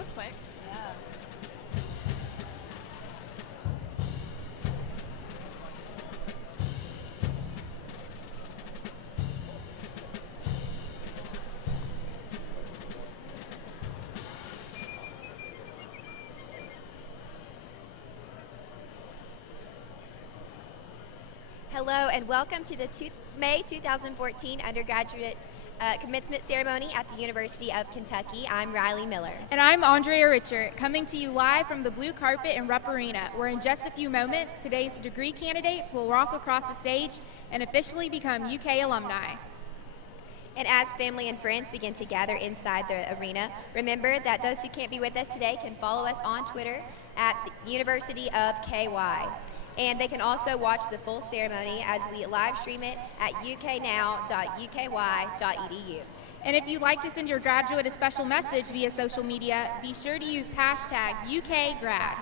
was quick. Yeah. Hello and welcome to the May 2014 undergraduate commencement ceremony at the University of Kentucky. I'm Riley Miller. And I'm Andrea Richard, coming to you live from the blue carpet in Rupp Arena, where in just a few moments, today's degree candidates will walk across the stage and officially become UK alumni. And as family and friends begin to gather inside the arena, remember that those who can't be with us today can follow us on Twitter at the University of KY. And they can also watch the full ceremony as we live stream it at uknow.uky.edu. And if you'd like to send your graduate a special message via social media, be sure to use hashtag UKGrad.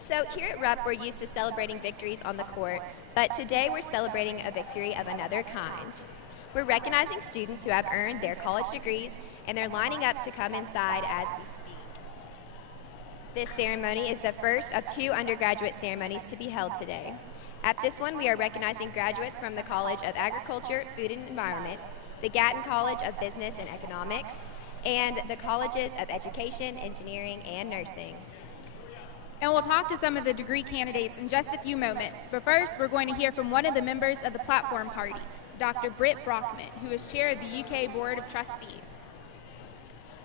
So here at Rupp, we're used to celebrating victories on the court, but today we're celebrating a victory of another kind. We're recognizing students who have earned their college degrees, and they're lining up to come inside as we speak. This ceremony is the first of 2 undergraduate ceremonies to be held today. At this one, we are recognizing graduates from the College of Agriculture, Food and Environment, the Gatton College of Business and Economics, and the Colleges of Education, Engineering, and Nursing. And we'll talk to some of the degree candidates in just a few moments. But first, we're going to hear from one of the members of the platform party, Dr. Britt Brockman, who is chair of the UK Board of Trustees.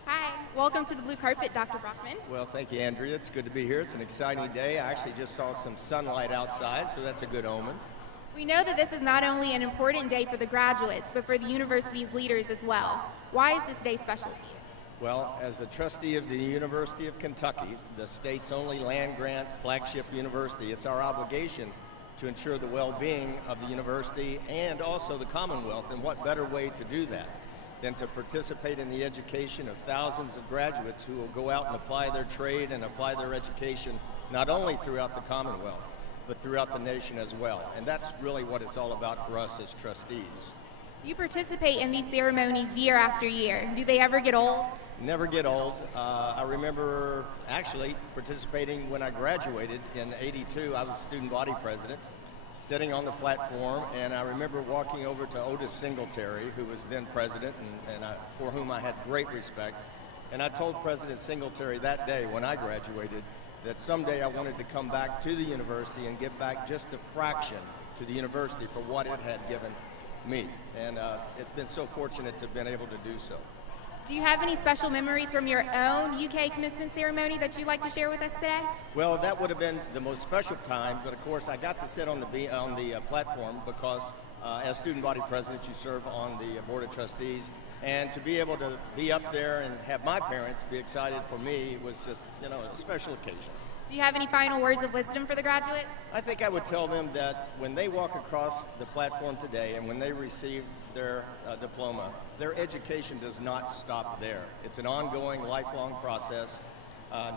Hi, welcome to the blue carpet, Dr. Brockman. Well, thank you, Andrea. It's good to be here. It's an exciting day. I actually just saw some sunlight outside, so that's a good omen. We know that this is not only an important day for the graduates, but for the university's leaders as well. Why is this day special to you? Well, as a trustee of the University of Kentucky, the state's only land-grant flagship university, it's our obligation to ensure the well-being of the university and also the Commonwealth, and what better way to do that than to participate in the education of thousands of graduates who will go out and apply their trade and apply their education not only throughout the Commonwealth, but throughout the nation as well. And that's really what it's all about for us as trustees. You participate in these ceremonies year after year. Do they ever get old? Never get old. I remember actually participating when I graduated in '82. I was student body president, sitting on the platform, and I remember walking over to Otis Singletary, who was then president, and for whom I had great respect. And I told President Singletary that day when I graduated that someday I wanted to come back to the university and give back just a fraction to the university for what it had given me. And it's been so fortunate to have been able to do so. Do you have any special memories from your own UK commencement ceremony that you'd like to share with us today? Well, that would have been the most special time, but of course I got to sit on the platform because as student body president you serve on the Board of Trustees, and to be able to be up there and have my parents be excited for me was just, a special occasion. Do you have any final words of wisdom for the graduates? I think I would tell them that when they walk across the platform today and when they receive their diploma, their education does not stop there. It's an ongoing, lifelong process.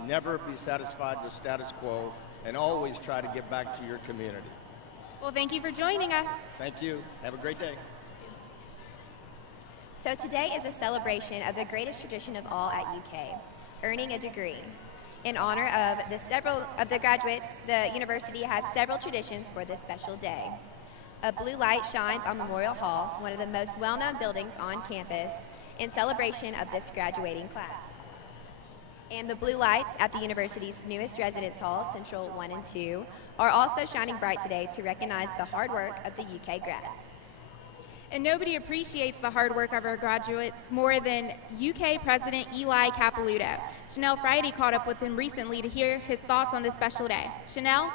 Never be satisfied with status quo, and always try to give back to your community. Well, thank you for joining us. Thank you. Have a great day. So today is a celebration of the greatest tradition of all at UK, earning a degree. In honor of several of the graduates, the university has several traditions for this special day. A blue light shines on Memorial Hall, one of the most well-known buildings on campus, in celebration of this graduating class. And the blue lights at the university's newest residence hall, Central 1 and 2, are also shining bright today to recognize the hard work of the UK grads. And nobody appreciates the hard work of our graduates more than UK President Eli Capilouto. Chanel Friday caught up with him recently to hear his thoughts on this special day. Chanel?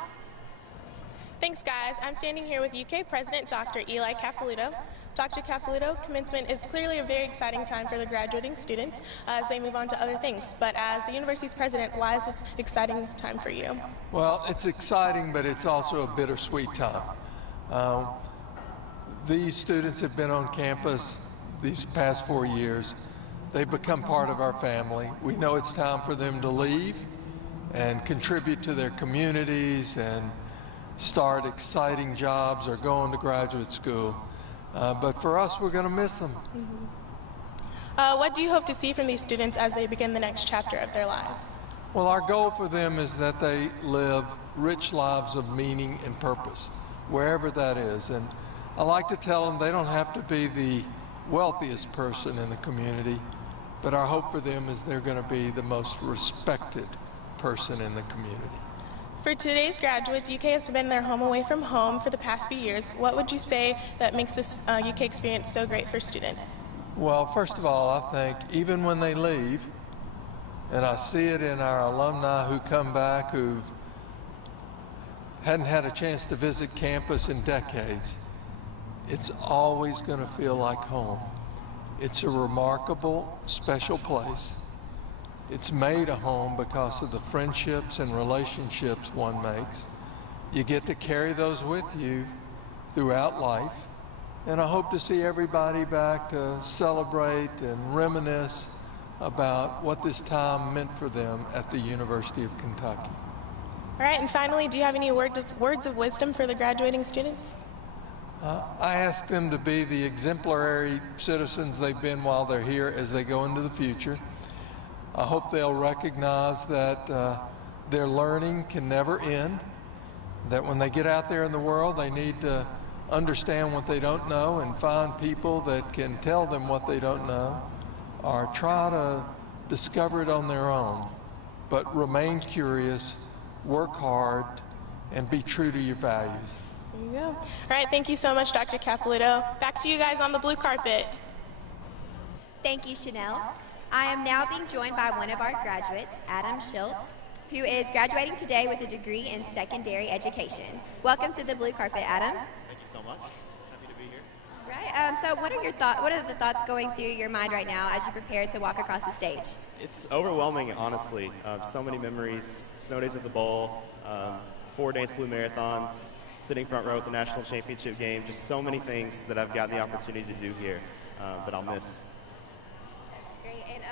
Thanks, guys. I'm standing here with UK President Dr. Eli Capilouto. Dr. Capilouto, commencement is clearly a very exciting time for the graduating students as they move on to other things. But as the university's president, why is this exciting time for you? Well, it's exciting, but it's also a bittersweet time. These students have been on campus these past 4 years. They've become part of our family. We know it's time for them to leave and contribute to their communities and start exciting jobs or go on to graduate school. But for us, we're going to miss them. What do you hope to see from these students as they begin the next chapter of their lives? Well, our goal for them is that they live rich lives of meaning and purpose, wherever that is. And I like to tell them they don't have to be the wealthiest person in the community, but our hope for them is they're going to be the most respected person in the community. For today's graduates, UK has been their home away from home for the past few years. What would you say that makes this UK experience so great for students? Well, first of all, I think even when they leave, and I see it in our alumni who come back who hadn't had a chance to visit campus in decades, it's always going to feel like home. It's a remarkable, special place. It's made a home because of the friendships and relationships one makes. You get to carry those with you throughout life. And I hope to see everybody back to celebrate and reminisce about what this time meant for them at the University of Kentucky. All right, and finally, do you have any words of wisdom for the graduating students? I ask them to be the exemplary citizens they've been while they're here as they go into the future. I hope they'll recognize that their learning can never end, that when they get out there in the world, they need to understand what they don't know and find people that can tell them what they don't know, or try to discover it on their own. But remain curious, work hard, and be true to your values. There you go. All right, thank you so much, Dr. Capuleto. Back to you guys on the blue carpet. Thank you, Chanel. I am now being joined by one of our graduates, Adam Schultz, who is graduating today with a degree in secondary education. Welcome to the blue carpet, Adam. Thank you so much. Happy to be here. Right. So what are the thoughts going through your mind right now as you prepare to walk across the stage? It's overwhelming, honestly. So many memories, snow days at the bowl, 4 dance blue marathons, sitting front row at the national championship game, just so many things that I've gotten the opportunity to do here that I'll miss. That's great. And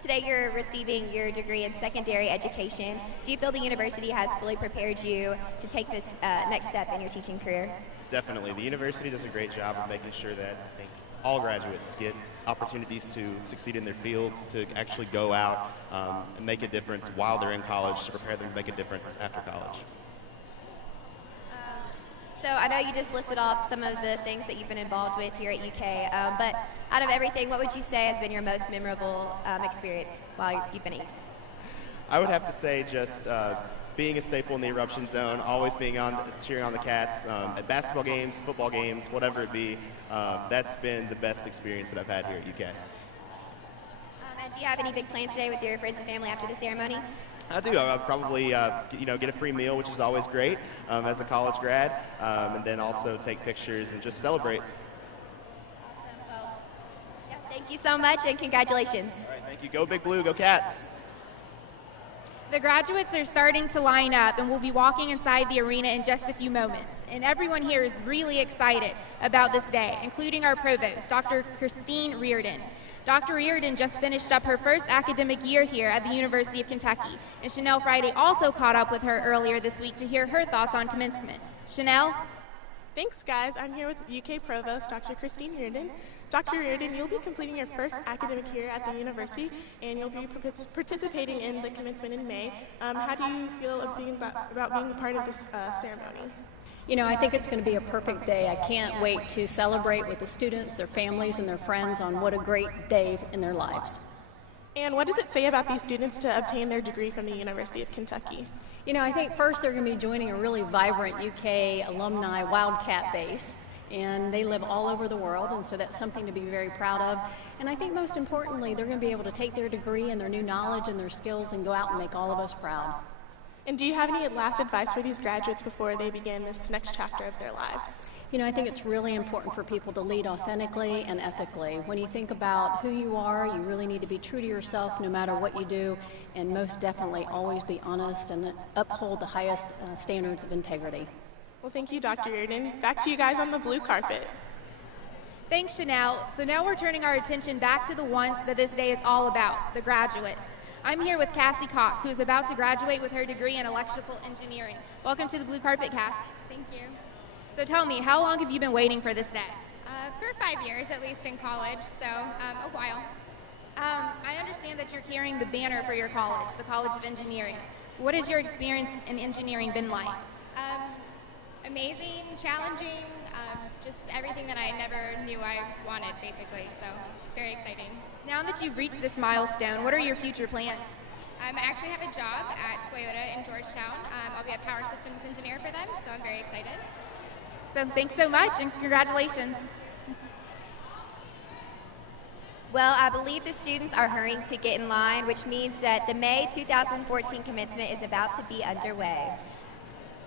today you're receiving your degree in secondary education. Do you feel the university has fully prepared you to take this next step in your teaching career? Definitely. The university does a great job of making sure that I think all graduates get opportunities to succeed in their fields, to actually go out and make a difference while they're in college, to prepare them to make a difference after college. So I know you just listed off some of the things that you've been involved with here at UK, but out of everything, what would you say has been your most memorable experience while you've been at UK? I would have to say just being a staple in the eruption zone, always being on, cheering on the Cats at basketball games, football games, whatever it be. That's been the best experience that I've had here at UK. And do you have any big plans today with your friends and family after the ceremony? I do. I'll probably get a free meal, which is always great as a college grad, and then also take pictures and just celebrate. Awesome. Well, yeah, thank you so much, and congratulations. All right, thank you. Go Big Blue, go Cats. The graduates are starting to line up and will be walking inside the arena in just a few moments. And everyone here is really excited about this day, including our provost, Dr. Christine Reardon. Dr. Reardon just finished up her first academic year here at the University of Kentucky, and Chanel Friday also caught up with her earlier this week to hear her thoughts on commencement. Chanel? Thanks, guys. I'm here with UK Provost, Dr. Christine Reardon. Dr. Reardon, you'll be completing your first academic year at the university, and you'll be participating in the commencement in May. How do you feel about being a part of this ceremony? You know, I think it's going to be a perfect day. I can't wait to celebrate with the students, their families, and their friends on what a great day in their lives. And what does it say about these students to obtain their degree from the University of Kentucky? You know, I think first they're going to be joining a really vibrant UK alumni Wildcat base, and they live all over the world, and so that's something to be very proud of. And I think most importantly, they're going to be able to take their degree and their new knowledge and their skills and go out and make all of us proud. And do you have any last advice for these graduates before they begin this next chapter of their lives? You know, I think it's really important for people to lead authentically and ethically. When you think about who you are, you really need to be true to yourself no matter what you do, and most definitely always be honest and uphold the highest standards of integrity. Well, thank you, Dr. Reardon. Back to you guys on the blue carpet. Thanks, Chanel. So now we're turning our attention back to the ones that this day is all about, the graduates. I'm here with Cassie Cox, who is about to graduate with her degree in electrical engineering. Welcome to the blue carpet, Cassie. Thank you. So tell me, how long have you been waiting for this day? For 5 years, at least in college, so a while. I understand that you're carrying the banner for your college, the College of Engineering. What has your experience in engineering been like? Amazing, challenging, just everything that I never knew I wanted, basically, so very exciting. Now that you've reached this milestone, what are your future plans? I actually have a job at Toyota in Georgetown. I'll be a power systems engineer for them, so I'm very excited. So thanks so much and congratulations. Well, I believe the students are hurrying to get in line, which means that the May 2014 commencement is about to be underway.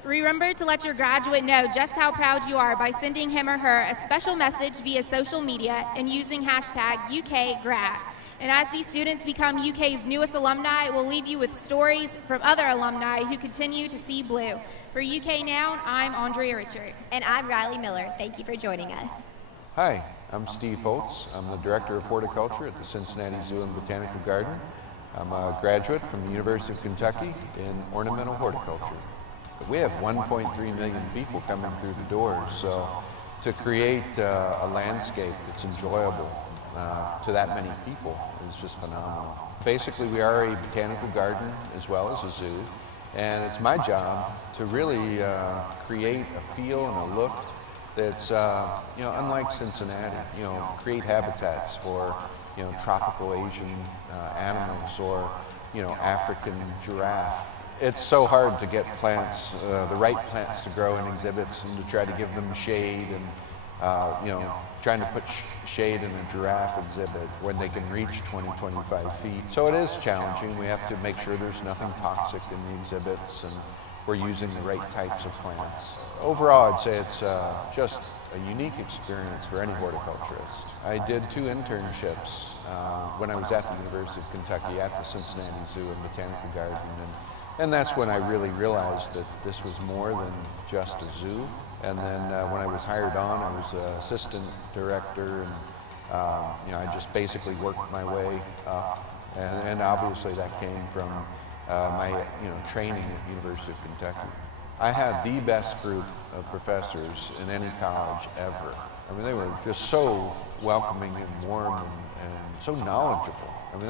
Remember to let your graduate know just how proud you are by sending him or her a special message via social media and using hashtag UKGrad. And as these students become UK's newest alumni, we'll leave you with stories from other alumni who continue to see blue. For UK Now, I'm Andrea Richard. And I'm Riley Miller. Thank you for joining us. Hi, I'm Steve Foltz. I'm the Director of Horticulture at the Cincinnati Zoo and Botanical Garden. I'm a graduate from the University of Kentucky in ornamental horticulture. But we have 1.3 million people coming through the doors, so to create a landscape that's enjoyable to that many people is just phenomenal. Basically, we are a botanical garden as well as a zoo, and it's my job to really create a feel and a look that's unlike Cincinnati. Create habitats for tropical Asian animals or African giraffe. It's so hard to get plants, the right plants to grow in exhibits and to try to give them shade and trying to put shade in a giraffe exhibit when they can reach 20, 25 feet. So it is challenging. We have to make sure there's nothing toxic in the exhibits and we're using the right types of plants. Overall, I'd say it's just a unique experience for any horticulturist. I did 2 internships when I was at the University of Kentucky at the Cincinnati Zoo and Botanical Garden, and that's when I really realized that this was more than just a zoo. And then when I was hired on, I was an assistant director, and I just basically worked my way up. And obviously that came from my training at the University of Kentucky. I had the best group of professors in any college ever. I mean, they were just so welcoming and warm and so knowledgeable. I mean,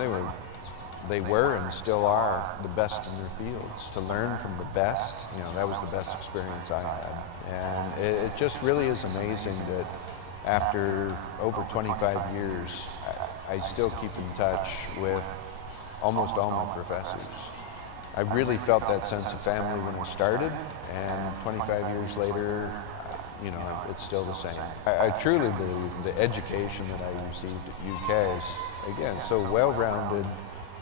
they were and still are the best in their fields. To learn from the best, that was the best experience I had. And it just really is amazing that after over 25 years, I still keep in touch with almost all my professors. I really felt that sense of family when I started, and 25 years later, it's still the same. I truly believe the education that I received at UK is, again, so well-rounded.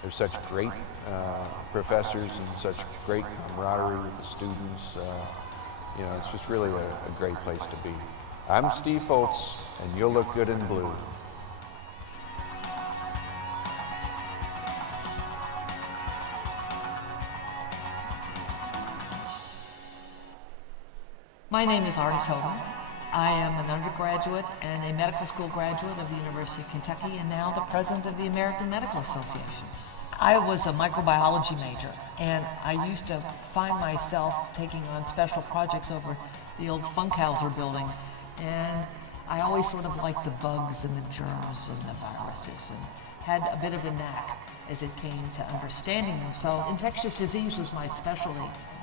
There's such great professors and such great camaraderie with the students. It's just really a great place to be. I'm Steve Foltz, and you'll look good in blue. My name is Artis Hogan. I am an undergraduate and a medical school graduate of the University of Kentucky and now the president of the American Medical Association. I was a microbiology major, and I used to find myself taking on special projects over the old Funkhauser building, and I always sort of liked the bugs and the germs and the viruses and had a bit of a knack as it came to understanding them. So infectious disease was my specialty.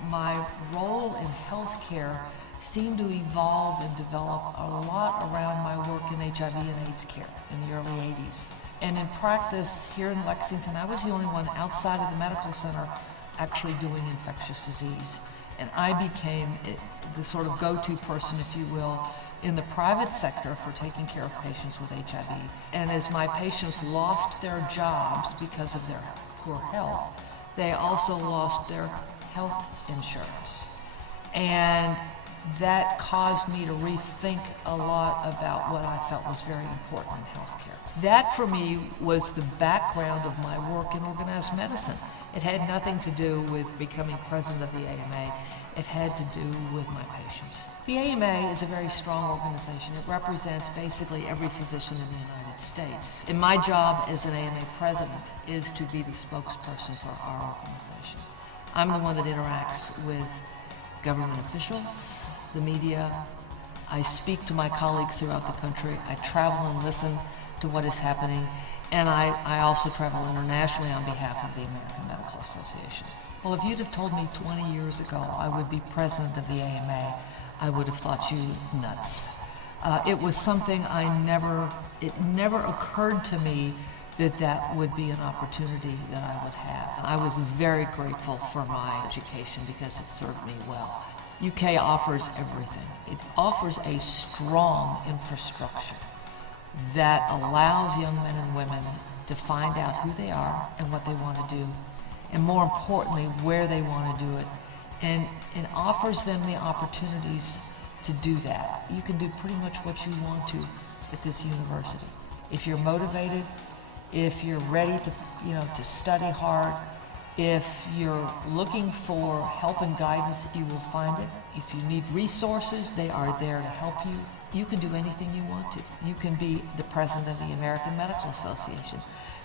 My role in healthcare seemed to evolve and develop a lot around my work in HIV and AIDS care in the early 80s. And in practice here in Lexington, I was the only one outside of the medical center actually doing infectious disease. And I became the sort of go-to person, if you will, in the private sector for taking care of patients with HIV. And as my patients lost their jobs because of their poor health, they also lost their health insurance. And that caused me to rethink a lot about what I felt was very important in healthcare. That, for me, was the background of my work in organized medicine. It had nothing to do with becoming president of the AMA. It had to do with my patients. The AMA is a very strong organization. It represents basically every physician in the United States. And my job as an AMA president is to be the spokesperson for our organization. I'm the one that interacts with government officials, the media. I speak to my colleagues throughout the country. I travel and listen to what is happening. And I also travel internationally on behalf of the American Medical Association. Well, if you'd have told me 20 years ago I would be president of the AMA, I would have thought you nuts. It was something it never occurred to me that would be an opportunity that I would have. I was very grateful for my education because it served me well. UK offers everything. It offers a strong infrastructure that allows young men and women to find out who they are and what they want to do, and more importantly, where they want to do it. And it offers them the opportunities to do that. You can do pretty much what you want to at this university. If you're motivated, if you're ready to study hard, if you're looking for help and guidance, you will find it. If you need resources, they are there to help you. You can do anything you want to. You can be the president of the American Medical Association.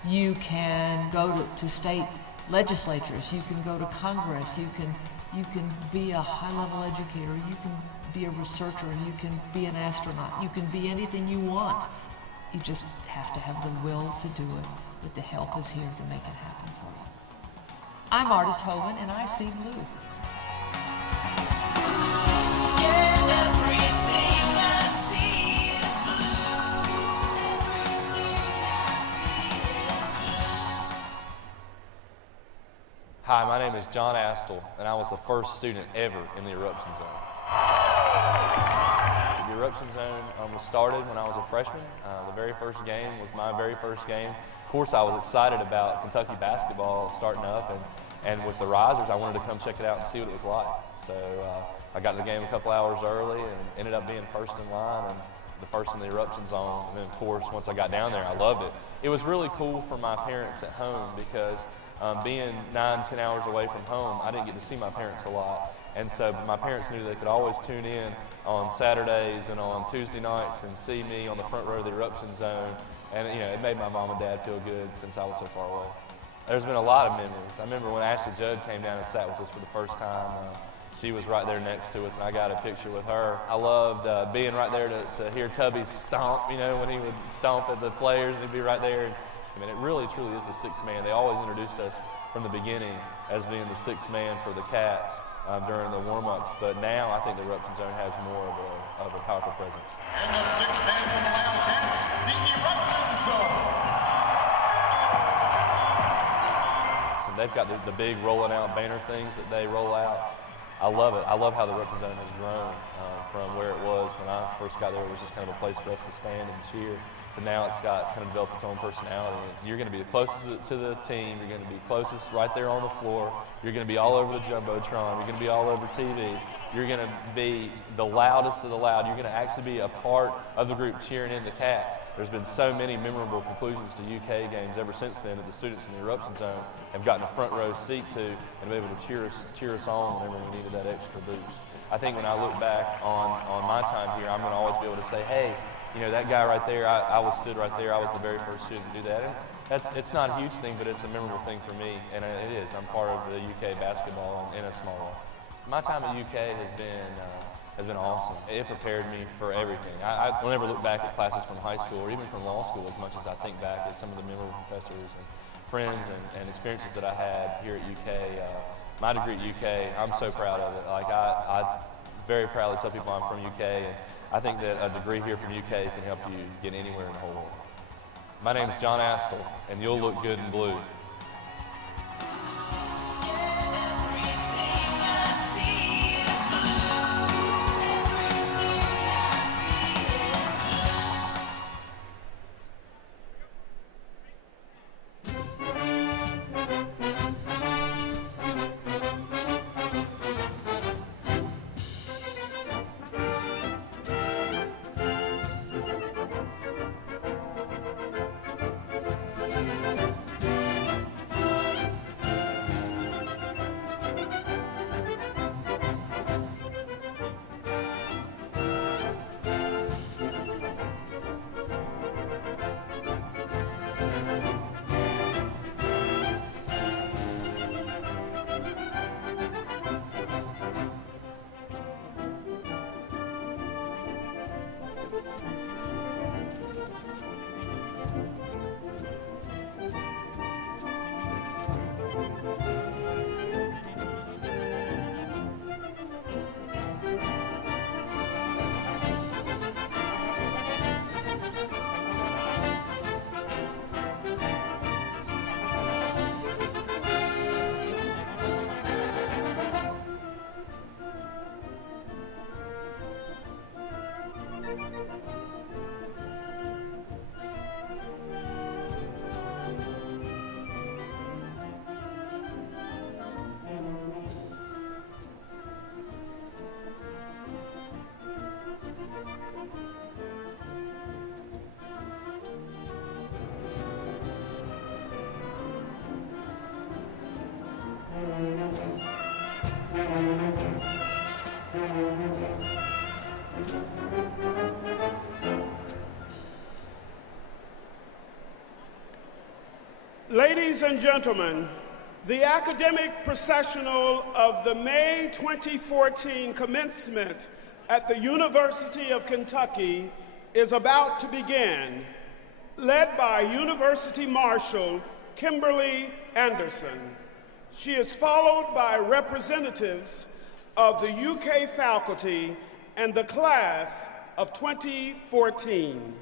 You can go to state legislatures. You can go to Congress. You can be a high-level educator. You can be a researcher. You can be an astronaut. You can be anything you want. You just have to have the will to do it, but the help is here to make it happen for you. I'm Artis Hovind, and I see blue. Hi, my name is John Astle, and I was the first student ever in the eruption zone. The eruption zone was started when I was a freshman. The very first game was my very first game. Of course, I was excited about Kentucky basketball starting up, and with the risers, I wanted to come check it out and see what it was like. So I got to the game a couple hours early and ended up being first in line and the first in the eruption zone. And then, of course, once I got down there, I loved it. It was really cool for my parents at home because being 9-10 hours away from home, I didn't get to see my parents a lot. And so my parents knew they could always tune in on Saturdays and on Tuesday nights and see me on the front row of the eruption zone. And it made my mom and dad feel good since I was so far away. There's been a lot of memories. I remember when Ashley Judd came down and sat with us for the first time. She was right there next to us, and I got a picture with her. I loved being right there to hear Tubby stomp, when he would stomp at the players, and he'd be right there. And, it really, truly is the sixth man. They always introduced us from the beginning as being the sixth man for the Cats during the warm-ups. But now I think the eruption zone has more of a powerful presence. And the sixth man for the Wildcats, the eruption zone. So they've got the big rolling out banner things that they roll out. I love it. I love how the eruption zone has grown from where it was when I first got there. It was just kind of a place for us to stand and cheer. To now it's got kind of developed its own personality. You're going to be the closest to the team. You're going to be closest right there on the floor. You're going to be all over the Jumbotron. You're going to be all over TV. You're going to be the loudest of the loud. You're going to actually be a part of the group cheering in the Cats. There's been so many memorable conclusions to UK games ever since then that the students in the eruption zone have gotten a front row seat to and been able to cheer us on whenever we needed that extra boost. I think when I look back on my time here, I'm going to always be able to say, hey, that guy right there, I was stood right there. I was the very first student to do that. And it's not a huge thing, but it's a memorable thing for me, and it is. I'm part of the UK basketball in a small way. My time at UK has been awesome. It prepared me for everything. I will never look back at classes from high school or even from law school as much as I think back at some of the memorable professors and friends and experiences that I had here at UK. My degree at UK, I'm so proud of it. I very proudly tell people I'm from UK, and I think that a degree here from UK can help you get anywhere in the whole world. My name is John Astle, and you'll look good in blue. Ladies and gentlemen, the academic processional of the May 2014 commencement at the University of Kentucky is about to begin, led by University Marshal Kimberly Anderson. She is followed by representatives of the UK faculty and the class of 2014.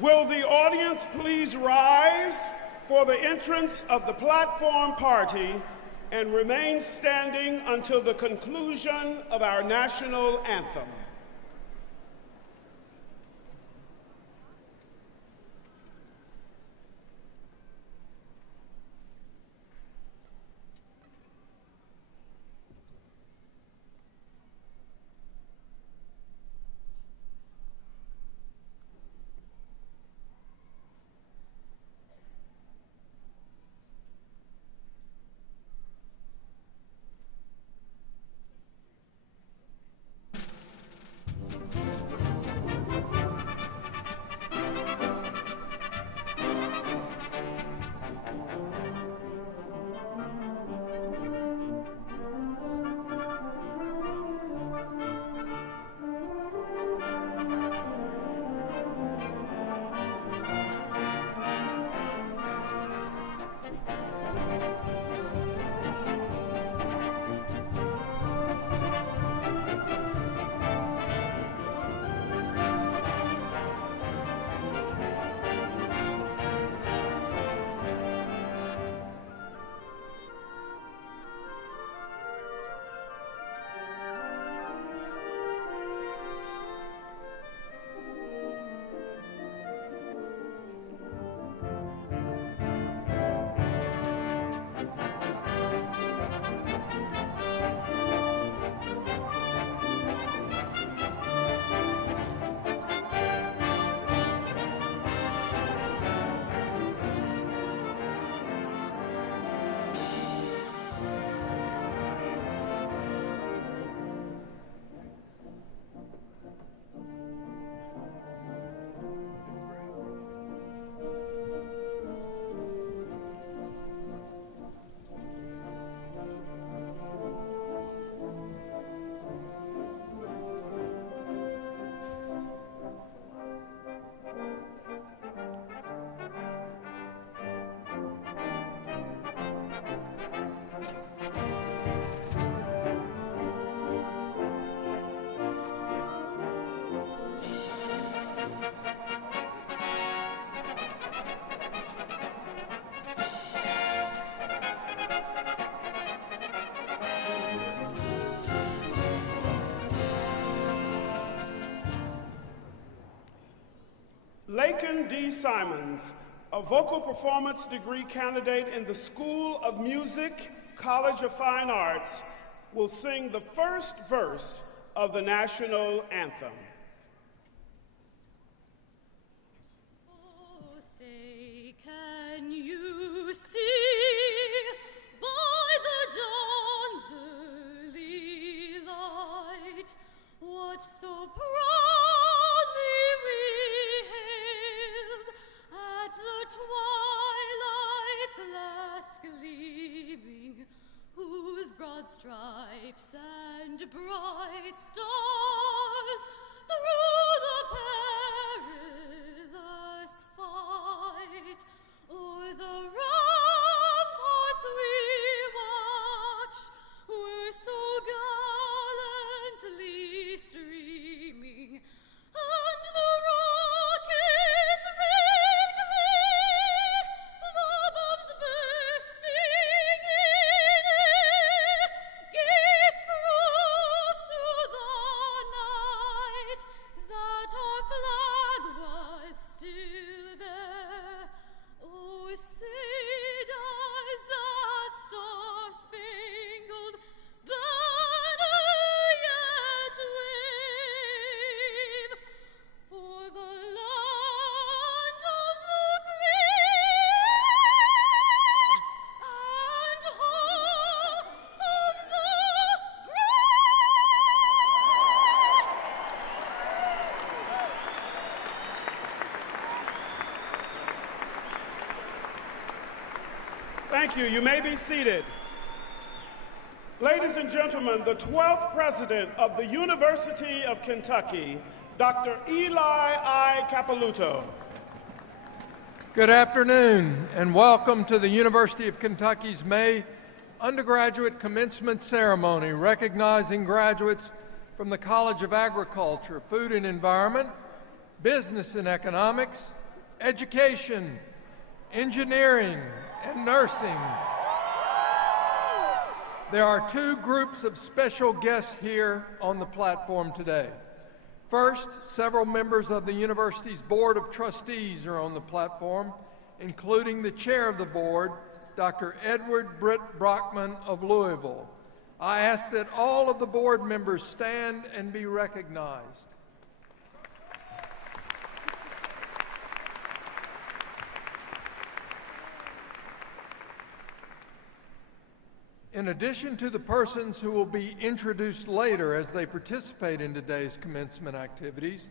Will the audience please rise for the entrance of the platform party and remain standing until the conclusion of our national anthem. Laken D. Simons, a vocal performance degree candidate in the School of Music, College of Fine Arts, will sing the first verse of the national anthem. Oh, say, can you see by the dawn's early light what so proudly we hailed at the twilight's last gleaming, whose broad stripes and bright stars through the perilous fight o'er the ramparts we watched were so gallantly streaming, and the rockets ran clear, the bombs bursting in air gave proof through the night that our flag was still there. Oh, say does that star-spangled banner yet wave for the land of the free and home of the brave? Thank you. You may be seated. Ladies and gentlemen, the 12th president of the University of Kentucky, Dr. Eli I. Capilouto. Good afternoon, and welcome to the University of Kentucky's May undergraduate commencement ceremony, recognizing graduates from the College of Agriculture, Food and Environment, Business and Economics, education, engineering, and nursing. There are two groups of special guests here on the platform today. First, several members of the university's Board of Trustees are on the platform, including the chair of the board, Dr. Edward Britt Brockman of Louisville. I ask that all of the board members stand and be recognized. In addition to the persons who will be introduced later as they participate in today's commencement activities,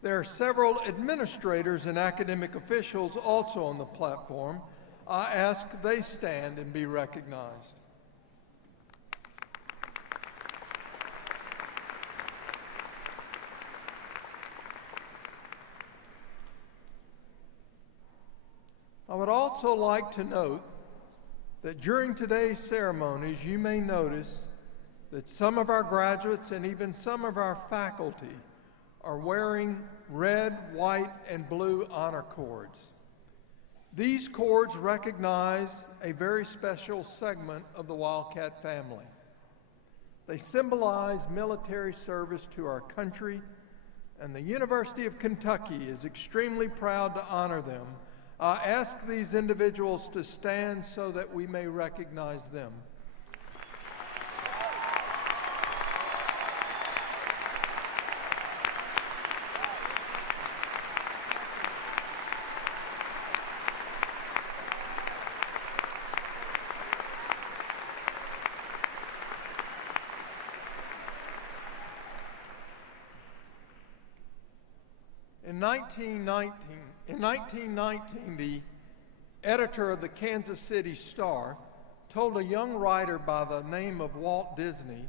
there are several administrators and academic officials also on the platform. I ask they stand and be recognized. I would also like to note that during today's ceremonies, you may notice that some of our graduates and even some of our faculty are wearing red, white, and blue honor cords. These cords recognize a very special segment of the Wildcat family. They symbolize military service to our country, and the University of Kentucky is extremely proud to honor them. I ask these individuals to stand so that we may recognize them. In 1919, the editor of the Kansas City Star told a young writer by the name of Walt Disney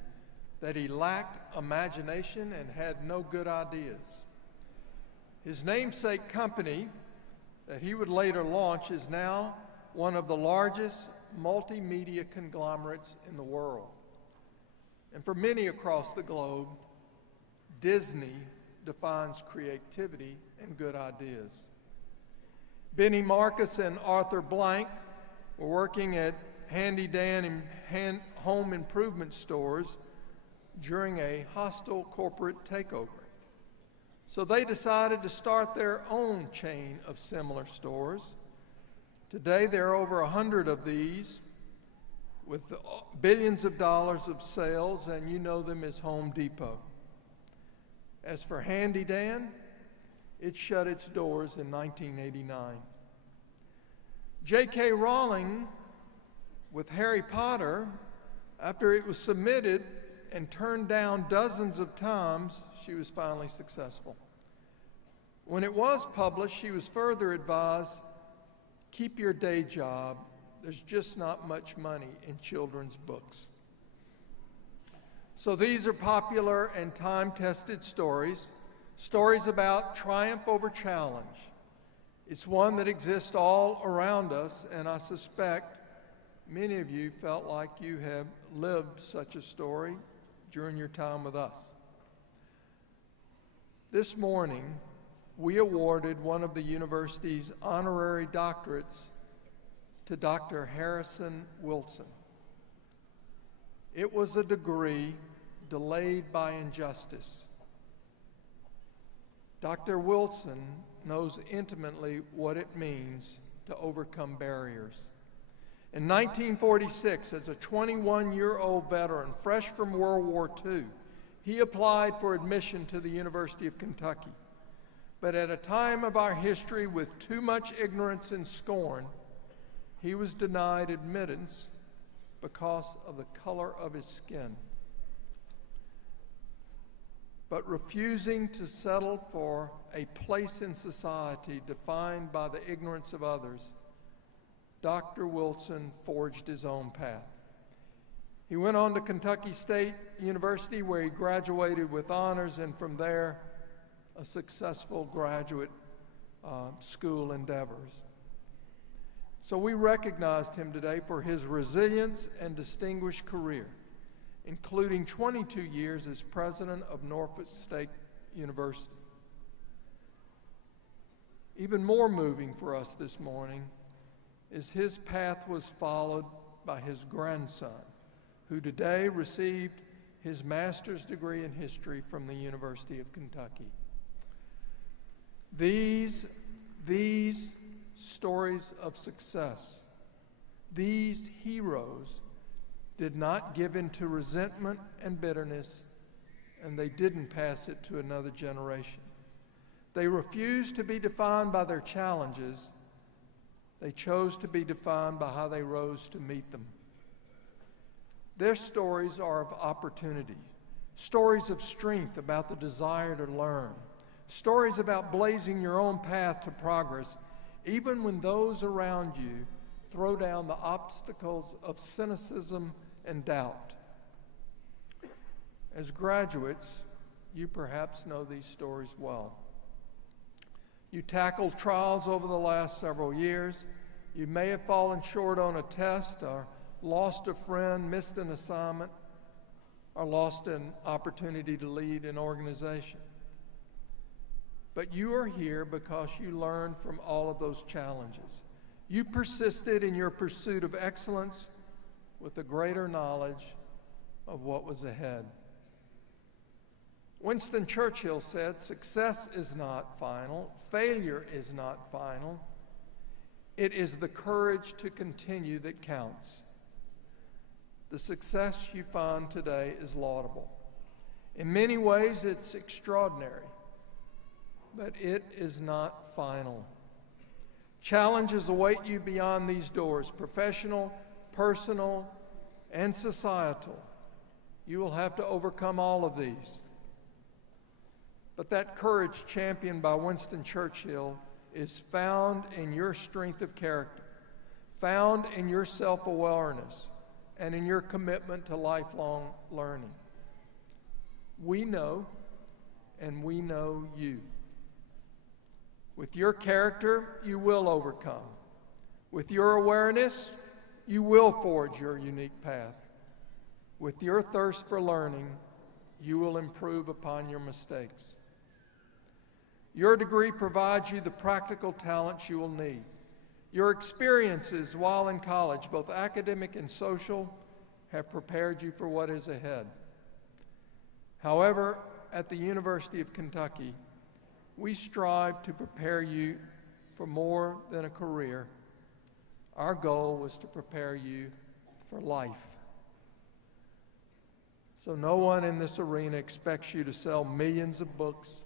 that he lacked imagination and had no good ideas. His namesake company that he would later launch is now one of the largest multimedia conglomerates in the world. And for many across the globe, Disney defines creativity and good ideas. Benny Marcus and Arthur Blank were working at Handy Dan and home improvement stores during a hostile corporate takeover. So they decided to start their own chain of similar stores. Today there are over 100 of these with billions of dollars of sales, and you know them as Home Depot. As for Handy Dan, it shut its doors in 1989. J.K. Rowling, with Harry Potter, after it was submitted and turned down dozens of times, she was finally successful. When it was published, she was further advised, keep your day job. There's just not much money in children's books. So these are popular and time-tested stories about triumph over challenge. It's one that exists all around us, and I suspect many of you felt like you have lived such a story during your time with us. This morning, we awarded one of the university's honorary doctorates to Dr. Harrison Wilson. It was a degree delayed by injustice. Dr. Wilson knows intimately what it means to overcome barriers. In 1946, as a 21-year-old veteran, fresh from World War II, he applied for admission to the University of Kentucky. But at a time of our history with too much ignorance and scorn, he was denied admittance because of the color of his skin. But refusing to settle for a place in society defined by the ignorance of others, Dr. Wilson forged his own path. He went on to Kentucky State University, where he graduated with honors, and from there, a successful graduate school endeavors. So we recognized him today for his resilience and distinguished career, including 22 years as president of Norfolk State University. Even more moving for us this morning is his path was followed by his grandson, who today received his master's degree in history from the University of Kentucky. These stories of success, these heroes did not give in to resentment and bitterness, and they didn't pass it to another generation. They refused to be defined by their challenges. They chose to be defined by how they rose to meet them. Their stories are of opportunity, stories of strength about the desire to learn, stories about blazing your own path to progress, even when those around you throw down the obstacles of cynicism and doubt. As graduates, you perhaps know these stories well. You tackled trials over the last several years. You may have fallen short on a test, or lost a friend, missed an assignment, or lost an opportunity to lead an organization. But you are here because you learned from all of those challenges. You persisted in your pursuit of excellence with a greater knowledge of what was ahead. Winston Churchill said, "Success is not final, failure is not final. It is the courage to continue that counts." The success you find today is laudable. In many ways, it's extraordinary, but it is not final. Challenges await you beyond these doors, professional, personal, and societal. You will have to overcome all of these. But that courage championed by Winston Churchill is found in your strength of character, found in your self-awareness, and in your commitment to lifelong learning. We know, and we know you. With your character, you will overcome. With your awareness, you will forge your unique path. With your thirst for learning, you will improve upon your mistakes. Your degree provides you the practical talents you will need. Your experiences while in college, both academic and social, have prepared you for what is ahead. However, at the University of Kentucky, we strive to prepare you for more than a career. Our goal was to prepare you for life. So no one in this arena expects you to sell millions of books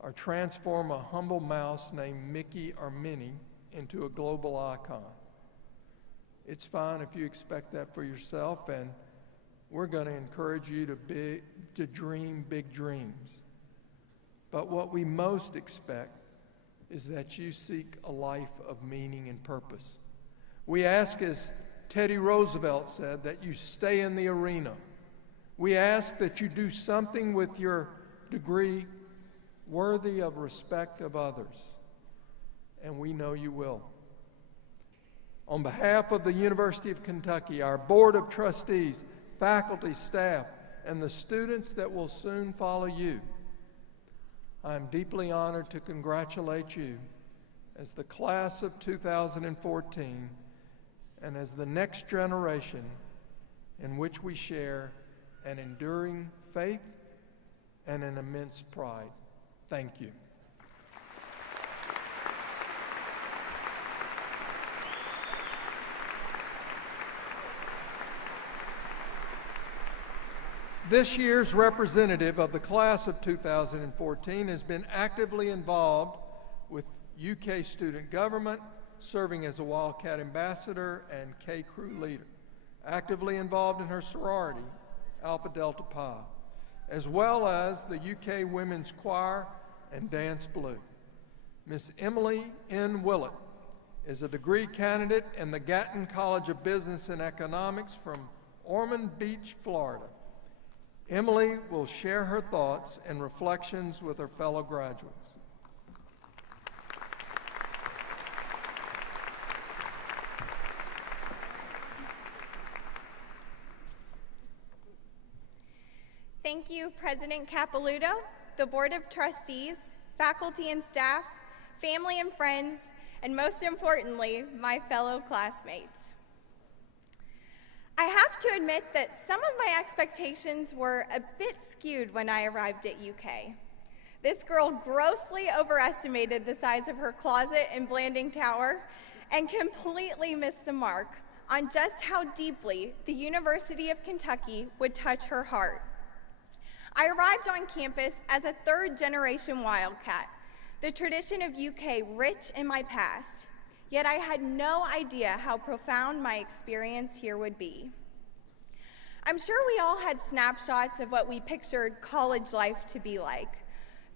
or transform a humble mouse named Mickey or Minnie into a global icon. It's fine if you expect that for yourself, and we're going to encourage you to dream big dreams. But what we most expect is that you seek a life of meaning and purpose. We ask, as Teddy Roosevelt said, that you stay in the arena. We ask that you do something with your degree worthy of respect of others, and we know you will. On behalf of the University of Kentucky, our Board of Trustees, faculty, staff, and the students that will soon follow you, I am deeply honored to congratulate you as the class of 2014 and as the next generation in which we share an enduring faith and an immense pride. Thank you. This year's representative of the class of 2014 has been actively involved with UK student government, serving as a Wildcat ambassador and K Crew leader, actively involved in her sorority, Alpha Delta Pi, as well as the UK Women's Choir and Dance Blue. Miss Emily N. Willett is a degree candidate in the Gatton College of Business and Economics from Ormond Beach, Florida. Emily will share her thoughts and reflections with her fellow graduates. Thank you, President Capilouto, the Board of Trustees, faculty and staff, family and friends, and most importantly, my fellow classmates. I have to admit that some of my expectations were a bit skewed when I arrived at UK. This girl grossly overestimated the size of her closet in Blanding Tower and completely missed the mark on just how deeply the University of Kentucky would touch her heart. I arrived on campus as a third-generation Wildcat, the tradition of UK rich in my past, yet I had no idea how profound my experience here would be. I'm sure we all had snapshots of what we pictured college life to be like,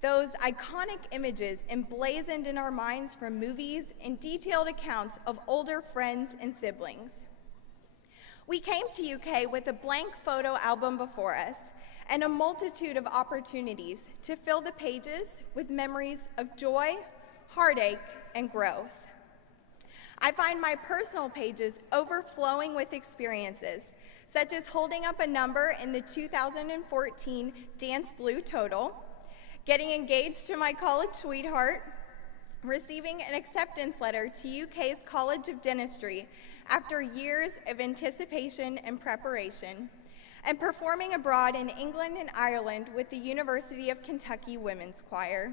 those iconic images emblazoned in our minds from movies and detailed accounts of older friends and siblings. We came to UK with a blank photo album before us and a multitude of opportunities to fill the pages with memories of joy, heartache, and growth. I find my personal pages overflowing with experiences, such as holding up a number in the 2014 Dance Blue Total, getting engaged to my college sweetheart, receiving an acceptance letter to UK's College of Dentistry after years of anticipation and preparation, and performing abroad in England and Ireland with the University of Kentucky Women's Choir.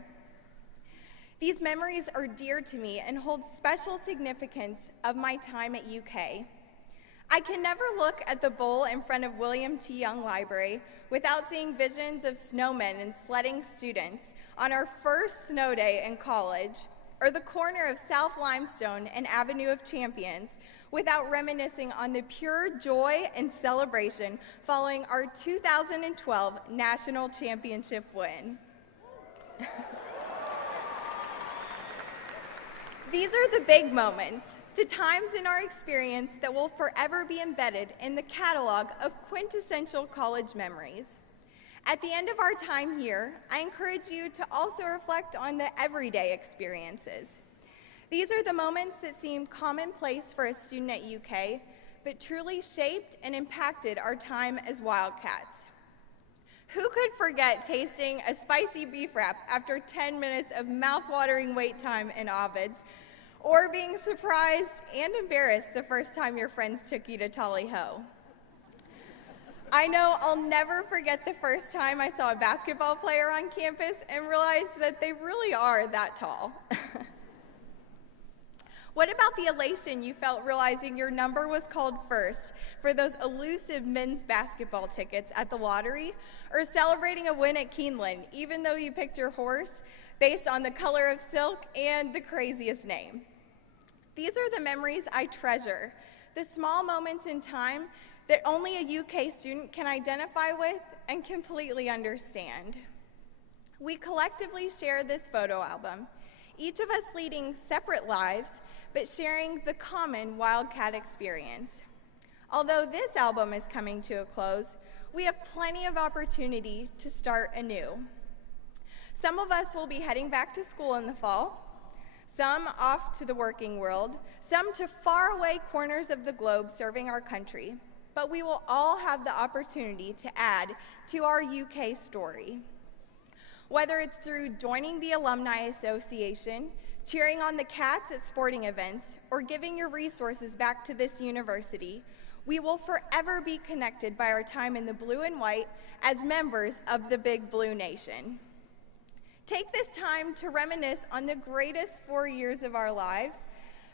These memories are dear to me and hold special significance of my time at UK. I can never look at the bowl in front of William T. Young Library without seeing visions of snowmen and sledding students on our first snow day in college, or the corner of South Limestone and Avenue of Champions without reminiscing on the pure joy and celebration following our 2012 national championship win. These are the big moments, the times in our experience that will forever be embedded in the catalog of quintessential college memories. At the end of our time here, I encourage you to also reflect on the everyday experiences. These are the moments that seem commonplace for a student at UK, but truly shaped and impacted our time as Wildcats. Who could forget tasting a spicy beef wrap after 10 minutes of mouth-watering wait time in Ovid's, or being surprised and embarrassed the first time your friends took you to Tally Ho? I know I'll never forget the first time I saw a basketball player on campus and realized that they really are that tall. What about the elation you felt realizing your number was called first for those elusive men's basketball tickets at the lottery, or celebrating a win at Keeneland, even though you picked your horse based on the color of silk and the craziest name? These are the memories I treasure, the small moments in time that only a UK student can identify with and completely understand. We collectively share this photo album, each of us leading separate lives, but sharing the common Wildcat experience. Although this album is coming to a close, we have plenty of opportunity to start anew. Some of us will be heading back to school in the fall, some off to the working world, some to faraway corners of the globe serving our country, but we will all have the opportunity to add to our UK story. Whether it's through joining the Alumni Association, cheering on the Cats at sporting events, or giving your resources back to this university, we will forever be connected by our time in the blue and white as members of the Big Blue Nation. Take this time to reminisce on the greatest 4 years of our lives,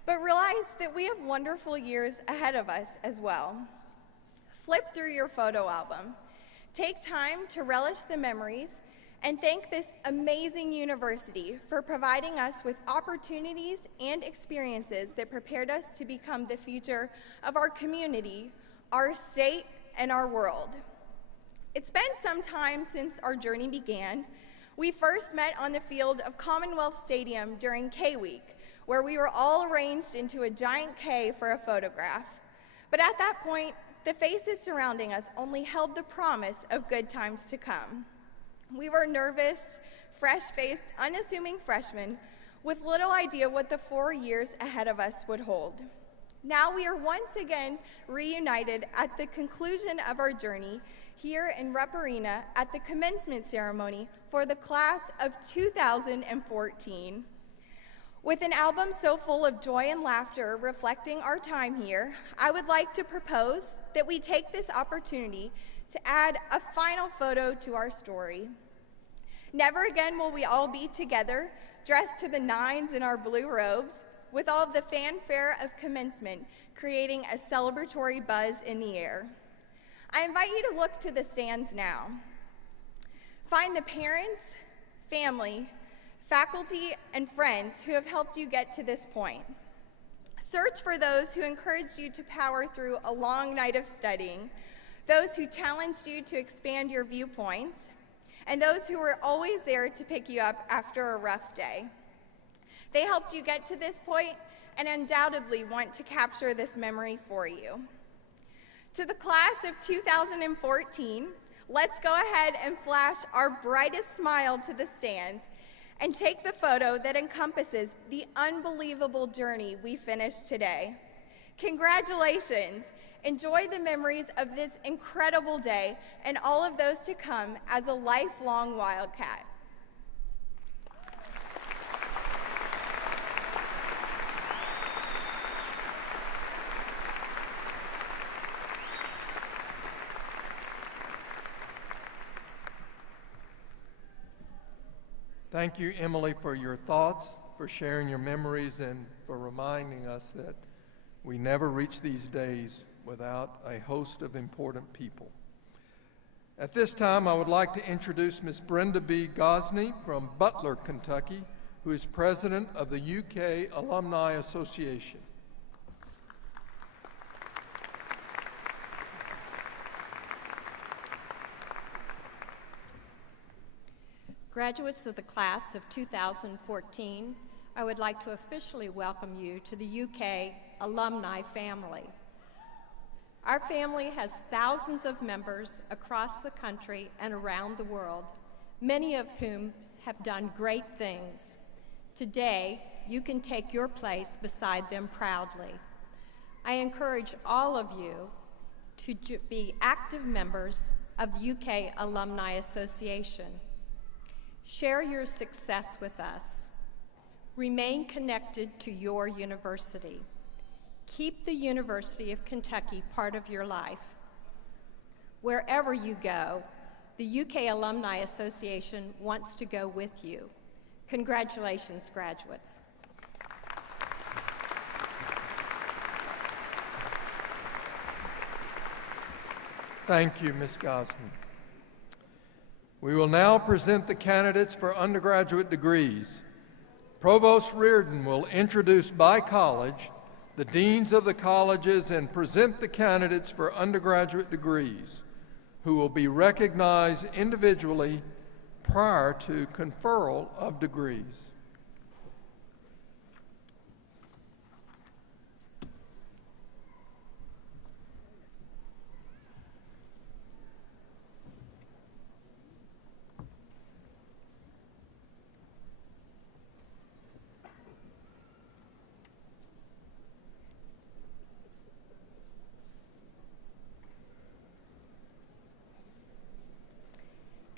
but realize that we have wonderful years ahead of us as well. Flip through your photo album. Take time to relish the memories and thank this amazing university for providing us with opportunities and experiences that prepared us to become the future of our community, our state, and our world. It's been some time since our journey began. We first met on the field of Commonwealth Stadium during K-Week, where we were all arranged into a giant K for a photograph. But at that point, the faces surrounding us only held the promise of good times to come. We were nervous, fresh-faced, unassuming freshmen with little idea what the 4 years ahead of us would hold. Now we are once again reunited at the conclusion of our journey here in Rupp Arena at the commencement ceremony for the class of 2014. With an album so full of joy and laughter reflecting our time here, I would like to propose that we take this opportunity to add a final photo to our story. Never again will we all be together, dressed to the nines in our blue robes, with all of the fanfare of commencement creating a celebratory buzz in the air. I invite you to look to the stands now. Find the parents, family, faculty, and friends who have helped you get to this point. Search for those who encouraged you to power through a long night of studying, those who challenged you to expand your viewpoints, and those who were always there to pick you up after a rough day. They helped you get to this point and undoubtedly want to capture this memory for you. To the class of 2014, let's go ahead and flash our brightest smile to the stands and take the photo that encompasses the unbelievable journey we finished today. Congratulations. Enjoy the memories of this incredible day and all of those to come as a lifelong Wildcat. Thank you, Emily, for your thoughts, for sharing your memories, and for reminding us that we never reach these days without a host of important people. At this time, I would like to introduce Ms. Brenda B. Gosney from Butler, Kentucky, who is president of the UK Alumni Association. Graduates of the class of 2014, I would like to officially welcome you to the UK alumni family. Our family has thousands of members across the country and around the world, many of whom have done great things. Today, you can take your place beside them proudly. I encourage all of you to be active members of the UK Alumni Association. Share your success with us. Remain connected to your university. Keep the University of Kentucky part of your life. Wherever you go, the UK Alumni Association wants to go with you. Congratulations, graduates. Thank you, Ms. Gosney. We will now present the candidates for undergraduate degrees. Provost Reardon will introduce by college the deans of the colleges and present the candidates for undergraduate degrees, who will be recognized individually prior to conferral of degrees.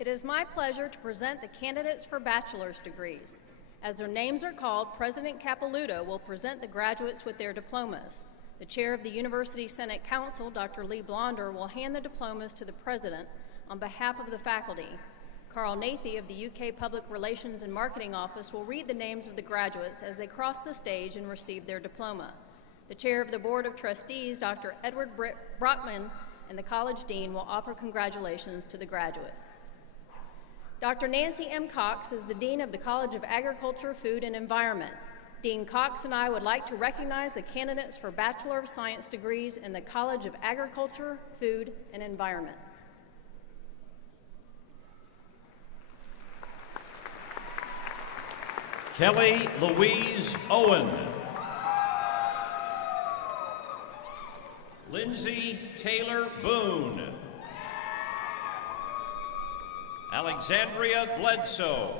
It is my pleasure to present the candidates for bachelor's degrees. As their names are called, President Capilouto will present the graduates with their diplomas. The chair of the University Senate Council, Dr. Lee Blonder, will hand the diplomas to the president on behalf of the faculty. Carl Nathy of the UK Public Relations and Marketing Office will read the names of the graduates as they cross the stage and receive their diploma. The chair of the Board of Trustees, Dr. Edward Brockman, and the college dean will offer congratulations to the graduates. Dr. Nancy M. Cox is the Dean of the College of Agriculture, Food, and Environment. Dean Cox and I would like to recognize the candidates for Bachelor of Science degrees in the College of Agriculture, Food, and Environment. Kelly Louise Owen. Lindsay Taylor Boone. Alexandria Bledsoe.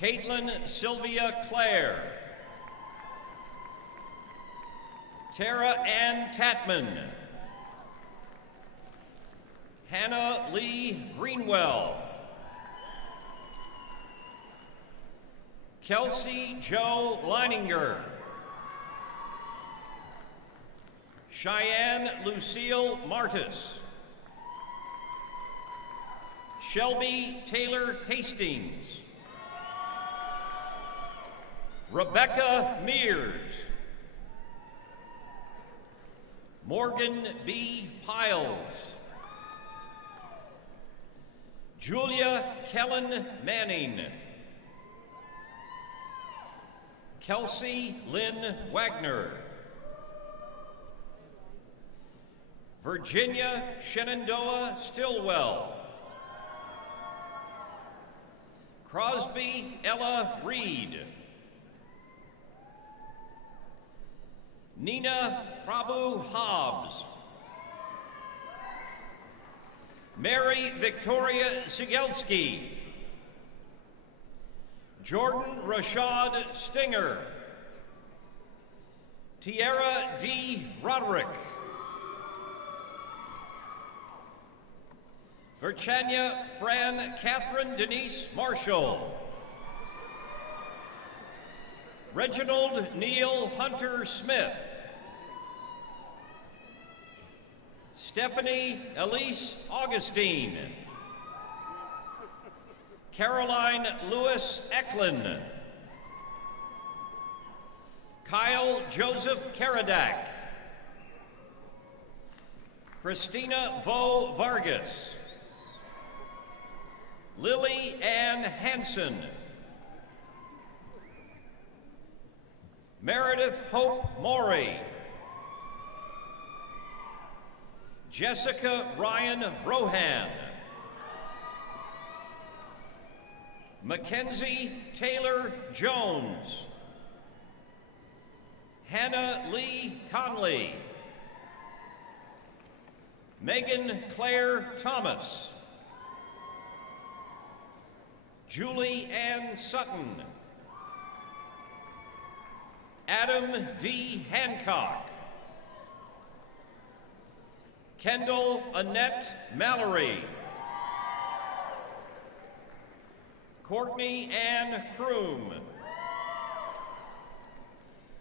Caitlin Sylvia Clare. Tara Ann Tatman. Hannah Lee Greenwell. Kelsey Joe Leininger. Cheyenne Lucille Martis. Shelby Taylor Hastings. Rebecca Mears. Morgan B. Piles. Julia Kellen Manning. Kelsey Lynn Wagner. Virginia Shenandoah Stillwell. Crosby Ella Reed. Nina Prabhu Hobbs. Mary Victoria Sigelski. Jordan Rashad Stinger. Tierra D. Roderick. Virchania Fran Catherine Denise Marshall. Reginald Neil Hunter Smith. Stephanie Elise Augustine. Caroline Lewis Eklund. Kyle Joseph Karadak. Christina Vo Vargas. Lily Ann Hansen. Meredith Hope Morey. Jessica Ryan Rohan. Mackenzie Taylor Jones. Hannah Lee Conley. Megan Claire Thomas. Julie Ann Sutton. Adam D. Hancock. Kendall Annette Mallory. Courtney Ann Kroom.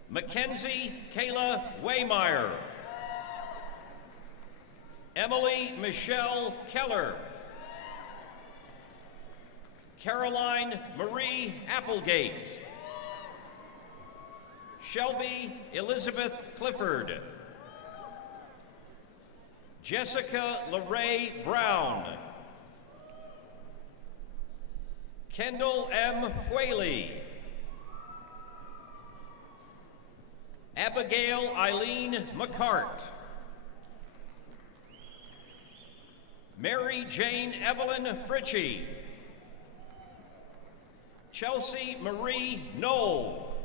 Mackenzie Kayla Waymeyer. Emily Michelle Keller. Caroline Marie Applegate. Shelby Elizabeth Clifford. Jessica LaRae Brown. Kendall M. Whaley. Abigail Eileen McCart. Mary Jane Evelyn Fritchie. Chelsea Marie Knoll.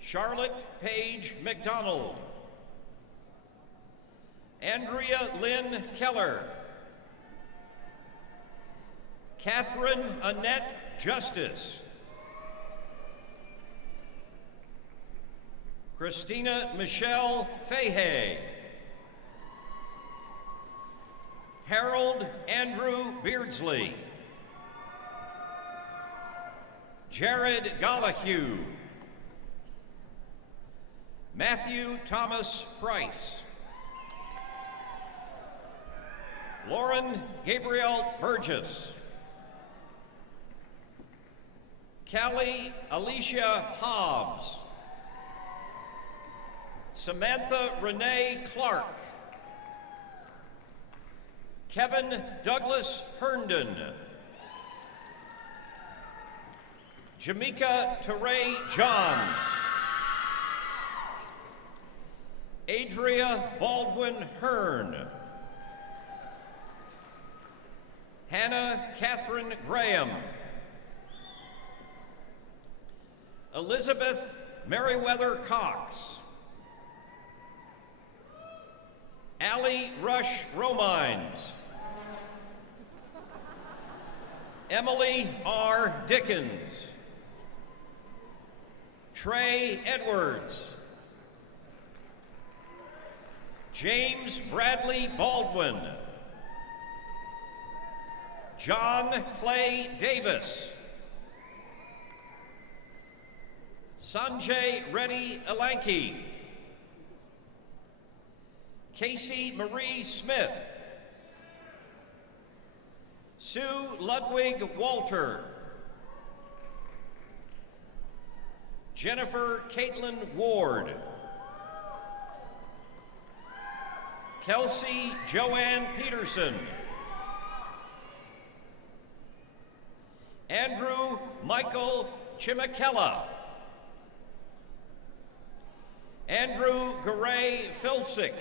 Charlotte Paige McDonald. Andrea Lynn Keller. Catherine Annette Justice. Christina Michelle Fahey. Harold Andrew Beardsley. Jared Gollahue. Matthew Thomas Price. Lauren Gabrielle Burgess. Callie Alicia Hobbs. Samantha Renee Clark. Kevin Douglas Herndon. Jamaica Teray Johns. Adria Baldwin Hearn. Hannah Catherine Graham. Elizabeth Meriwether Cox. Allie Rush Romines. Emily R. Dickens. Trey Edwards. James Bradley Baldwin. John Clay Davis. Sanjay Reddy Alanki. Casey Marie Smith. Sue Ludwig Walter. Jennifer Caitlin Ward. Kelsey Joanne Peterson. Andrew Michael Chimakella. Andrew Garay Filsick.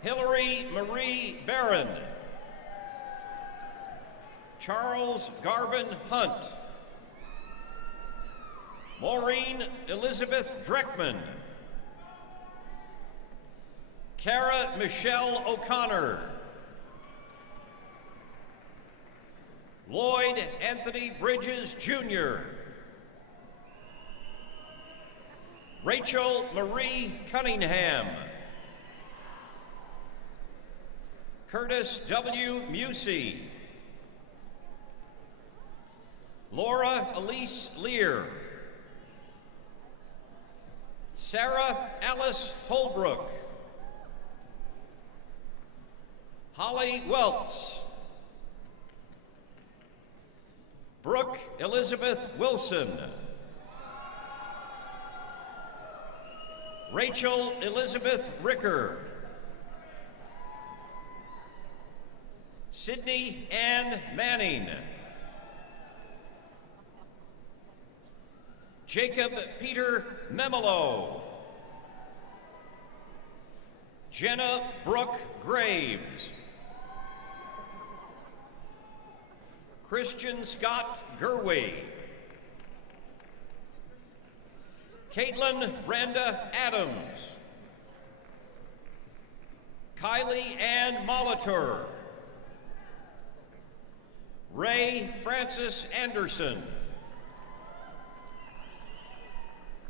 Hillary Marie Barron. Charles Garvin Hunt. Maureen Elizabeth Dreckman. Cara Michelle O'Connor. Lloyd Anthony Bridges, Jr. Rachel Marie Cunningham. Curtis W. Musey. Laura Elise Lear. Sarah Alice Holbrook. Holly Welts. Brooke Elizabeth Wilson. Rachel Elizabeth Ricker. Sydney Ann Manning. Jacob Peter Memelo. Jenna Brooke Graves. Christian Scott Gerway. Caitlin Randa Adams. Kylie Ann Molitor. Ray Francis Anderson.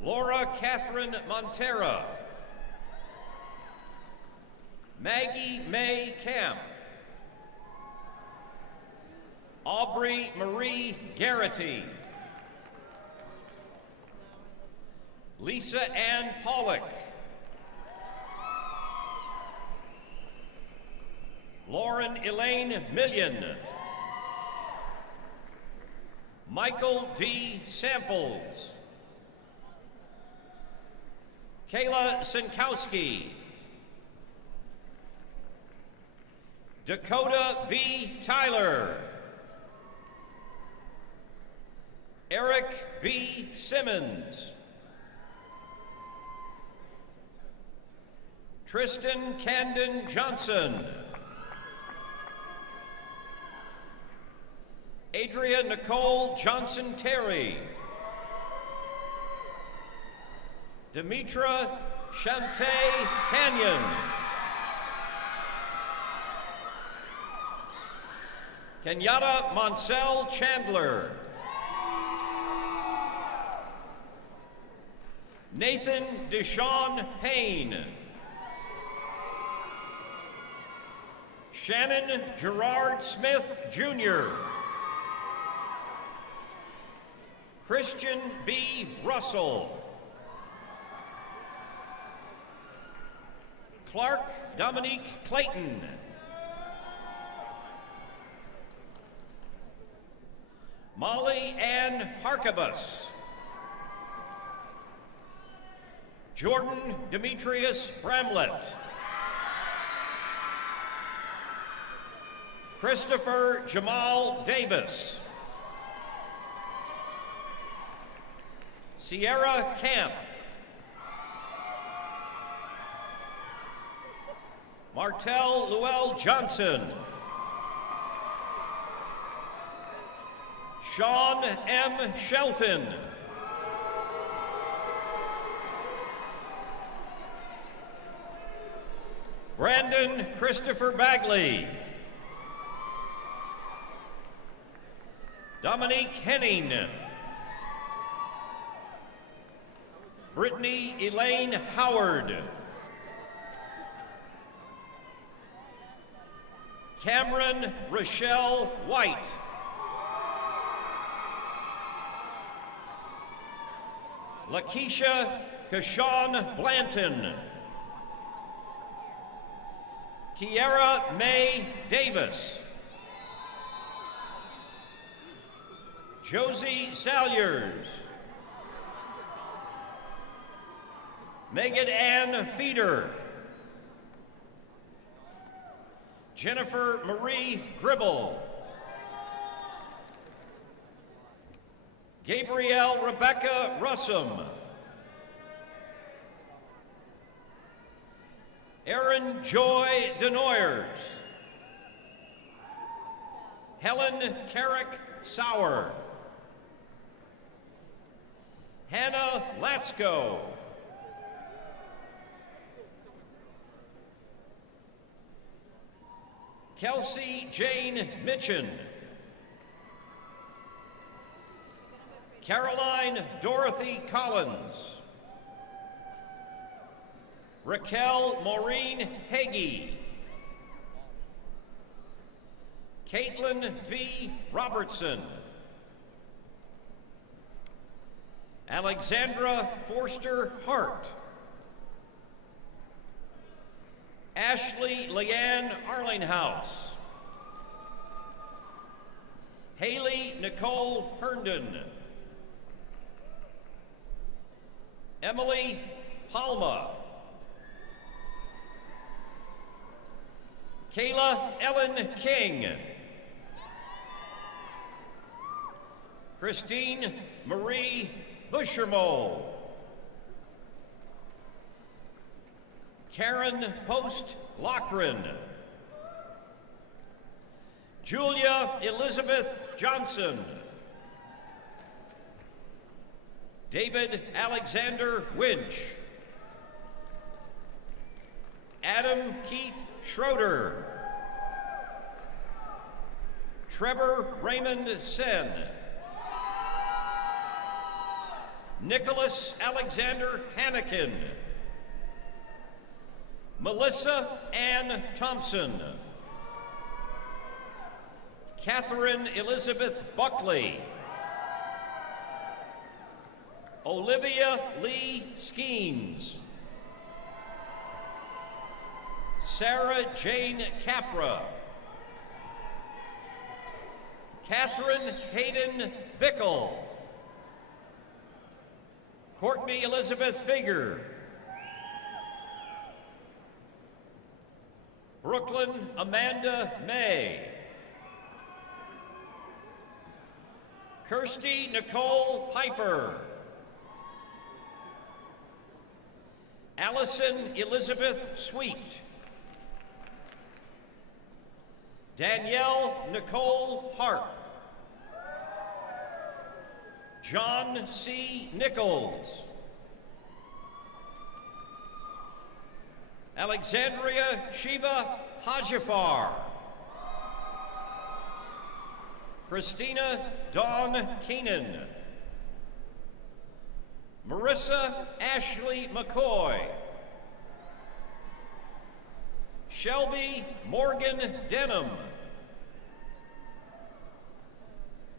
Laura Catherine Montera. Maggie May Camp. Aubrey Marie Garrity. Lisa Ann Pollock. Lauren Elaine Million. Michael D. Samples. Kayla Sinkowski. Dakota B. Tyler. Eric B. Simmons. Tristan Camden Johnson. Adria Nicole Johnson Terry. Demetra Shante Canyon. Kenyatta Monsell Chandler. Nathan Deshawn Payne. Shannon Gerard Smith, Jr. Christian B. Russell. Clark Dominique Clayton. Molly Ann Harkabus. Jordan Demetrius Bramlett. Christopher Jamal Davis. Sierra Camp. Martell Llewell Johnson. Sean M. Shelton. Brandon Christopher Bagley. Dominique Henning. Brittany Elaine Howard. Cameron Rochelle White. Lakeisha Kashawn Blanton. Kiara Mae Davis. Josie Salyers. Megan Ann Feeder. Jennifer Marie Gribble. Gabrielle Rebecca Russum. Erin Joy Denoyers. Helen Carrick Sauer. Hannah Latsko. Kelsey Jane Mitchin. Caroline Dorothy Collins. Raquel Maureen Hagee. Caitlin V. Robertson. Alexandra Forster Hart. Ashley Leanne Arlinghouse. Haley Nicole Herndon. Emily Palma. Kayla Ellen King. Christine Marie Buschermole. Karen Post Lochran. Julia Elizabeth Johnson. David Alexander Winch. Adam Keith Schroeder. Trevor Raymond Sen. Nicholas Alexander Hannikin. Melissa Ann Thompson. Catherine Elizabeth Buckley. Olivia Lee Skeens. Sarah Jane Capra. Catherine Hayden Bickle. Courtney Elizabeth Figger. Brooklyn Amanda May. Kirsty Nicole Piper. Allison Elizabeth Sweet. Danielle Nicole Hart. John C. Nichols. Alexandria Shiva Hajifar. Christina Dawn Keenan. Marissa Ashley McCoy. Shelby Morgan Denham.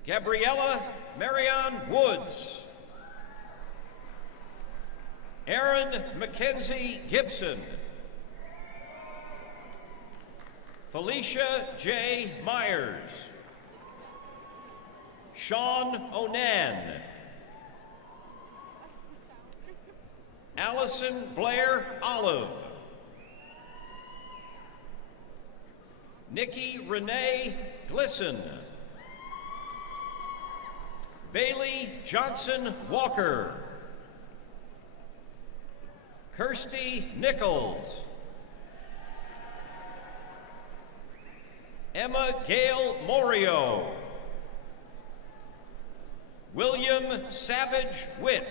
Gabriella Marianne Woods. Aaron Mackenzie Gibson. Felicia J. Myers. Sean Onan. Allison Blair Olive. Nikki Renee Glisson. Bailey Johnson Walker. Kirsty Nichols. Emma Gail Morio. William Savage Witt.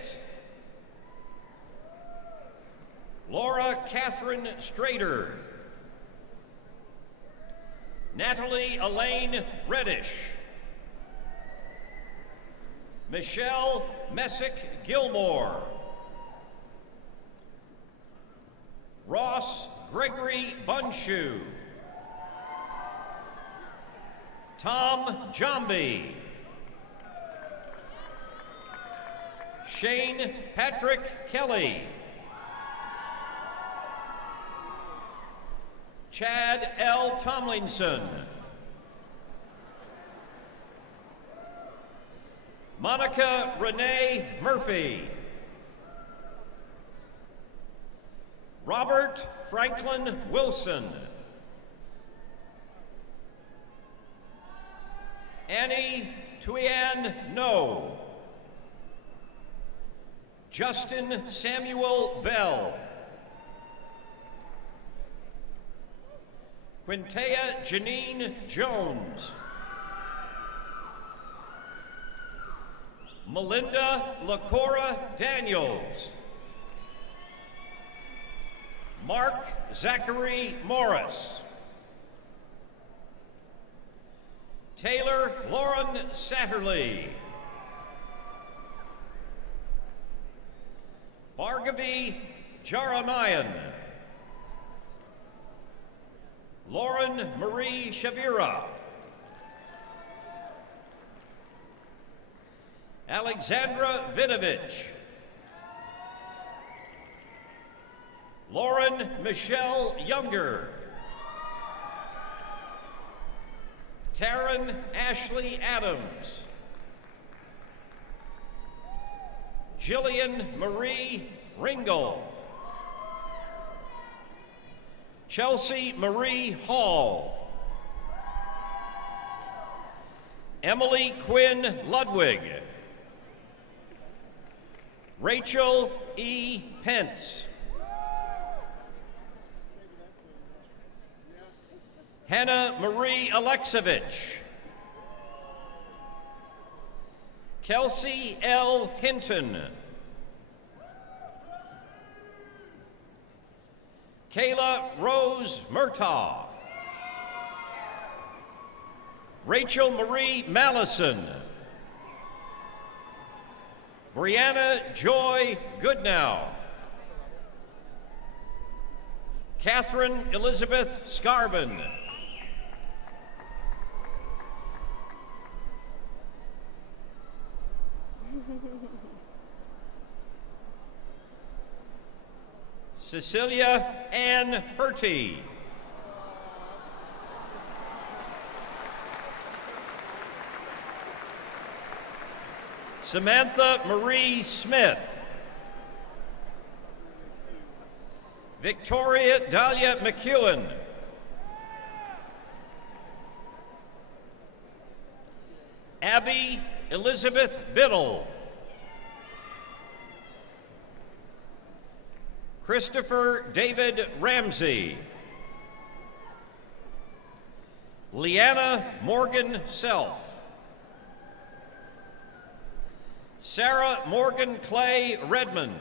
Laura Catherine Strader. Natalie Elaine Reddish. Michelle Messick Gilmore. Ross Gregory Bunshoe. Tom Jambi. Shane Patrick Kelly. Chad L. Tomlinson. Monica Renee Murphy. Robert Franklin Wilson. Annie Tuyan No. Justin Samuel Bell. Quintea Janine Jones. Melinda LaCora Daniels. Mark Zachary Morris. Taylor Lauren Satterley. Bhargavi Jaramayan. Lauren Marie Shavira. Alexandra Vinovich. Lauren Michelle Younger. Taryn Ashley Adams. Jillian Marie Ringel. Chelsea Marie Hall. Emily Quinn Ludwig. Rachel E. Pence. Hannah Marie Alexevich. Kelsey L. Hinton. Kayla Rose Murtaugh. Rachel Marie Mallison. Brianna Joy Goodnow. Catherine Elizabeth Scarvin. Cecilia Ann Purty. Samantha Marie Smith. Victoria Dahlia McEwen. Abby Elizabeth Biddle. Christopher David Ramsey. Leanna Morgan Self. Sarah Morgan Clay Redmond.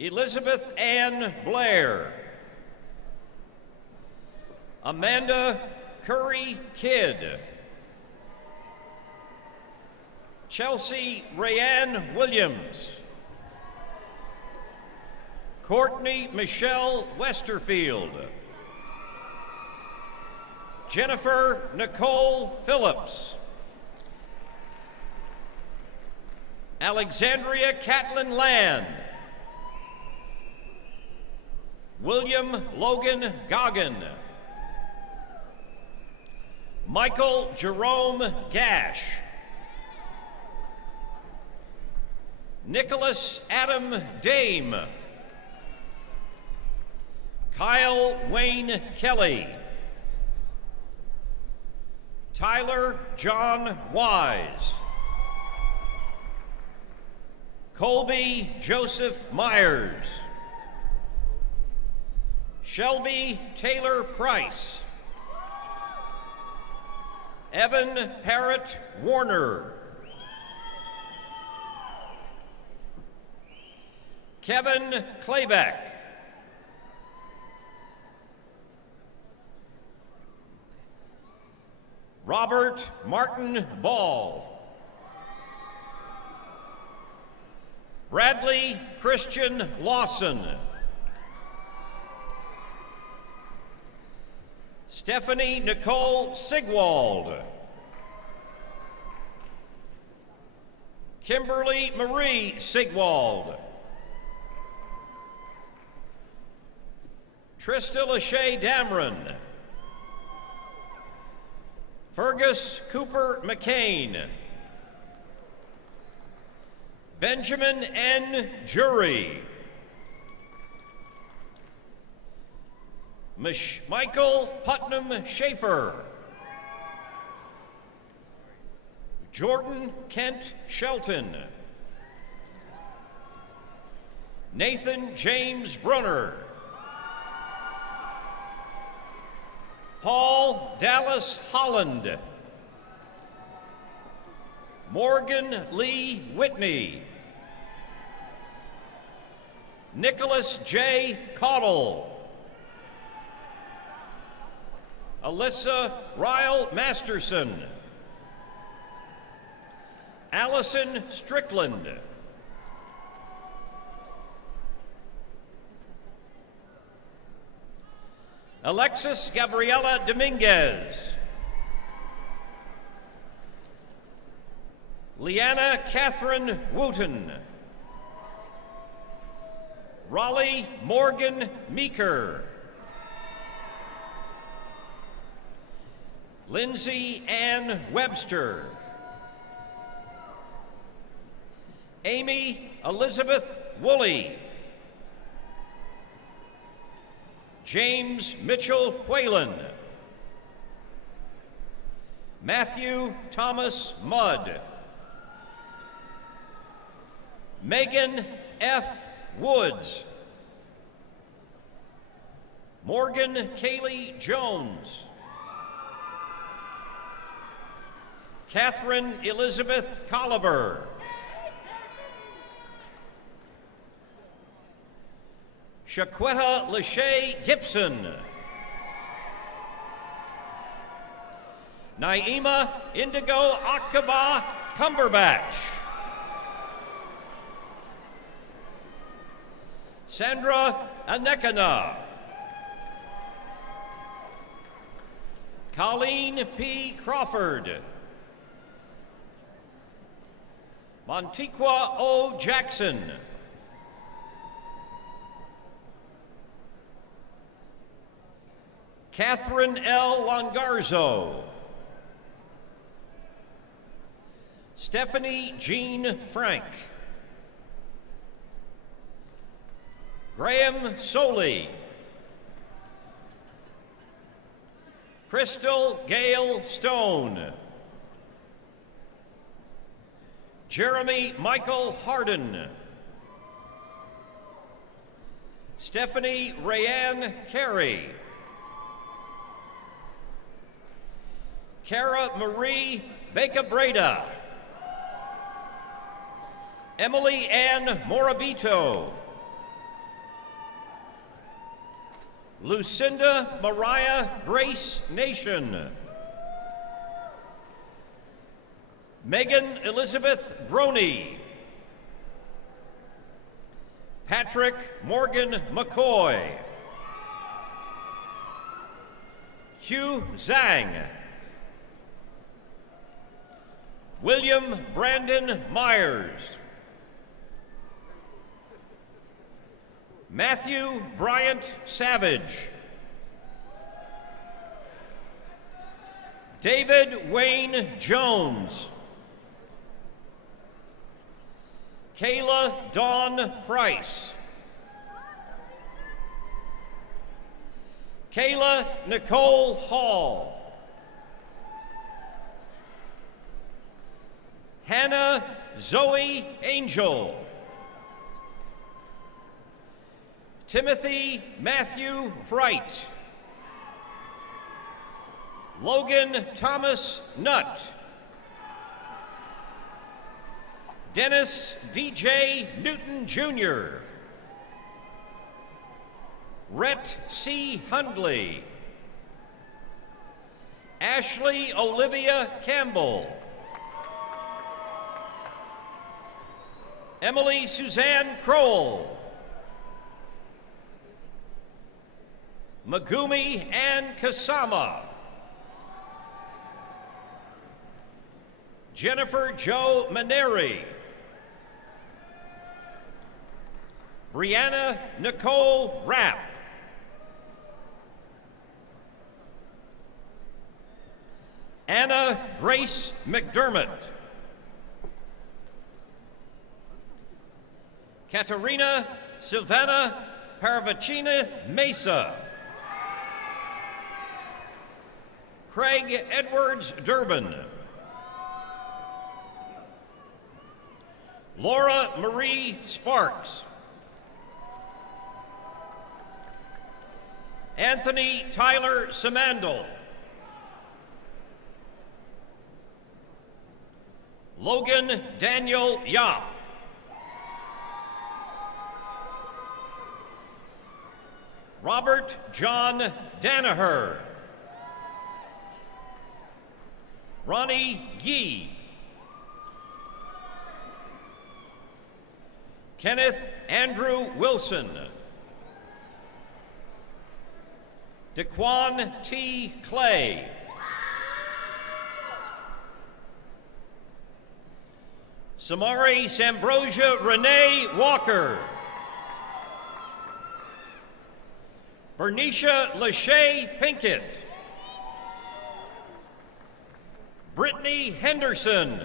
Elizabeth Ann Blair. Amanda Curry Kidd. Chelsea Rayanne Williams. Courtney Michelle Westerfield. Jennifer Nicole Phillips. Alexandria Catlin Land. William Logan Goggin. Michael Jerome Gash. Nicholas Adam Dame. Kyle Wayne Kelly. Tyler John Wise. Colby Joseph Myers. Shelby Taylor Price. Evan Parrott Warner. Kevin Clayback. Robert Martin Ball. Bradley Christian Lawson. Stephanie Nicole Sigwald. Kimberly Marie Sigwald. Trista Lachey Damron. Fergus Cooper McCain. Benjamin N. Jury. Michael Putnam Schaefer. Jordan Kent Shelton. Nathan James Brunner. Paul Dallas Holland. Morgan Lee Whitney. Nicholas J. Caudle. Alyssa Ryle Masterson. Allison Strickland. Alexis Gabriela Dominguez. Leanna Catherine Wooten. Raleigh Morgan Meeker. Lindsay Ann Webster. Amy Elizabeth Woolley. James Mitchell Whalen. Matthew Thomas Mudd. Megan F. Woods. Morgan Kaylee Jones. Catherine Elizabeth Colliver. Shaquetta Lachey Gibson. Naima Indigo Akaba Cumberbatch. Sandra Anekana. Colleen P. Crawford. Montiqua O. Jackson. Catherine L. Longarzo. Stephanie Jean Frank. Graham Soley. Crystal Gail Stone. Jeremy Michael Harden. Stephanie Rayanne Carey. Cara Marie Baca-Breda. Emily Ann Morabito. Lucinda Mariah Grace Nation. Megan Elizabeth Groney. Patrick Morgan McCoy. Hugh Zhang. William Brandon Myers. Matthew Bryant Savage. David Wayne Jones. Kayla Dawn Price. Kayla Nicole Hall. Hannah Zoe Angel. Timothy Matthew Wright. Logan Thomas Nutt. Dennis DJ Newton Jr. Rhett C. Hundley. Ashley Olivia Campbell. Emily Suzanne Crowell. Megumi Ann Kasama. Jennifer Jo Maneri. Brianna Nicole Rapp. Anna Grace McDermott. Katerina Silvana Paravicina Mesa. Craig Edwards Durbin. Laura Marie Sparks. Anthony Tyler Samandel. Logan Daniel Yop. Robert John Danaher. Ronnie Yee. Kenneth Andrew Wilson. DeQuan T. Clay. Samari Sambrosia Renee Walker. Bernicia Lachey Pinkett. Brittany Henderson.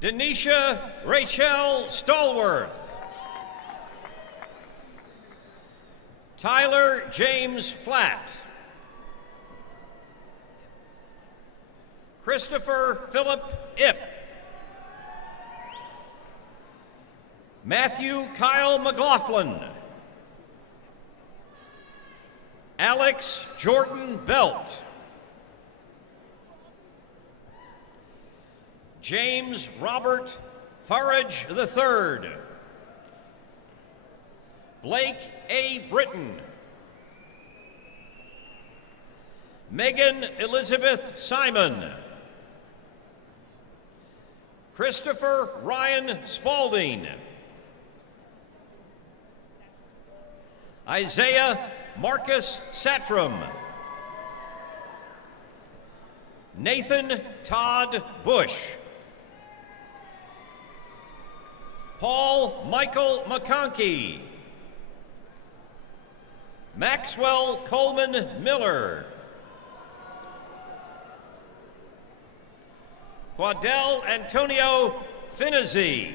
Denisha Rachel Stallworth. Tyler James Flatt. Christopher Philip Ip. Matthew Kyle McLaughlin. Alex Jordan Belt. James Robert Farage III. Blake A. Britton. Megan Elizabeth Simon. Christopher Ryan Spalding. Isaiah Marcus Satram. Nathan Todd Bush. Paul Michael McConkey. Maxwell Coleman Miller. Quadell Antonio Finizzi.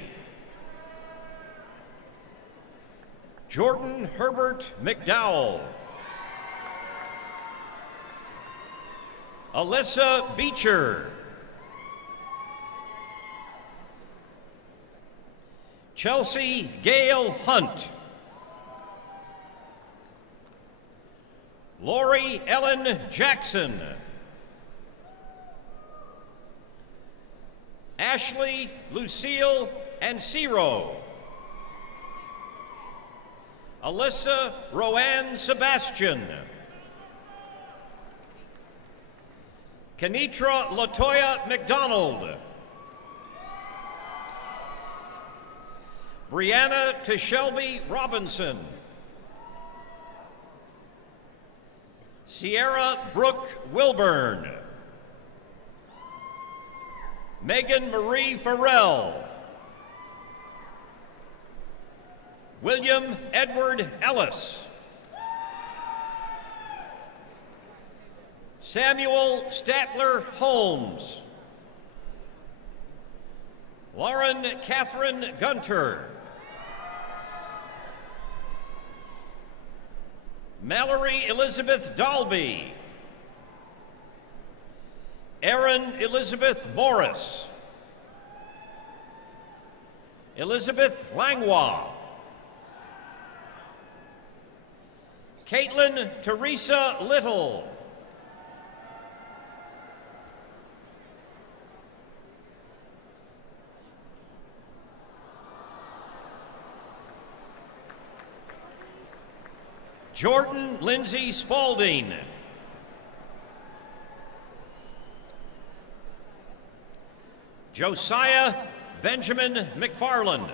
Jordan Herbert McDowell. Alyssa Beecher. Chelsea Gale Hunt. Lori Ellen Jackson. Ashley Lucille Anciro. Alyssa Roanne Sebastian. Kenitra Latoya McDonald. Brianna Teshelby Robinson. Sierra Brooke Wilburn. Megan Marie Farrell. William Edward Ellis. Samuel Statler Holmes. Lauren Catherine Gunter. Mallory Elizabeth Dalby. Erin Elizabeth Morris. Elizabeth Langlois. Caitlin Teresa Little. Jordan Lindsay Spalding. Josiah Benjamin McFarland.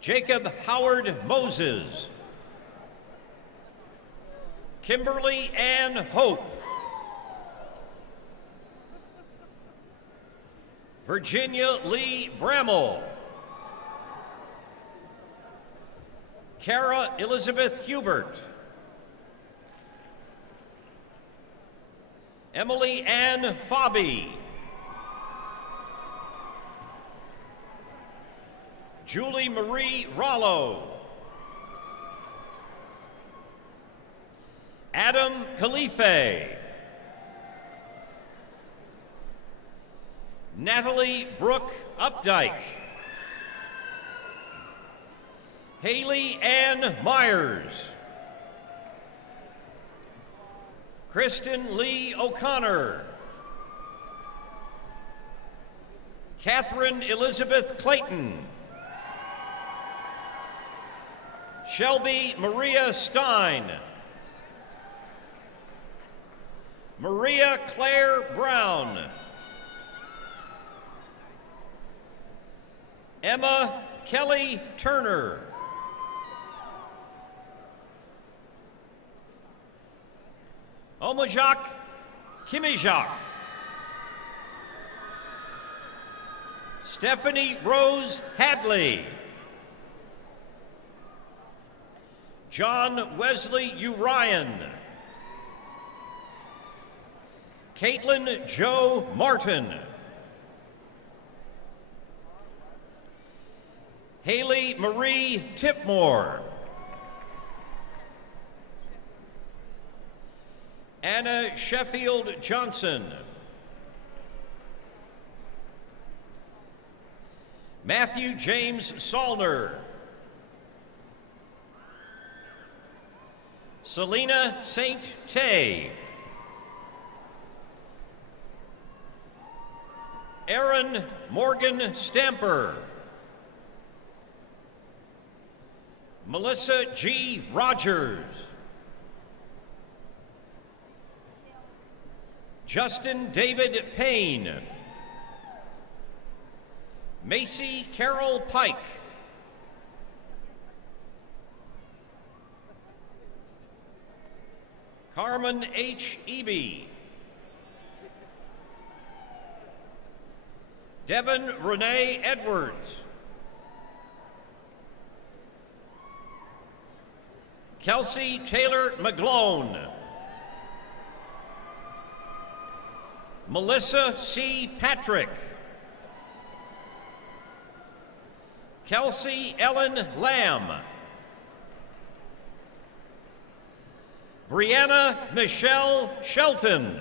Jacob Howard Moses. Kimberly Ann Hope. Virginia Lee Bramall. Kara Elizabeth Hubert. Emily Ann Fabi. Julie Marie Rollo. Adam Khalife. Natalie Brooke Updike. Haley Ann Myers. Kristen Lee O'Connor. Catherine Elizabeth Clayton. Shelby Maria Stein. Maria Claire Brown. Emma Kelly Turner. Omajak Kimijak. Stephanie Rose Hadley. John Wesley Urian. Caitlin Joe Martin. Haley Marie Tipmore. Anna Sheffield Johnson. Matthew James Salner. Selena Saint Tay. Aaron Morgan Stamper. Melissa G. Rogers. Justin David Payne. Macy Carol Pike. Carmen H. Eby. Devin Renee Edwards. Kelsey Taylor McGlone. Melissa C. Patrick. Kelsey Ellen Lamb. Brianna Michelle Shelton.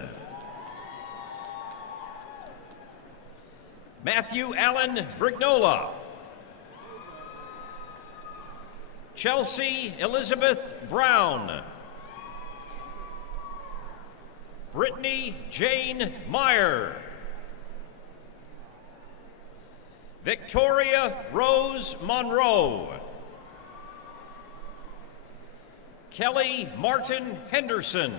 Matthew Allen Brignola. Chelsea Elizabeth Brown. Brittany Jane Meyer. Victoria Rose Monroe. Kelly Martin Henderson.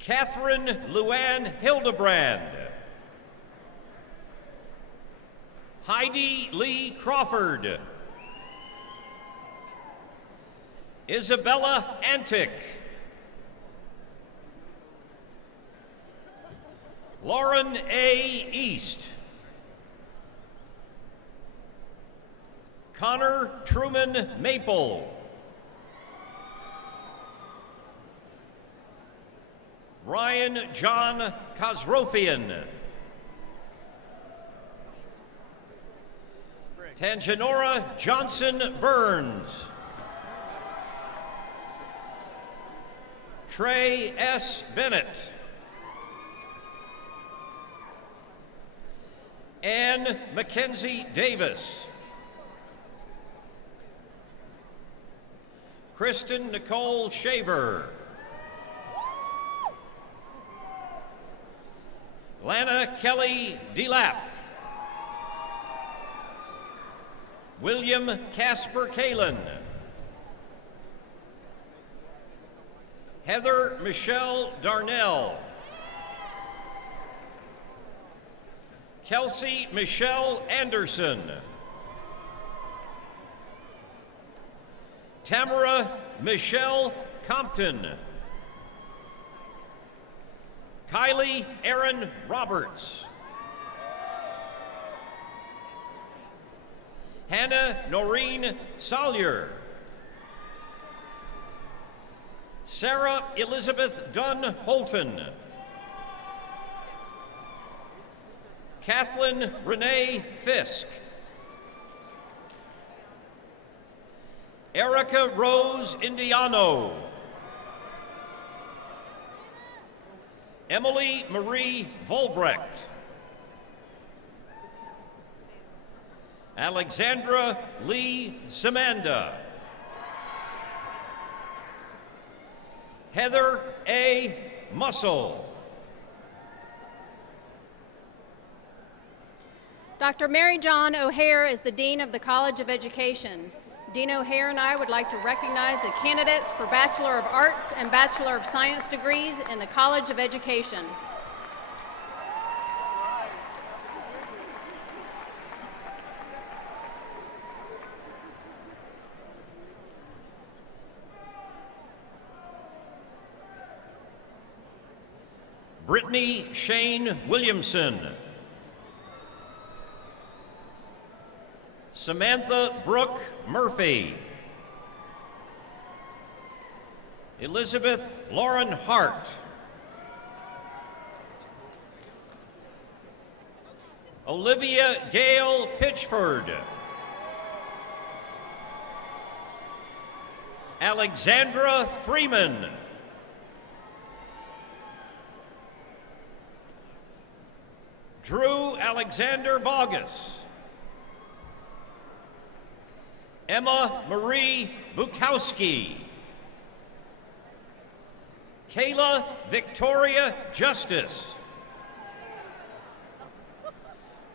Catherine Luann Hildebrand. Heidi Lee Crawford. Isabella Antic. Lauren A. East. Connor Truman Maple. Ryan John Kosrofian. Tanjanora Johnson Burns. Trey S. Bennett. Ann Mackenzie Davis. Kristen Nicole Shaver. Lana Kelly Delap. William Casper Kalin. Heather Michelle Darnell. Kelsey Michelle Anderson. Tamara Michelle Compton. Kylie Erin Roberts. Hannah Noreen Salyer. Sarah Elizabeth Dunn Holton. Kathleen Renee Fisk. Erica Rose Indiano. Emily Marie Volbrecht. Alexandra Lee Samanda. Heather A. Muscle. Dr. Mary John O'Hare is the Dean of the College of Education. Dean O'Hare and I would like to recognize the candidates for Bachelor of Arts and Bachelor of Science degrees in the College of Education. Brittany Shane Williamson. Samantha Brooke Murphy. Elizabeth Lauren Hart. Olivia Gale Pitchford. Alexandra Freeman. Drew Alexander Bogus. Emma Marie Bukowski. Kayla Victoria Justice.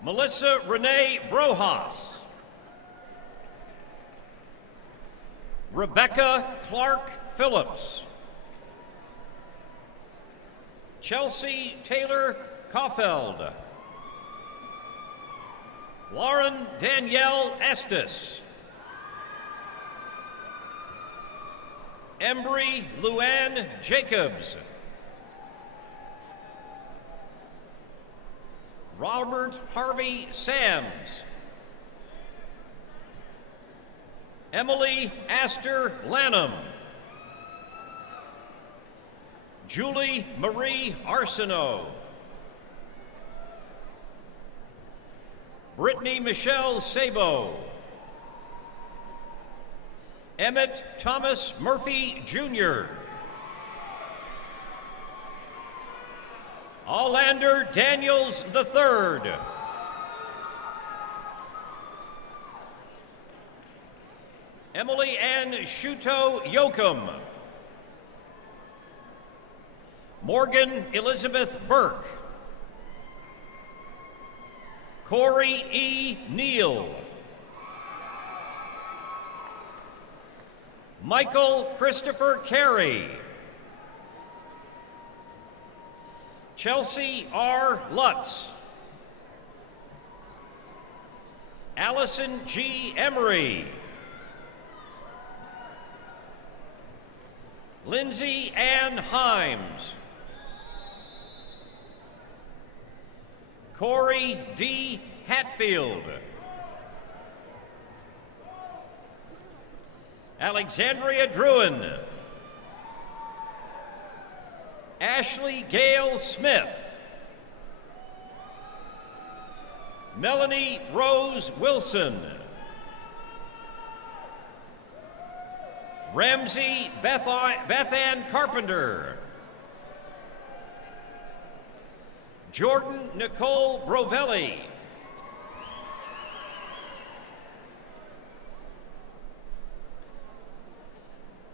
Melissa Renee Brohas. Rebecca Clark Phillips. Chelsea Taylor Kaufeld. Lauren Danielle Estes. Embry Luann Jacobs. Robert Harvey Sams. Emily Astor Lanham. Julie Marie Arsenault. Brittany Michelle Sabo. Emmett Thomas Murphy, Jr. Allander Daniels III. Emily Ann Shuto Yoakum. Morgan Elizabeth Burke. Corey E. Neal. Michael Christopher Carey. Chelsea R. Lutz. Allison G. Emery. Lindsay Ann Himes. Corey D. Hatfield. Alexandria Druin. Ashley Gale Smith. Melanie Rose Wilson. Ramsey Bethann Carpenter. Jordan Nicole Brovelli.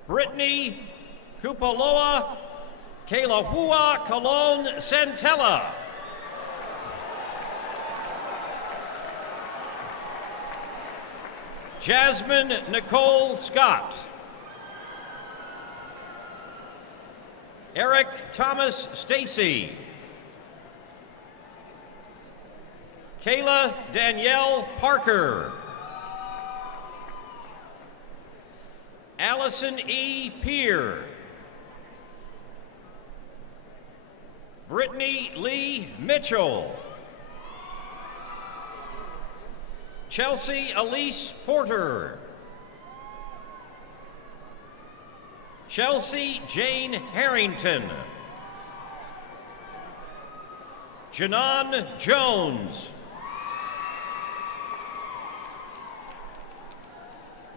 Brittany Kupaloa Kelahua Colon Santella. Jasmine Nicole Scott. Eric Thomas Stacy. Kayla Danielle Parker. Allison E. Peer. Brittany Lee Mitchell. Chelsea Elise Porter. Chelsea Jane Harrington. Janan Jones.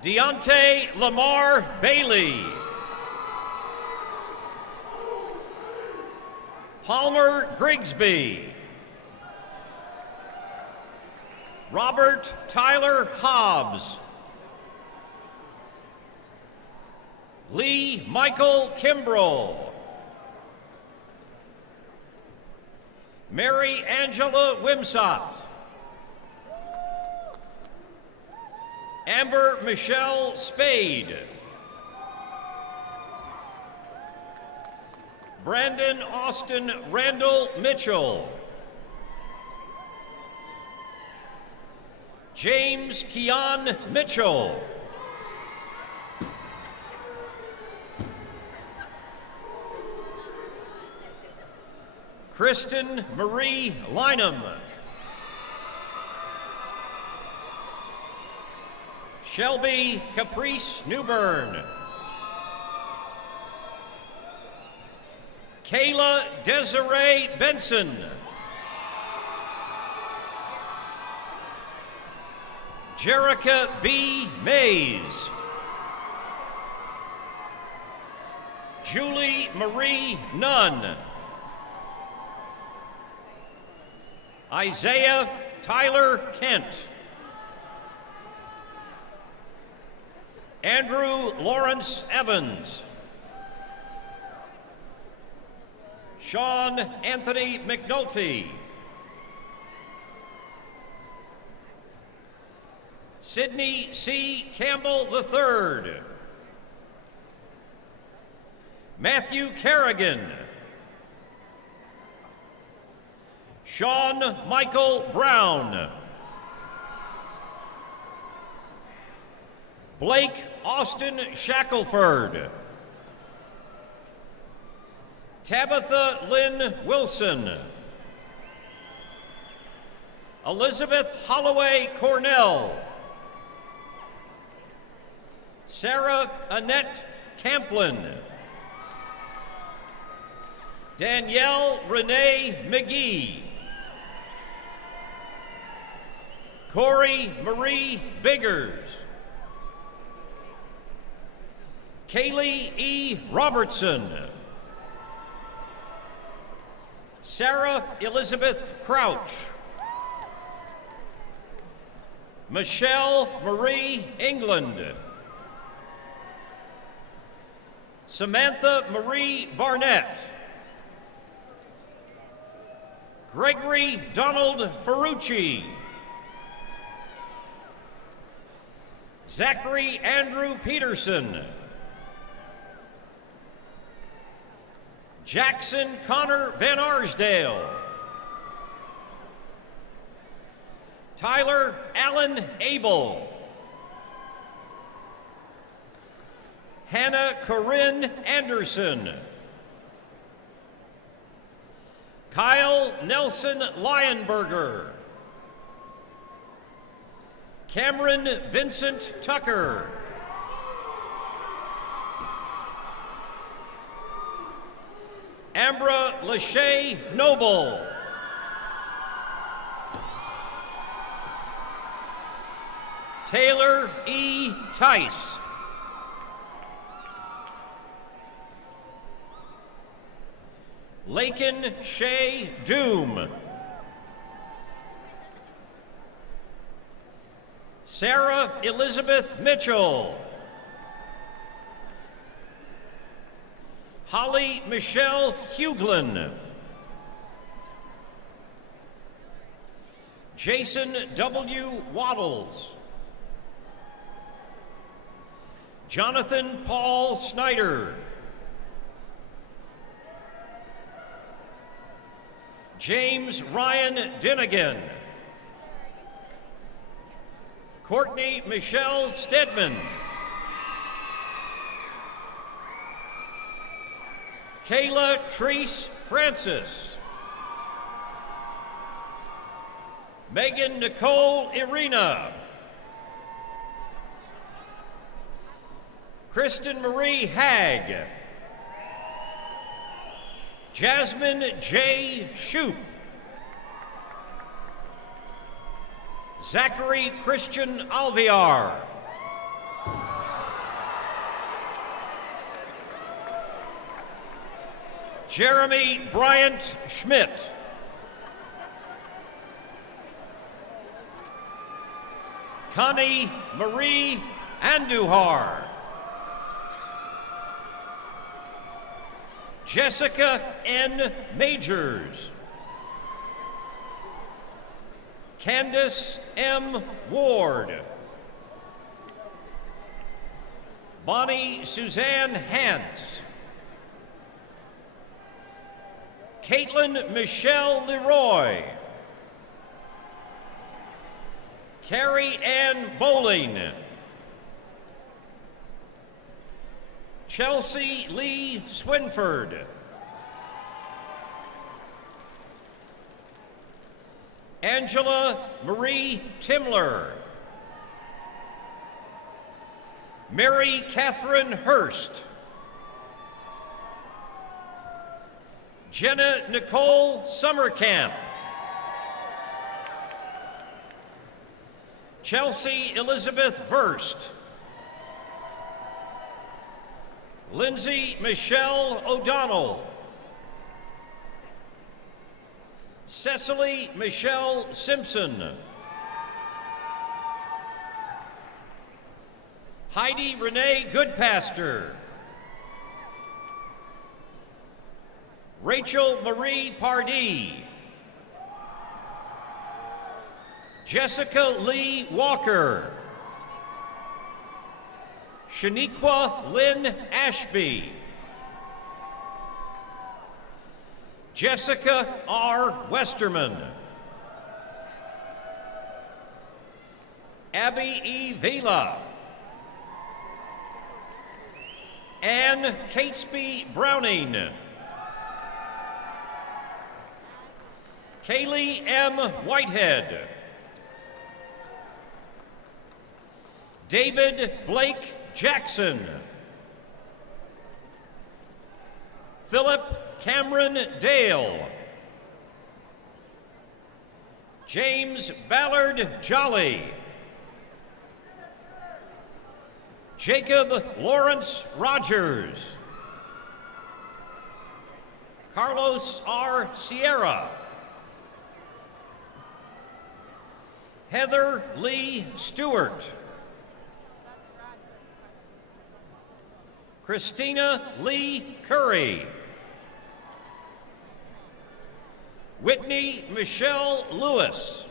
Deontay Lamar Bailey. Palmer Grigsby. Robert Tyler Hobbs. Lee Michael Kimbrell. Mary Angela Wimsott. Amber Michelle Spade. Brandon Austin Randall Mitchell. James Keon Mitchell. Kristen Marie Lynham. Shelby Caprice Newbern. Kayla Desiree Benson. Jerica B. Mays. Julie Marie Nunn. Isaiah Tyler Kent. Andrew Lawrence Evans. Sean Anthony McNulty. Sidney C. Campbell III. Matthew Kerrigan. Sean Michael Brown. Blake Austin Shackelford. Tabitha Lynn Wilson. Elizabeth Holloway Cornell. Sarah Annette Camplin. Danielle Renee McGee. Corey Marie Biggers. Kaylee E. Robertson. Sarah Elizabeth Crouch. Michelle Marie England. Samantha Marie Barnett. Gregory Donald Ferrucci. Zachary Andrew Peterson. Jackson Connor Van Arsdale. Tyler Allen Abel. Hannah Corinne Anderson. Kyle Nelson Lionberger. Cameron Vincent Tucker. Ambra Lachey Noble. Taylor E. Tice. Lakin Shay Doom. Sarah Elizabeth Mitchell. Holly Michelle Huglin. Jason W. Waddles. Jonathan Paul Snyder. James Ryan Dinnigan. Courtney Michelle Stedman. Kayla Treese Francis. Megan Nicole Irina. Kristen Marie Hagg. Jasmine J. Shoup. Zachary Christian Alviar. Jeremy Bryant Schmidt. Connie Marie Andujar. Jessica N. Majors. Candace M. Ward. Bonnie Suzanne Hance. Caitlin Michelle Leroy. Carrie Ann Bowling. Chelsea Lee Swinford. Angela Marie Timler. Mary Catherine Herbst. Jenna Nicole Summercamp. Chelsea Elizabeth Verst. Lindsay Michelle O'Donnell. Cecily Michelle Simpson. Heidi Renee Goodpaster. Rachel Marie Pardee. Jessica Lee Walker. Shaniqua Lynn Ashby. Jessica R. Westerman. Abby E. Vila. Ann Catesby Browning. Kaylee M. Whitehead. David Blake Jackson. Philip Cameron Dale. James Ballard Jolly. Jacob Lawrence Rogers. Carlos R. Sierra. Heather Lee Stewart. Christina Lee Curry. Whitney Michelle Lewis.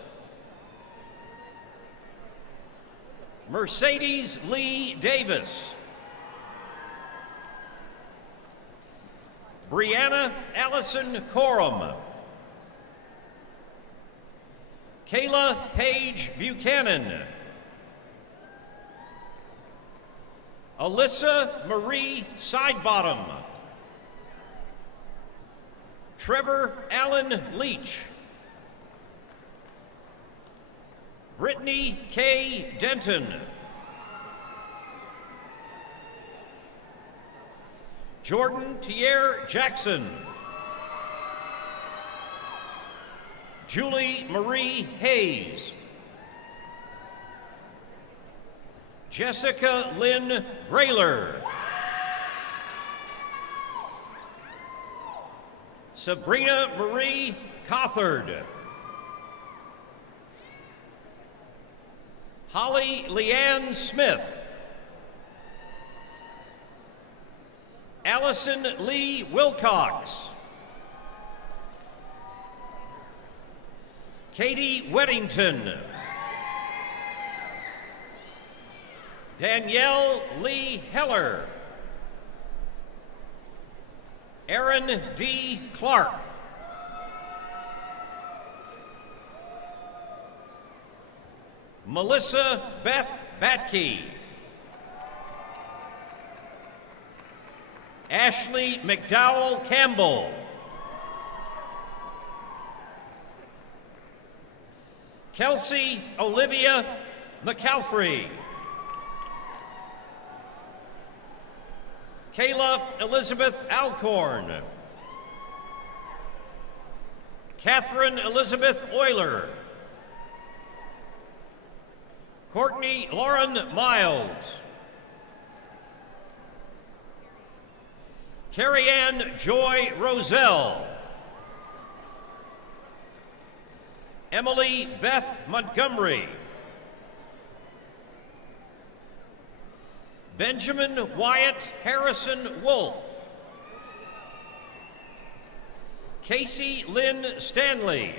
Mercedes Lee Davis. Brianna Allison Corum. Kayla Paige Buchanan. Alyssa Marie Sidebottom. Trevor Allen Leach. Brittany K. Denton. Jordan Tier Jackson. Julie Marie Hayes. Jessica Lynn Grayler. Sabrina Marie Cothard. Holly Leanne Smith. Allison Lee Wilcox. Katie Weddington. Danielle Lee Heller. Aaron D. Clark. Melissa Beth Batke. Ashley McDowell Campbell. Kelsey Olivia McAlfrey. Kayla Elizabeth Alcorn. Catherine Elizabeth Euler. Courtney Lauren Miles. Carrie Ann Joy Roselle. Emily Beth Montgomery. Benjamin Wyatt Harrison Wolf. Casey Lynn Stanley.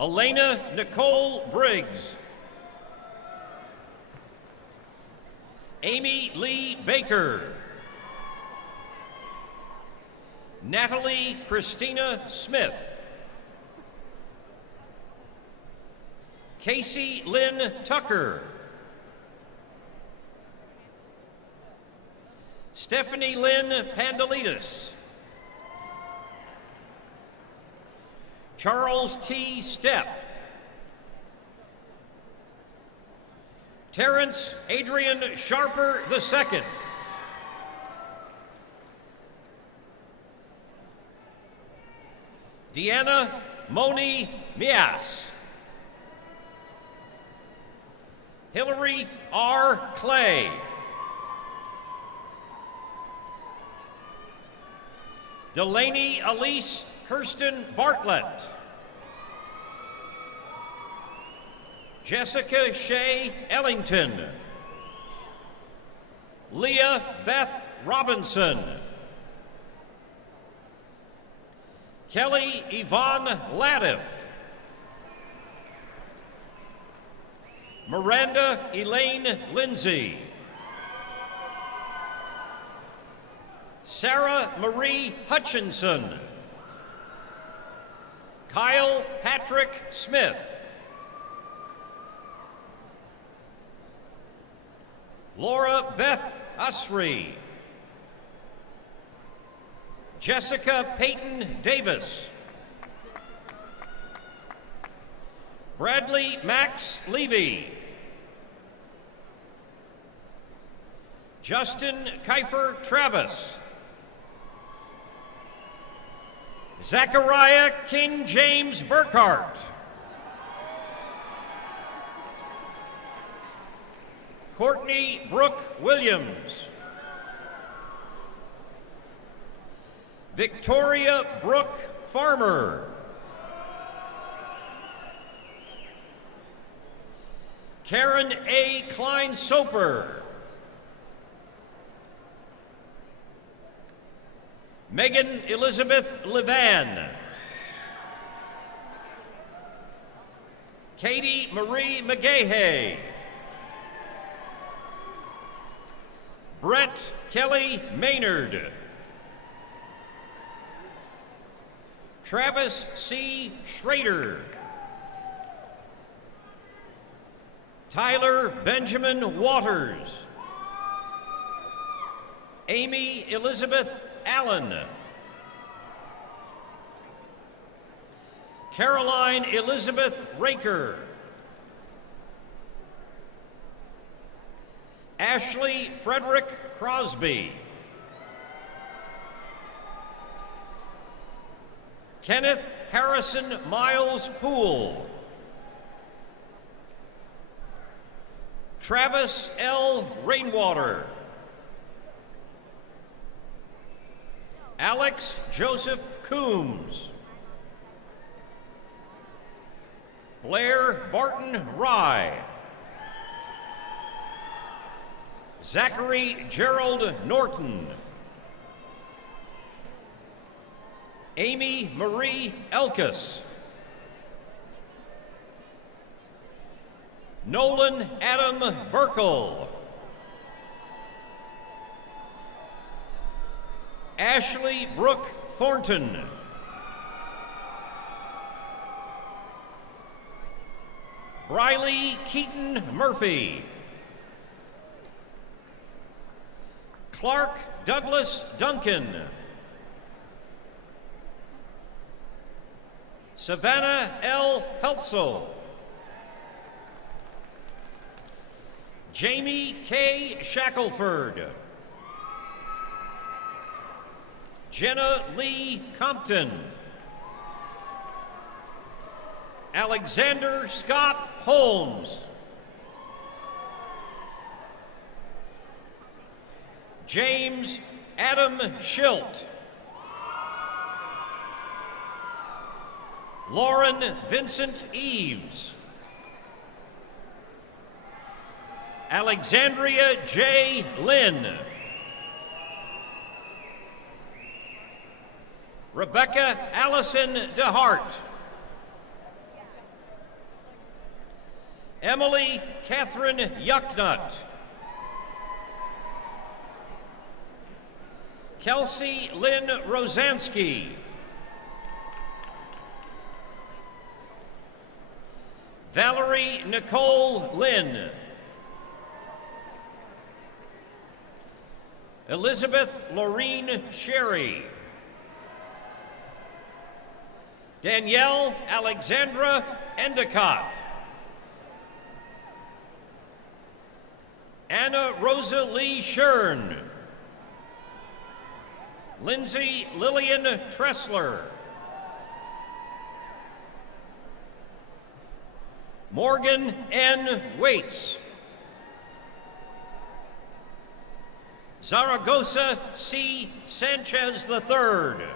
Elena Nicole Briggs. Amy Lee Baker. Natalie Christina Smith. Casey Lynn Tucker. Stephanie Lynn Pandelitis. Charles T. Stepp. Terrence Adrian Sharper II. Deanna Moni Mias. Hillary R. Clay. Delaney Elise Kirsten Bartlett. Jessica Shea Ellington. Leah Beth Robinson. Kelly Yvonne Laddiff. Miranda Elaine Lindsay. Sarah Marie Hutchinson. Kyle Patrick Smith. Laura Beth Usry. Jessica Peyton Davis. Bradley Max Levy. Justin Kiefer Travis. Zachariah King James Burkhart. Courtney Brooke Williams. Victoria Brooke Farmer. Karen A. Klein Soper. Megan Elizabeth Levan. Katie Marie McGahey. Brett Kelly Maynard. Travis C. Schrader. Tyler Benjamin Waters. Amy Elizabeth Allen. Caroline Elizabeth Raker. Ashley Frederick Crosby. Kenneth Harrison Miles Poole. Travis L. Rainwater. Alex Joseph Coombs. Blair Barton Rye. Zachary Gerald Norton. Amy Marie Elkus. Nolan Adam Burkle. Ashley Brooke Thornton. Briley Keaton Murphy. Clark Douglas Duncan. Savannah L. Heltzel. Jamie K. Shackelford. Jenna Lee Compton. Alexander Scott Holmes. James Adam Schilt. Lauren Vincent Eves. Alexandria J. Lynn. Rebecca Allison DeHart. Emily Catherine Yucknut. Kelsey Lynn Rosansky. Valerie Nicole Lynn. Elizabeth Laureen Sherry. Danielle Alexandra Endicott. Anna Rosa Lee Shern. Lindsay Lillian Tressler. Morgan N. Waits. Zaragoza C. Sanchez III.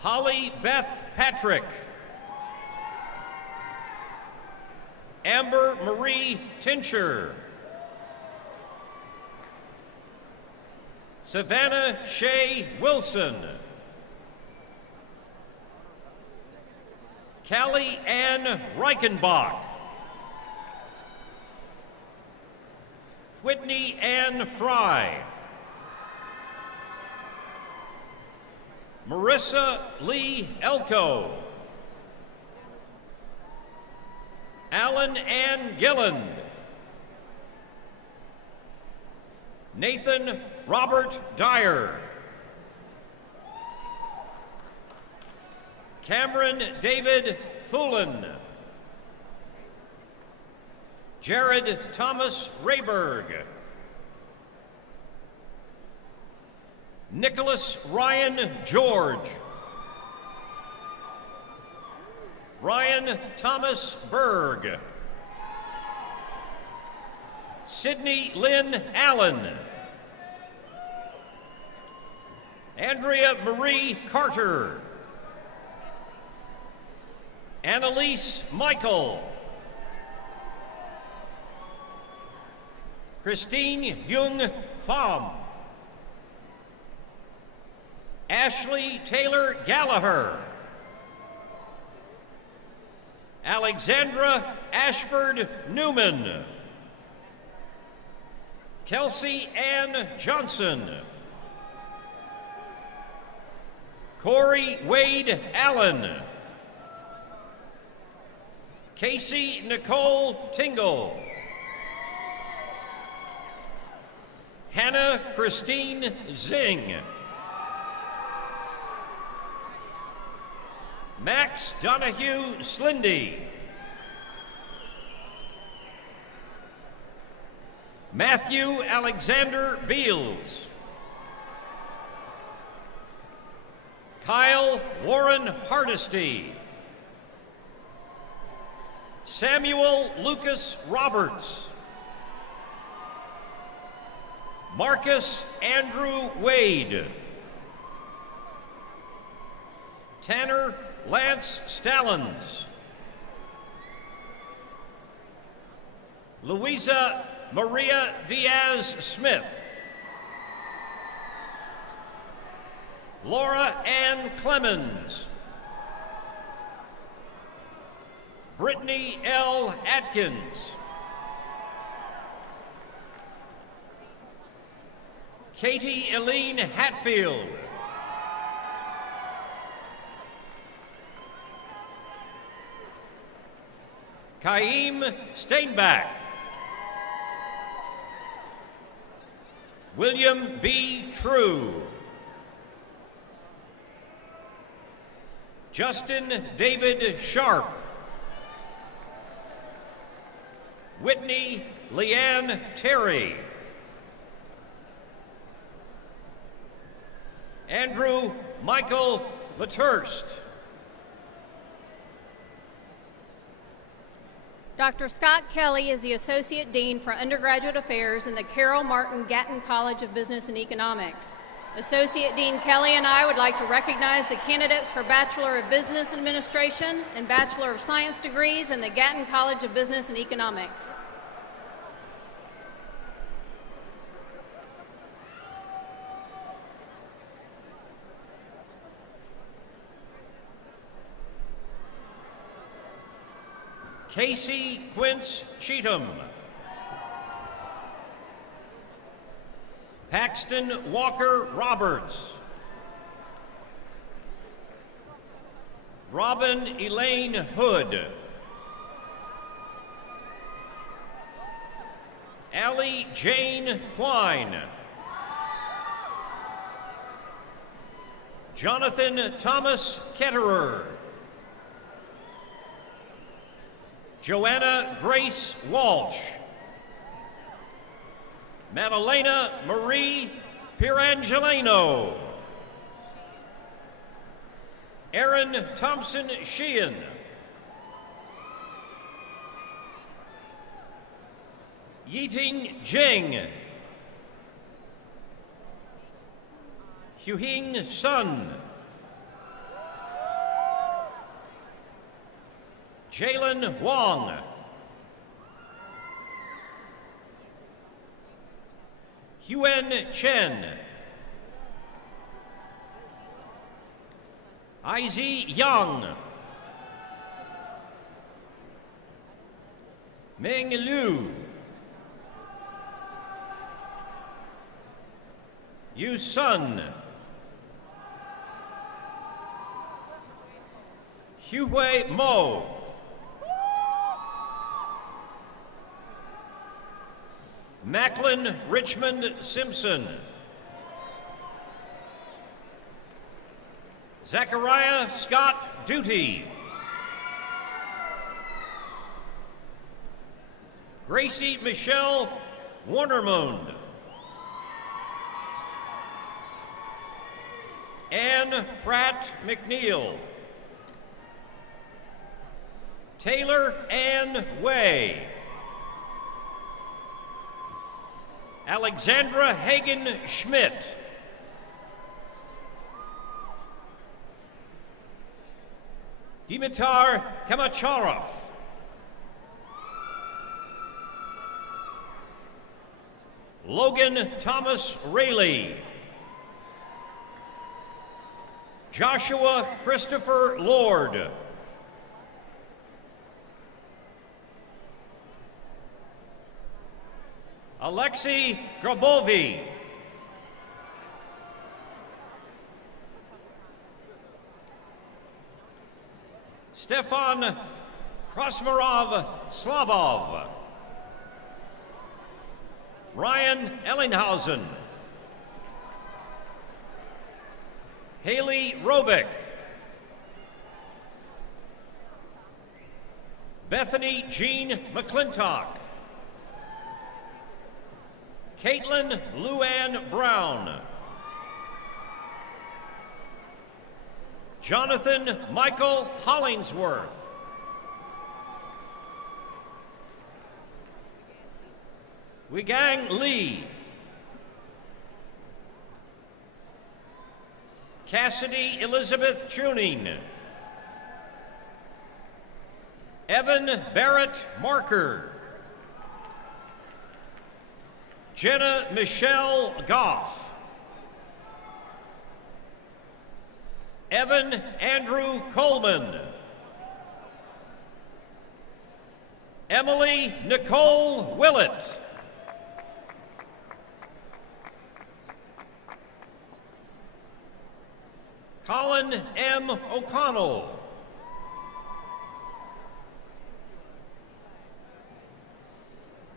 Holly Beth Patrick. Amber Marie Tincher. Savannah Shea Wilson. Callie Ann Reichenbach. Whitney Ann Fry. Marissa Lee Elko. Alan Ann Gilland. Nathan Robert Dyer. Cameron David Thulin. Jared Thomas Rayberg. Nicholas Ryan George. Ryan Thomas Berg. Sydney Lynn Allen. Andrea Marie Carter. Annalise Michael. Christine Jung Pham. Ashley Taylor Gallagher. Alexandra Ashford Newman. Kelsey Ann Johnson. Corey Wade Allen. Casey Nicole Tingle. Hannah Christine Zing. Max Donahue Slindy. Matthew Alexander Beals. Kyle Warren Hardesty. Samuel Lucas Roberts. Marcus Andrew Wade. Tanner Lance Stallons. Louisa Maria Diaz Smith. Laura Ann Clemens. Brittany L. Atkins. Katie Eileen Hatfield. Kaim Steinbach. William B. True. Justin David Sharp. Whitney Leanne Terry. Andrew Michael Laturst. Dr. Scott Kelly is the Associate Dean for Undergraduate Affairs in the Carroll Martin Gatton College of Business and Economics. Associate Dean Kelly and I would like to recognize the candidates for Bachelor of Business Administration and Bachelor of Science degrees in the Gatton College of Business and Economics. Casey Quince Cheatham. Paxton Walker Roberts. Robin Elaine Hood. Allie Jane Quine. Jonathan Thomas Ketterer. Joanna Grace Walsh. Madalena Marie Pierangelino. Erin Thompson Sheehan. Yiting Jing. Huhing Sun. Jalen Wong. Huen Chen. Izzy Young. Meng Liu. Yu Sun. Huey Mo. Macklin Richmond Simpson. Zachariah Scott Duty. Gracie Michelle Warnermund. Ann Pratt McNeil. Taylor Ann Way. Alexandra Hagen Schmidt. Dimitar Kamacharov. Logan Thomas Rayleigh. Joshua Christopher Lord. Alexei Grabovi. Stefan Krasmarov Slavov. Ryan Ellinghausen. Haley Robick. Bethany Jean McClintock. Caitlin Luann Brown. Jonathan Michael Hollingsworth. Wigang Lee. Cassidy Elizabeth Tuning. Evan Barrett Marker. Jenna Michelle Goff. Evan Andrew Coleman. Emily Nicole Willett. Colin M. O'Connell.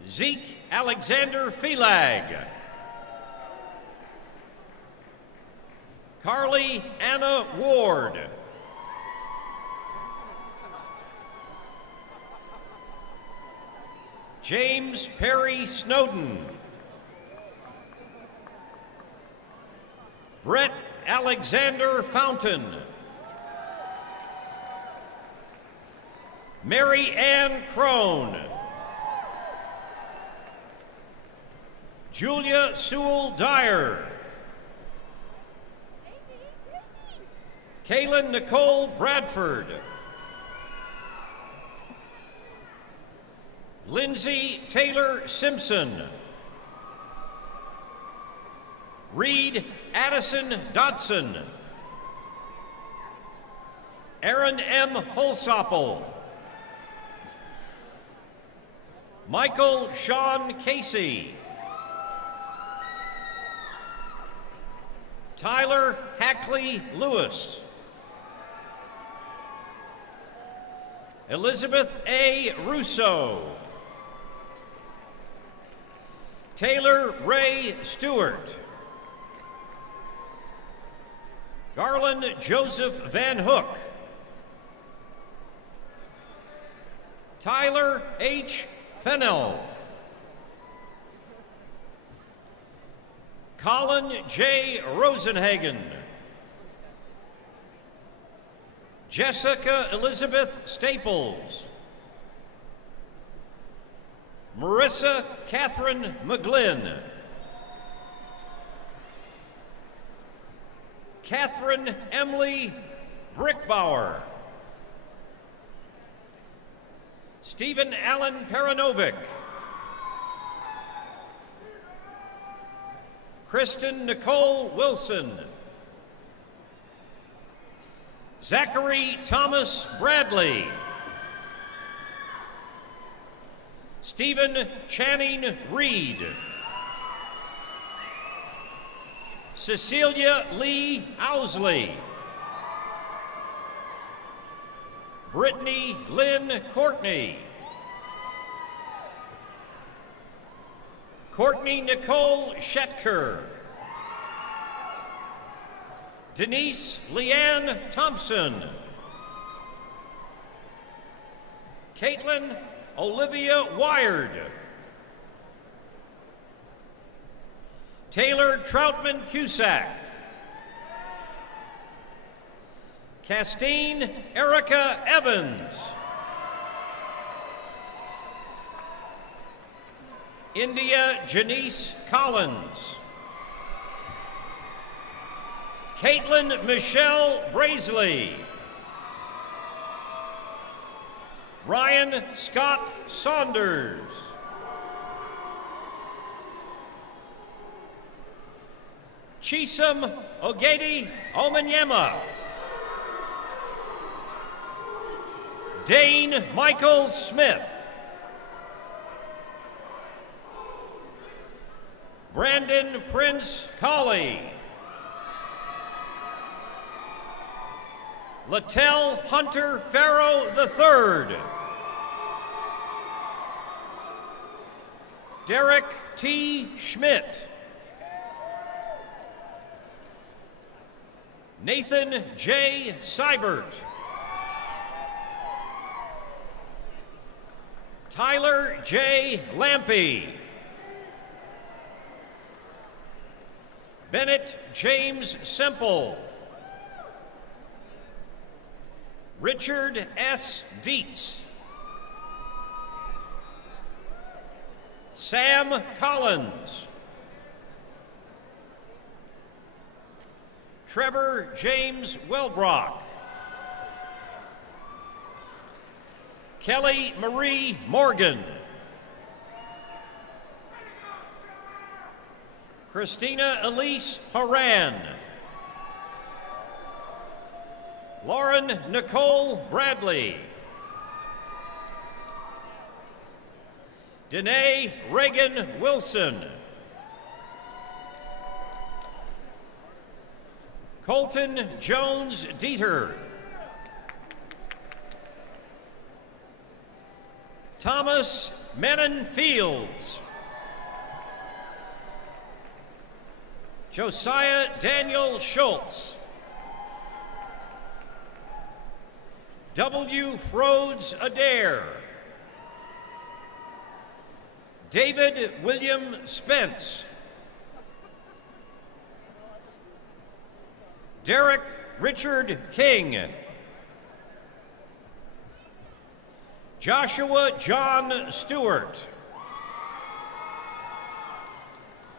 Zeke Alexander Felag. Carly Anna Ward. James Perry Snowden. Brett Alexander Fountain. Mary Ann Crone. Julia Sewell Dyer. Kaylin Nicole Bradford. Lindsay Taylor Simpson. Reed Addison Dodson. Aaron M. Holsopple. Michael Sean Casey. Tyler Hackley Lewis. Elizabeth A. Russo. Taylor Ray Stewart. Garland Joseph Van Hook. Tyler H. Fennell. Colin J. Rosenhagen. Jessica Elizabeth Staples. Marissa Catherine McGlynn. Catherine Emily Brickbauer. Stephen Allen Peranovic. Kristen Nicole Wilson. Zachary Thomas Bradley. Stephen Channing Reed. Cecilia Lee Owsley. Brittany Lynn Courtney. Courtney Nicole Shetker. Denise Leanne Thompson. Caitlin Olivia Wired. Taylor Troutman Cusack. Castine Erica Evans. India Janice Collins. Caitlin Michelle Brazeley. Ryan Scott Saunders. Chisum Ogedi Omanyema. Dane Michael Smith. Brandon Prince Colley. Littell Hunter Farrow III. Derek T. Schmidt. Nathan J. Seibert. Tyler J. Lampy. Bennett James Semple. Richard S. Dietz. Sam Collins. Trevor James Welbrock. Kelly Marie Morgan. Christina Elise Horan. Lauren Nicole Bradley. Danae Reagan Wilson. Colton Jones Dieter. Thomas Menon Fields. Josiah Daniel Schultz. W. Frodes Adair. David William Spence. Derek Richard King. Joshua John Stewart.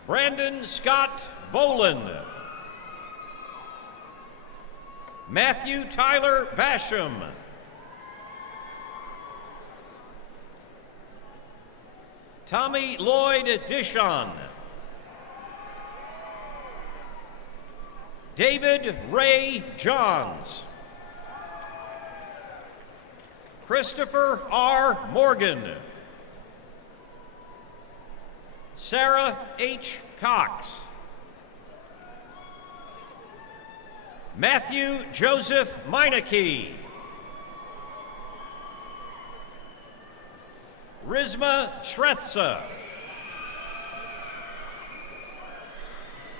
Brandon Scott Boland. Matthew Tyler Basham. Tommy Lloyd Dishon. David Ray Johns. Christopher R. Morgan. Sarah H. Cox. Matthew Joseph Meineke. Rizma Shrestha.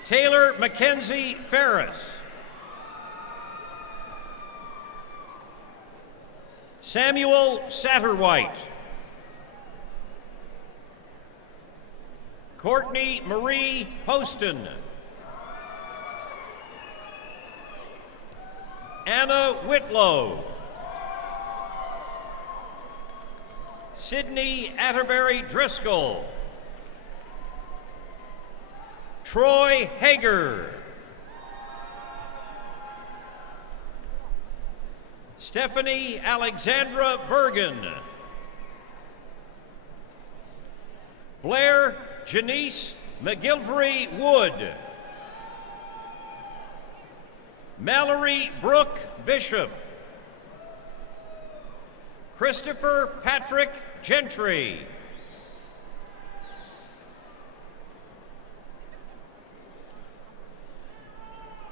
Taylor Mackenzie Ferris. Samuel Satterwhite. Courtney Marie Poston. Anna Whitlow. Sydney Atterbury Driscoll. Troy Hager. Stephanie Alexandra Bergen. Blair Janice McGilvery Wood. Mallory Brooke Bishop. Christopher Patrick Gentry.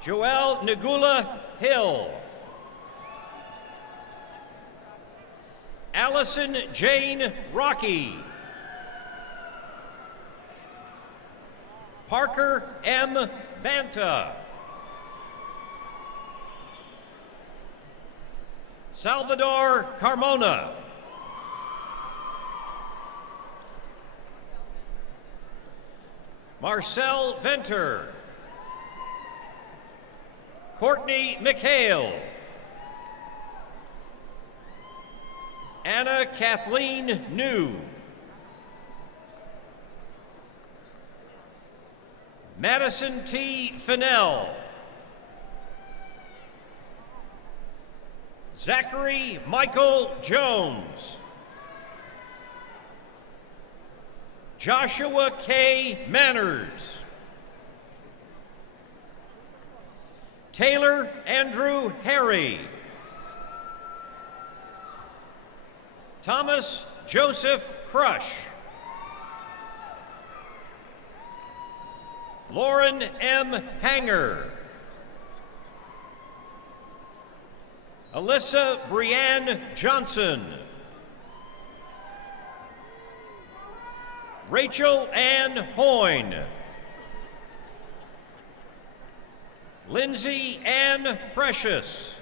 Joelle Nagula Hill. Allison Jane Rocky. Parker M. Banta. Salvador Carmona. Marcel Venter. Courtney McHale. Anna Kathleen New. Madison T. Fennell. Zachary Michael Jones. Joshua K. Manners. Taylor Andrew Harry. Thomas Joseph Crush. Lauren M. Hanger. Alyssa Brianne Johnson. Rachel Ann Hoyne. Lindsay Ann Precious.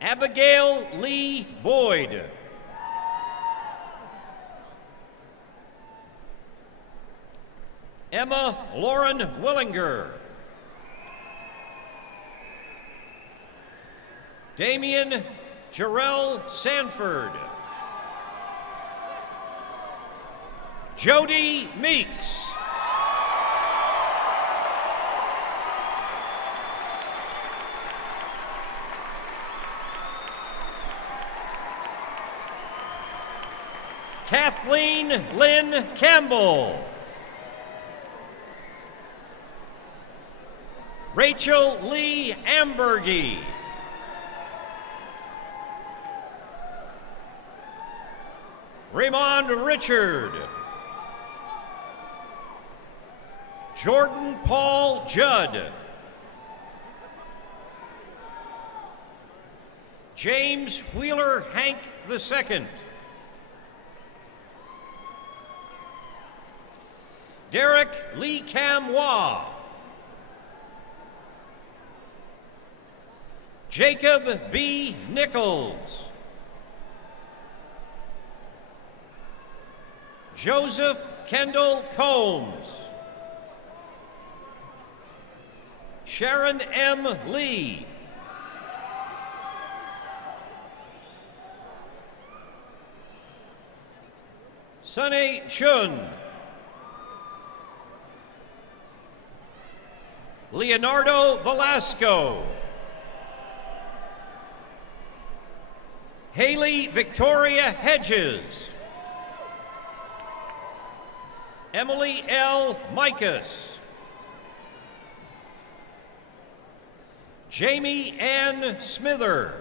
Abigail Lee Boyd. Emma Lauren Willinger. Damian Jarrell Sanford. Jody Meeks. Kathleen Lynn Campbell. Rachel Lee Ambergy. Raymond Richard. Jordan Paul Judd. James Wheeler Hank II. Derek Lee Camwa. Jacob B. Nichols. Joseph Kendall Combs. Sharon M. Lee. Sunny Chun. Leonardo Velasco. Haley Victoria Hedges. Emily L. Micus. Jamie Ann Smither.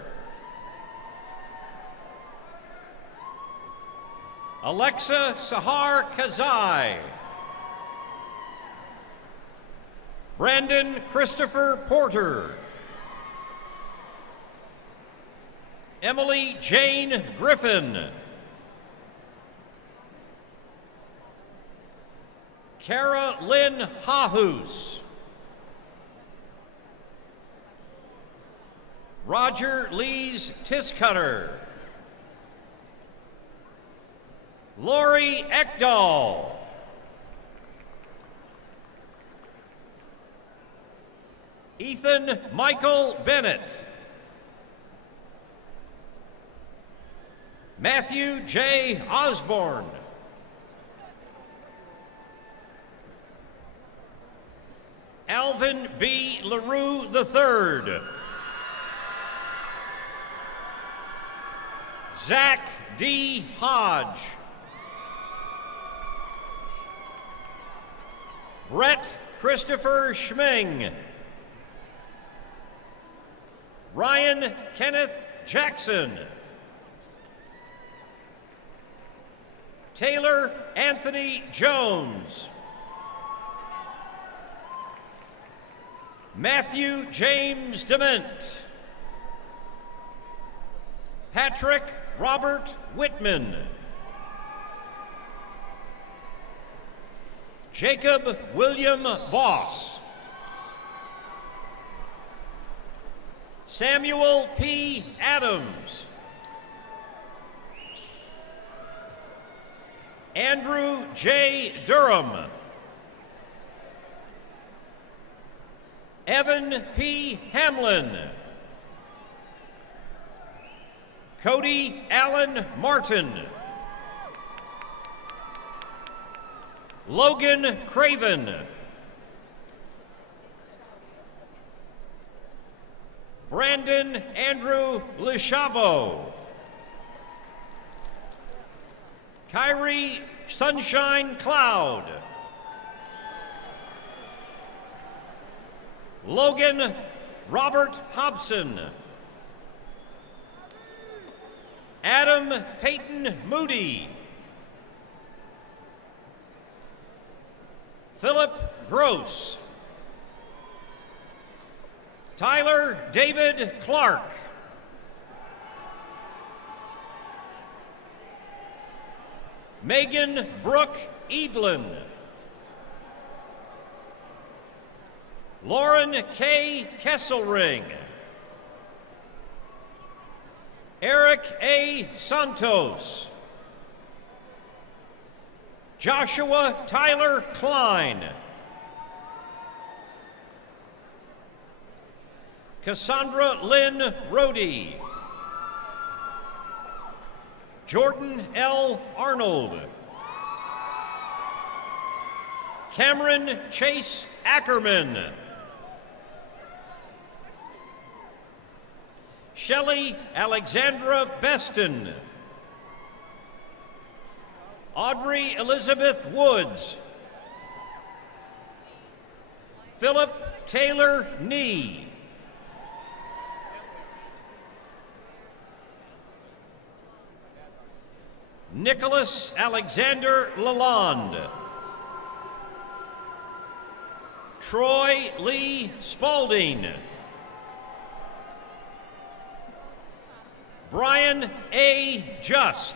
Alexa Sahar Kazai. Brandon Christopher Porter. Emily Jane Griffin. Kara Lynn Hahus. Roger Lees Tiscutter. Lori Ekdahl. Ethan Michael Bennett. Matthew J. Osborne. Alvin B. LaRue III. Zach D. Hodge. Brett Christopher Schming. Ryan Kenneth Jackson. Taylor Anthony Jones. Matthew James Dement. Patrick Robert Whitman. Jacob William Boss. Samuel P. Adams. Andrew J. Durham. Evan P. Hamlin. Cody Allen Martin. Logan Craven. Brandon Andrew Lechavo. Kyrie Sunshine Cloud. Logan Robert Hobson. Adam Peyton Moody. Philip Gross. Tyler David Clark. Megan Brooke Edlin. Lauren K. Kesselring. Eric A. Santos. Joshua Tyler Klein. Cassandra Lynn Rohde. Jordan L. Arnold. Cameron Chase Ackerman. Shelley Alexandra Beston. Audrey Elizabeth Woods. Philip Taylor Nee. Nicholas Alexander Lalonde. Troy Lee Spalding. Brian A. Just.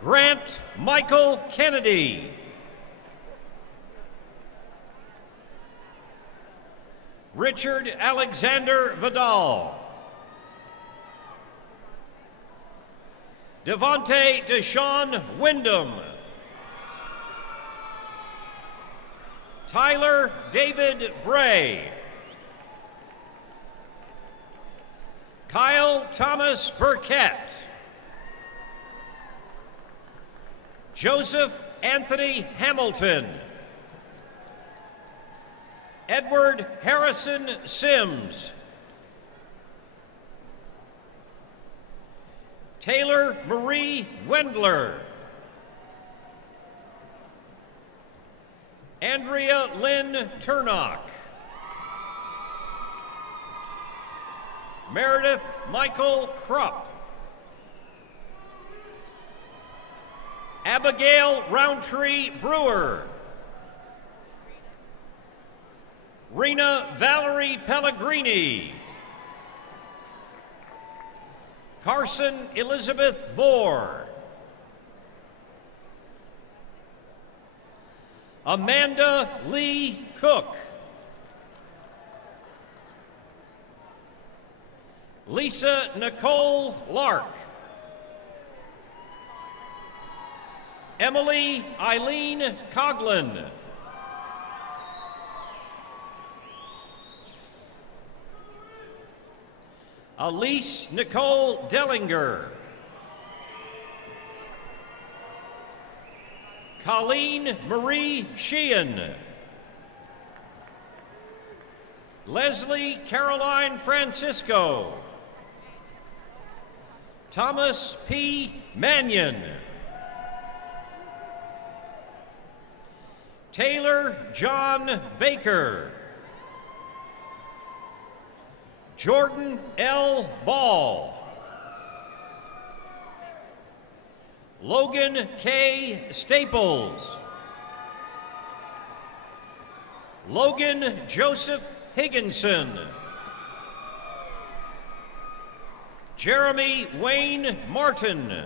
Grant Michael Kennedy. Richard Alexander Vidal. Devontae Deshaun Wyndham. Tyler David Bray. Kyle Thomas Burkett. Joseph Anthony Hamilton. Edward Harrison Sims. Taylor Marie Wendler. Andrea Lynn Turnock. Meredith Michael Krupp. Abigail Roundtree Brewer. Rena Valerie Pellegrini. Carson Elizabeth Moore. Amanda Lee Cook. Lisa Nicole Lark. Emily Eileen Coughlin. Elise Nicole Dellinger. Colleen Marie Sheehan. Leslie Caroline Francisco. Thomas P. Mannion. Taylor John Baker. Jordan L. Ball. Logan K. Staples. Logan Joseph Higginson. Jeremy Wayne Martin.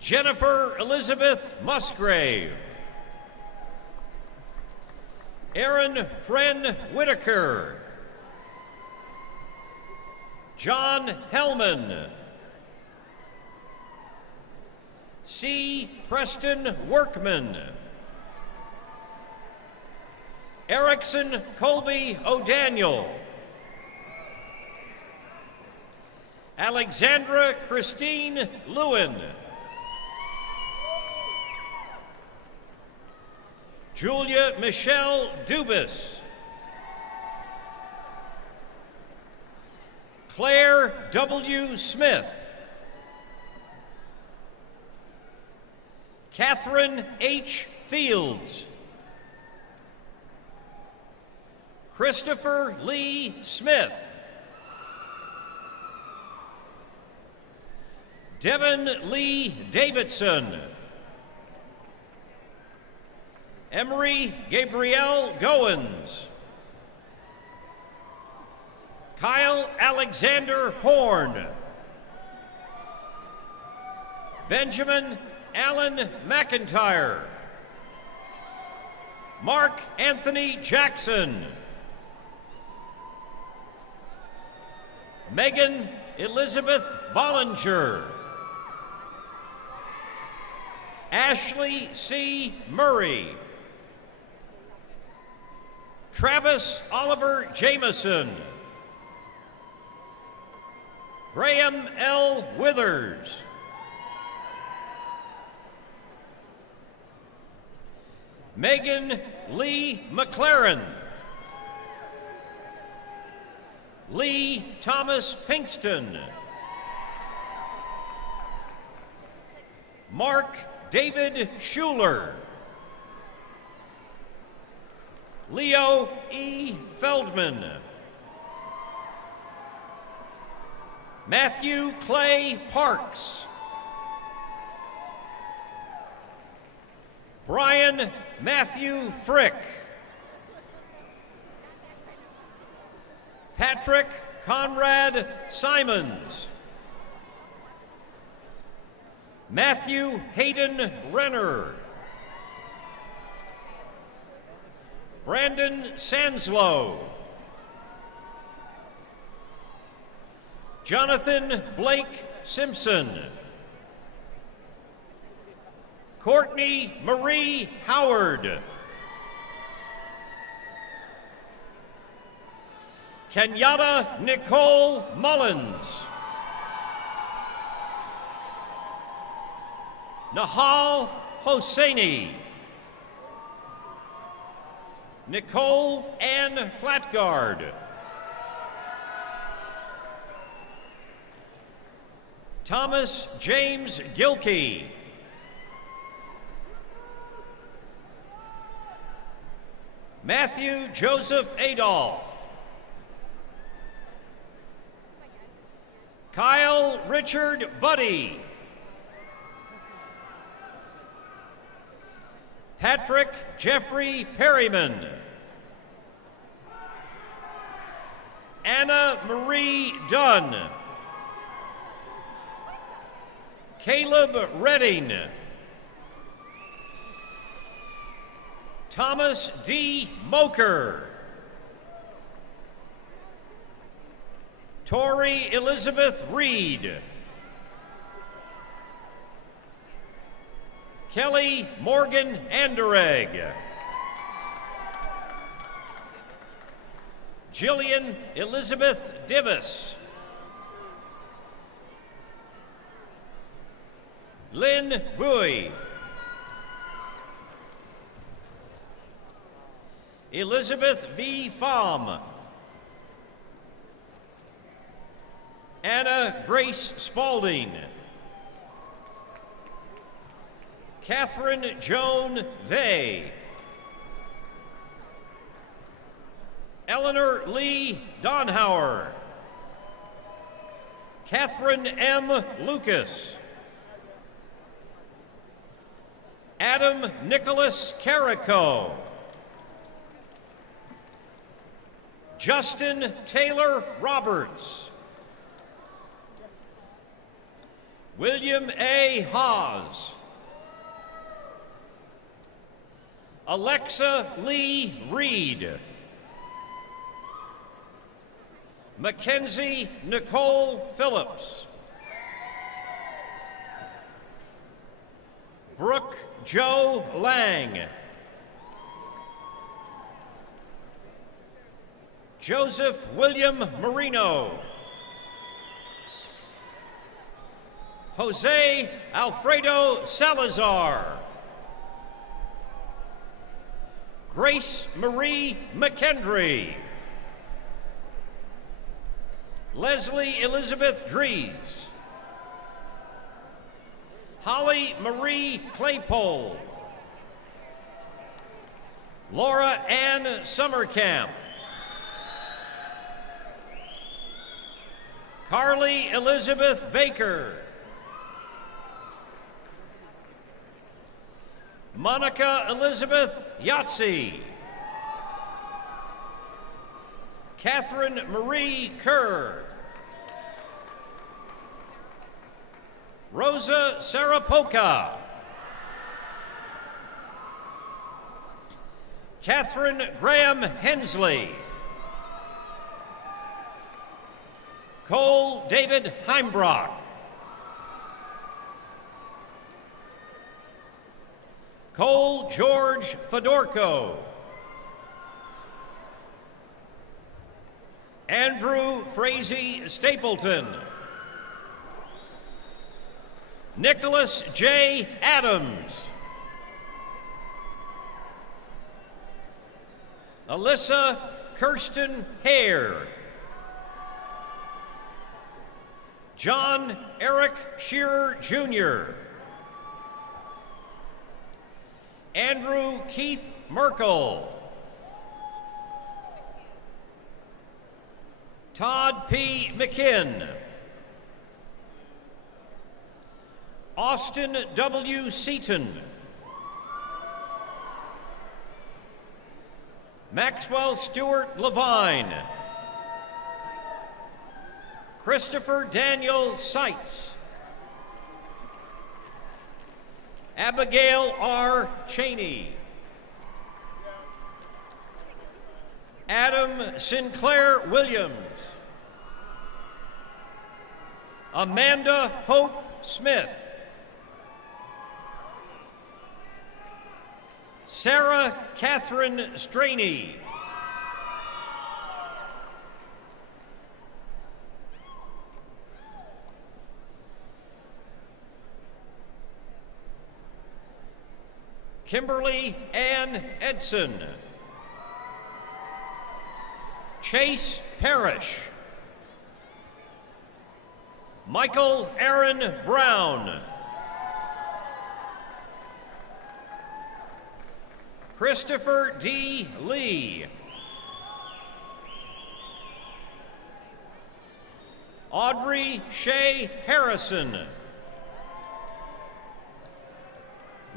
Jennifer Elizabeth Musgrave. Aaron Fren Whitaker. John Hellman. C. Preston Workman. Erickson Colby O'Daniel. Alexandra Christine Lewin. Julia Michelle Dubus. Claire W. Smith. Catherine H. Fields. Christopher Lee Smith. Devin Lee Davidson. Emery Gabrielle Goins. Kyle Alexander Horn. Benjamin Allen McIntyre. Mark Anthony Jackson. Megan Elizabeth Bollinger. Ashley C. Murray. Travis Oliver Jameson. Graham L. Withers. Megan Lee McLaren. Lee Thomas Pinkston. Mark David Schuler. Leo E. Feldman. Matthew Clay Parks. Brian Matthew Frick. Patrick Conrad Simons. Matthew Hayden Renner. Brandon Sanslow. Jonathan Blake Simpson. Courtney Marie Howard. Kenyatta Nicole Mullins. Nahal Hosseini. Nicole Ann Flatguard. Thomas James Gilkey. Matthew Joseph Adolph. Kyle Richard Buddy. Patrick Jeffrey Perryman. Anna Marie Dunn. Caleb Redding. Thomas D. Moker. Tori Elizabeth Reed. Kelly Morgan Anderegg. Jillian Elizabeth Divis. Lynn Bowie. Elizabeth V. Pham. Anna Grace Spalding. Catherine Joan Vey. Eleanor Lee Donhauer. Catherine M. Lucas. Adam Nicholas Carrico. Justin Taylor Roberts. William A. Haas. Alexa Lee Reed. Mackenzie Nicole Phillips. Brooke Joe Lang. Joseph William Marino. Jose Alfredo Salazar. Grace Marie McKendry. Leslie Elizabeth Dries. Holly Marie Claypole. Laura Ann Summercamp. Carly Elizabeth Baker. Monica Elizabeth Yahtzee. Catherine Marie Kerr. Rosa Sarapoka. Catherine Graham Hensley. Cole David Heimbrock. Cole George Fedorko. Andrew Frazee Stapleton. Nicholas J. Adams. Alyssa Kirsten Hare. John Eric Shearer Jr. Andrew Keith Merkel. Todd P. McKinn. Austin W. Seaton. Maxwell Stewart Levine. Christopher Daniel Seitz. Abigail R. Cheney. Adam Sinclair Williams. Amanda Hope Smith. Sarah Catherine Straney. Kimberly Ann Edson. Chase Parrish. Michael Aaron Brown. Christopher D. Lee. Audrey Shea Harrison.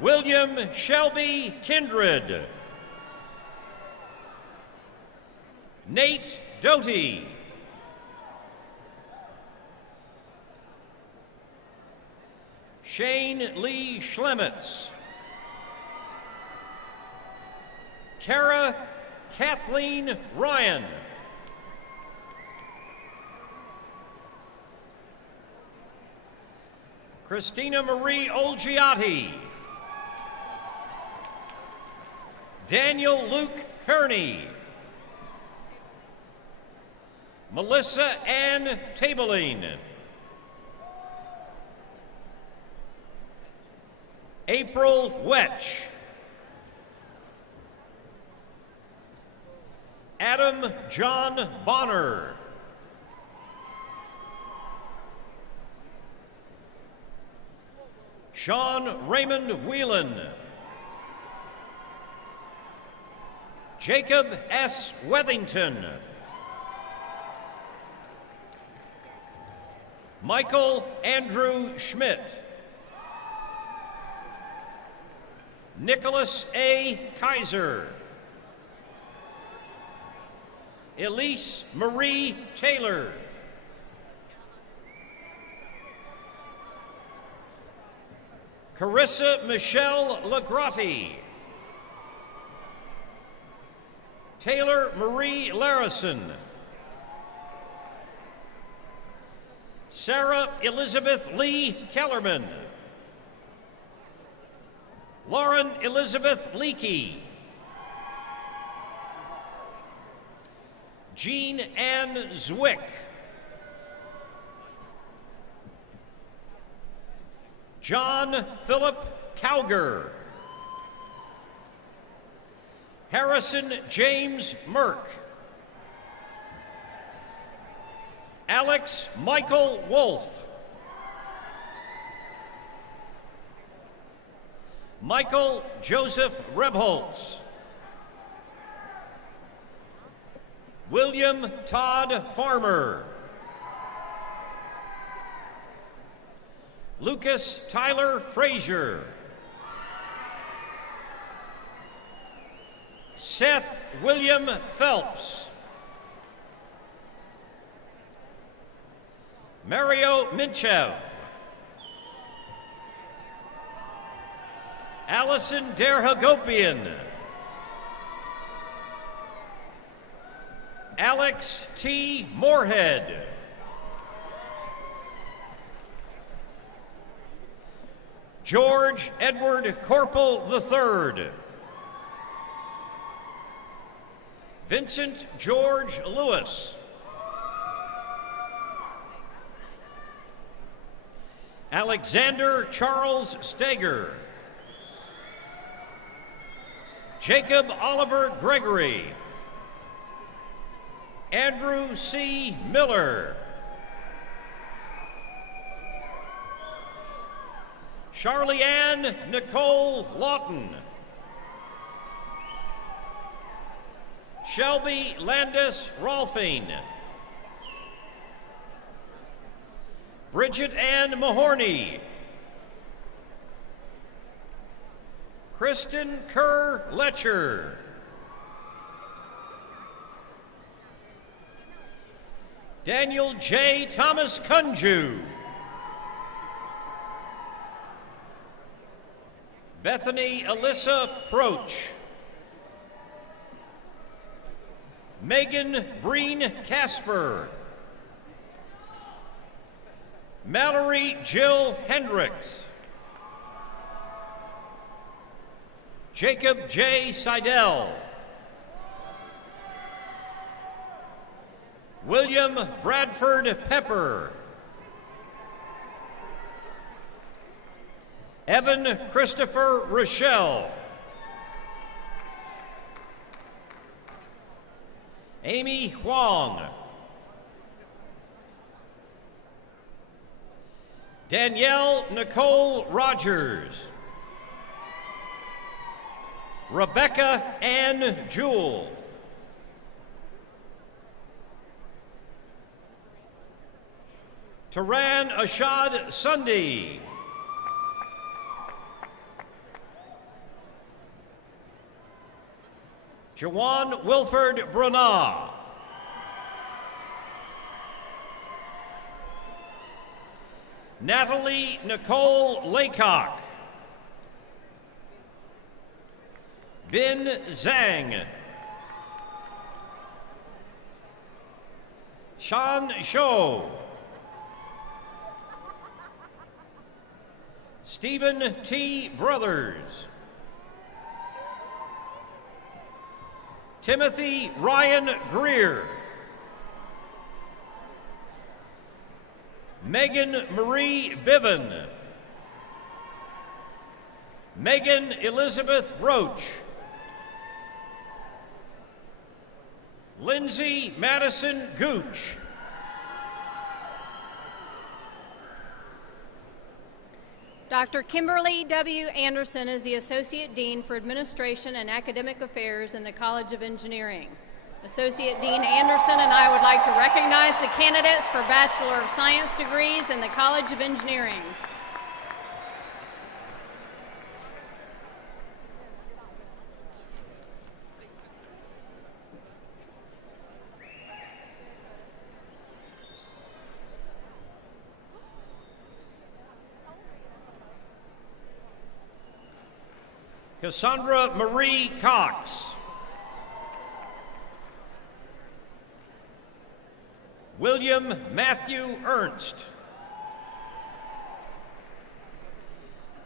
William Shelby Kindred. Nate Doty. Shane Lee Schlemitz. Kara Kathleen Ryan. Christina Marie Olgiati. Daniel Luke Kearney. Melissa Ann Tabeline. April Wetch. Adam John Bonner. Sean Raymond Whelan. Jacob S. Wethington. Michael Andrew Schmidt. Nicholas A. Kaiser. Elise Marie Taylor. Carissa Michelle Lagrotti. Taylor Marie Larison. Sarah Elizabeth Lee Kellerman. Lauren Elizabeth Leakey. Jean Ann Zwick. John Philip Cowger. Harrison James Merck. Alex Michael Wolf. Michael Joseph Rebholz. William Todd Farmer. Lucas Tyler Frazier. Seth William Phelps. Mario Minchev. Allison Derhagopian. Alex T. Moorhead. George Edward Corporal III. Vincent George Lewis. Alexander Charles Steger. Jacob Oliver Gregory. Andrew C. Miller. Charlie Ann Nicole Lawton. Shelby Landis Rolfing. Bridget Ann Mahorney. Kristen Kerr Letcher. Daniel J. Thomas Kunju. Bethany Alyssa Proch. Megan Breen Casper. Mallory Jill Hendricks. Jacob J. Seidel. William Bradford Pepper. Evan Christopher Rochelle. Amy Huang. Danielle Nicole Rogers. Rebecca Ann Jewell. Taran Ashad Sunday. Jawan Wilford Brunah. Natalie Nicole Laycock. Bin Zhang. Shan Shou. Stephen T. Brothers. Timothy Ryan Greer. Megan Marie Biven. Megan Elizabeth Roach. Lindsay Madison Gooch. Dr. Kimberly W. Anderson is the Associate Dean for Administration and Academic Affairs in the College of Engineering. Associate Dean Anderson and I would like to recognize the candidates for Bachelor of Science degrees in the College of Engineering. Cassandra Marie Cox. William Matthew Ernst.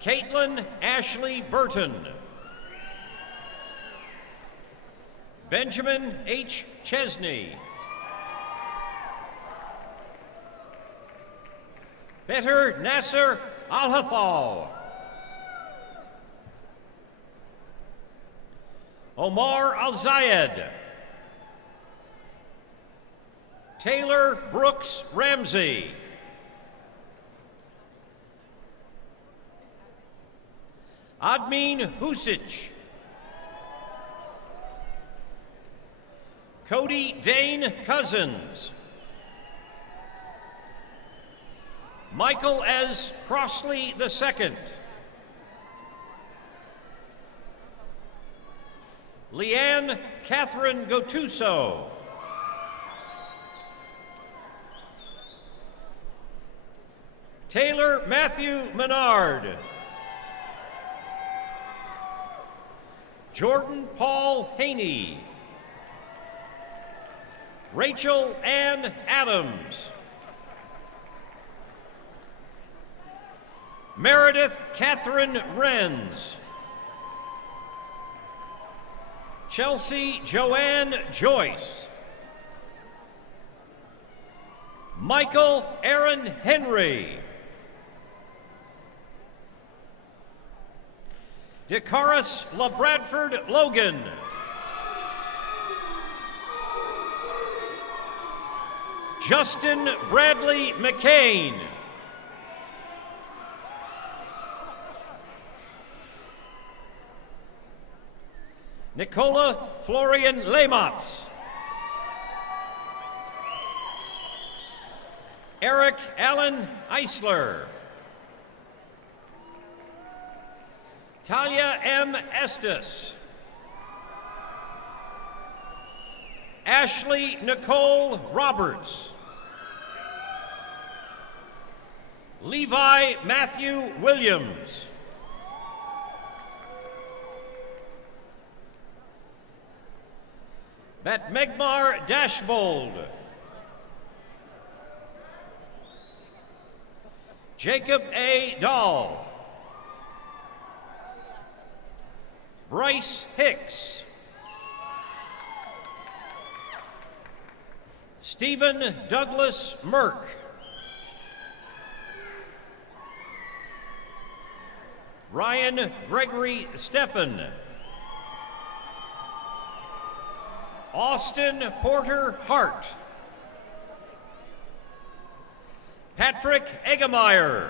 Caitlin Ashley Burton. Benjamin H. Chesney. Better Nasser Al-Hathal. Omar Al-Zayed. Taylor Brooks Ramsey. Admin Husic. Cody Dane Cousins. Michael S. Crossley II. Leanne Catherine Gotuso. Taylor Matthew Menard. Jordan Paul Haney. Rachel Ann Adams. Meredith Catherine Renz. Chelsea Joanne Joyce. Michael Aaron Henry. Decaris LaBradford Logan. Justin Bradley McCain. Nicola Florian Lematz. Eric Allen Eisler. Talia M. Estes. Ashley Nicole Roberts. Levi Matthew Williams. Batmegmar Dashbold. Jacob A. Dahl. Bryce Hicks. Stephen Douglas Merck. Ryan Gregory Steffen. Austin Porter Hart. Patrick Eggemeyer.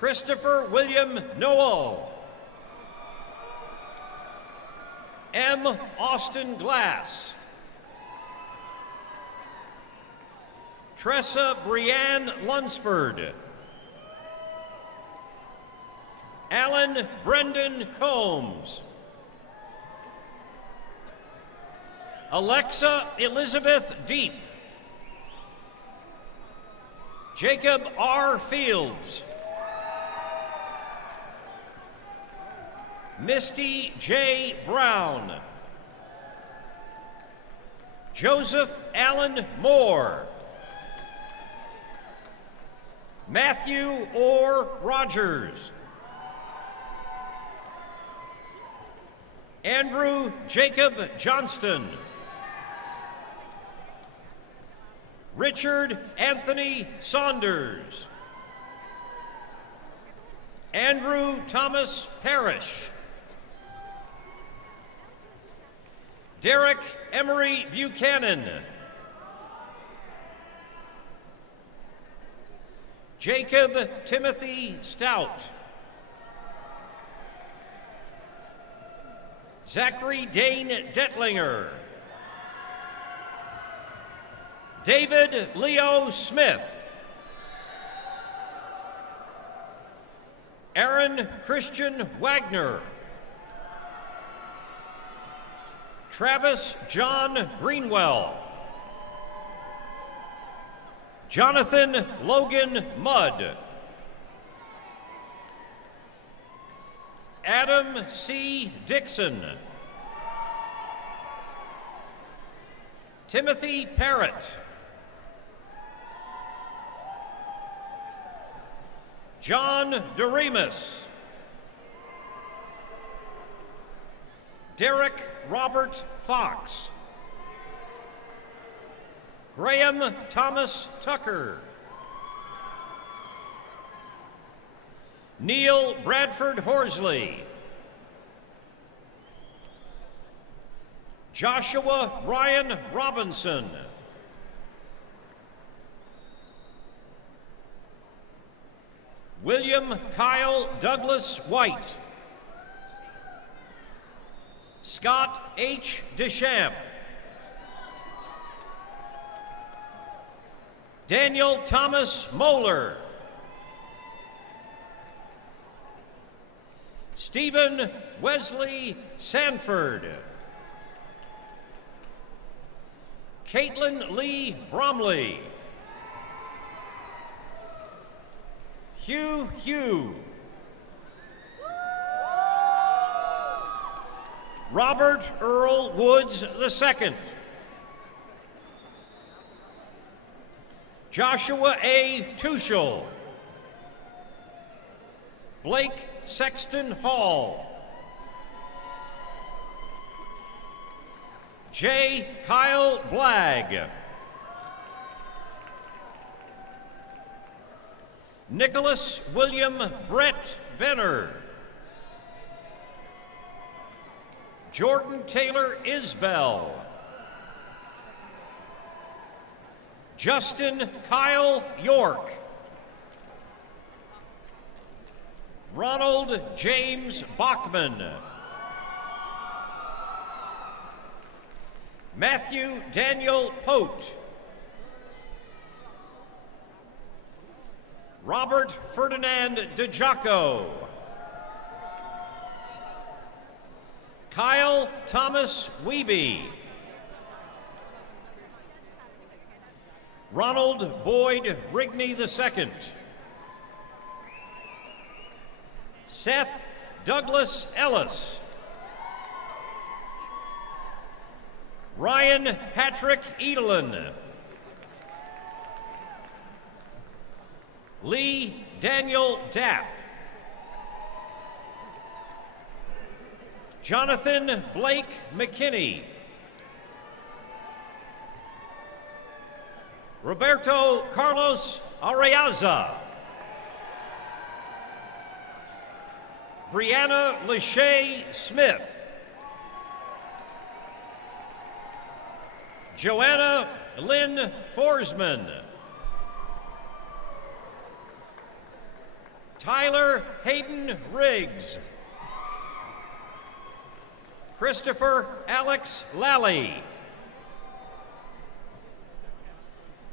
Christopher William Noel. M. Austin Glass. Tressa Brianne Lunsford. Alan Brendan Combs. Alexa Elizabeth Deep. Jacob R. Fields. Misty J. Brown. Joseph Allen Moore. Matthew Orr Rogers. Andrew Jacob Johnston. Richard Anthony Saunders. Andrew Thomas Parrish. Derek Emery Buchanan. Jacob Timothy Stout. Zachary Dane Detlinger. David Leo Smith. Aaron Christian Wagner. Travis John Greenwell. Jonathan Logan Mudd. Adam C. Dixon. Timothy Parrott. John Doremus. Derek Robert Fox. Graham Thomas Tucker. Neil Bradford Horsley. Joshua Ryan Robinson. William Kyle Douglas White. Scott H. Deschamps. Daniel Thomas Moeller. Stephen Wesley Sanford. Caitlin Lee Bromley. Hugh Hugh. Robert Earl Woods II. Joshua A. Tuchel. Blake Sexton Hall. J. Kyle Blagg. Nicholas William Brett Benner. Jordan Taylor Isbell. Justin Kyle York. Ronald James Bachman. Matthew Daniel Pote. Robert Ferdinand DeJaco. Kyle Thomas Wiebe. Ronald Boyd Rigney II. Seth Douglas Ellis. Ryan Patrick Edelin. Lee Daniel Dapp. Jonathan Blake McKinney. Roberto Carlos Ariaza. Brianna Lachey Smith. Joanna Lynn Forsman. Tyler Hayden Riggs. Christopher Alex Lally.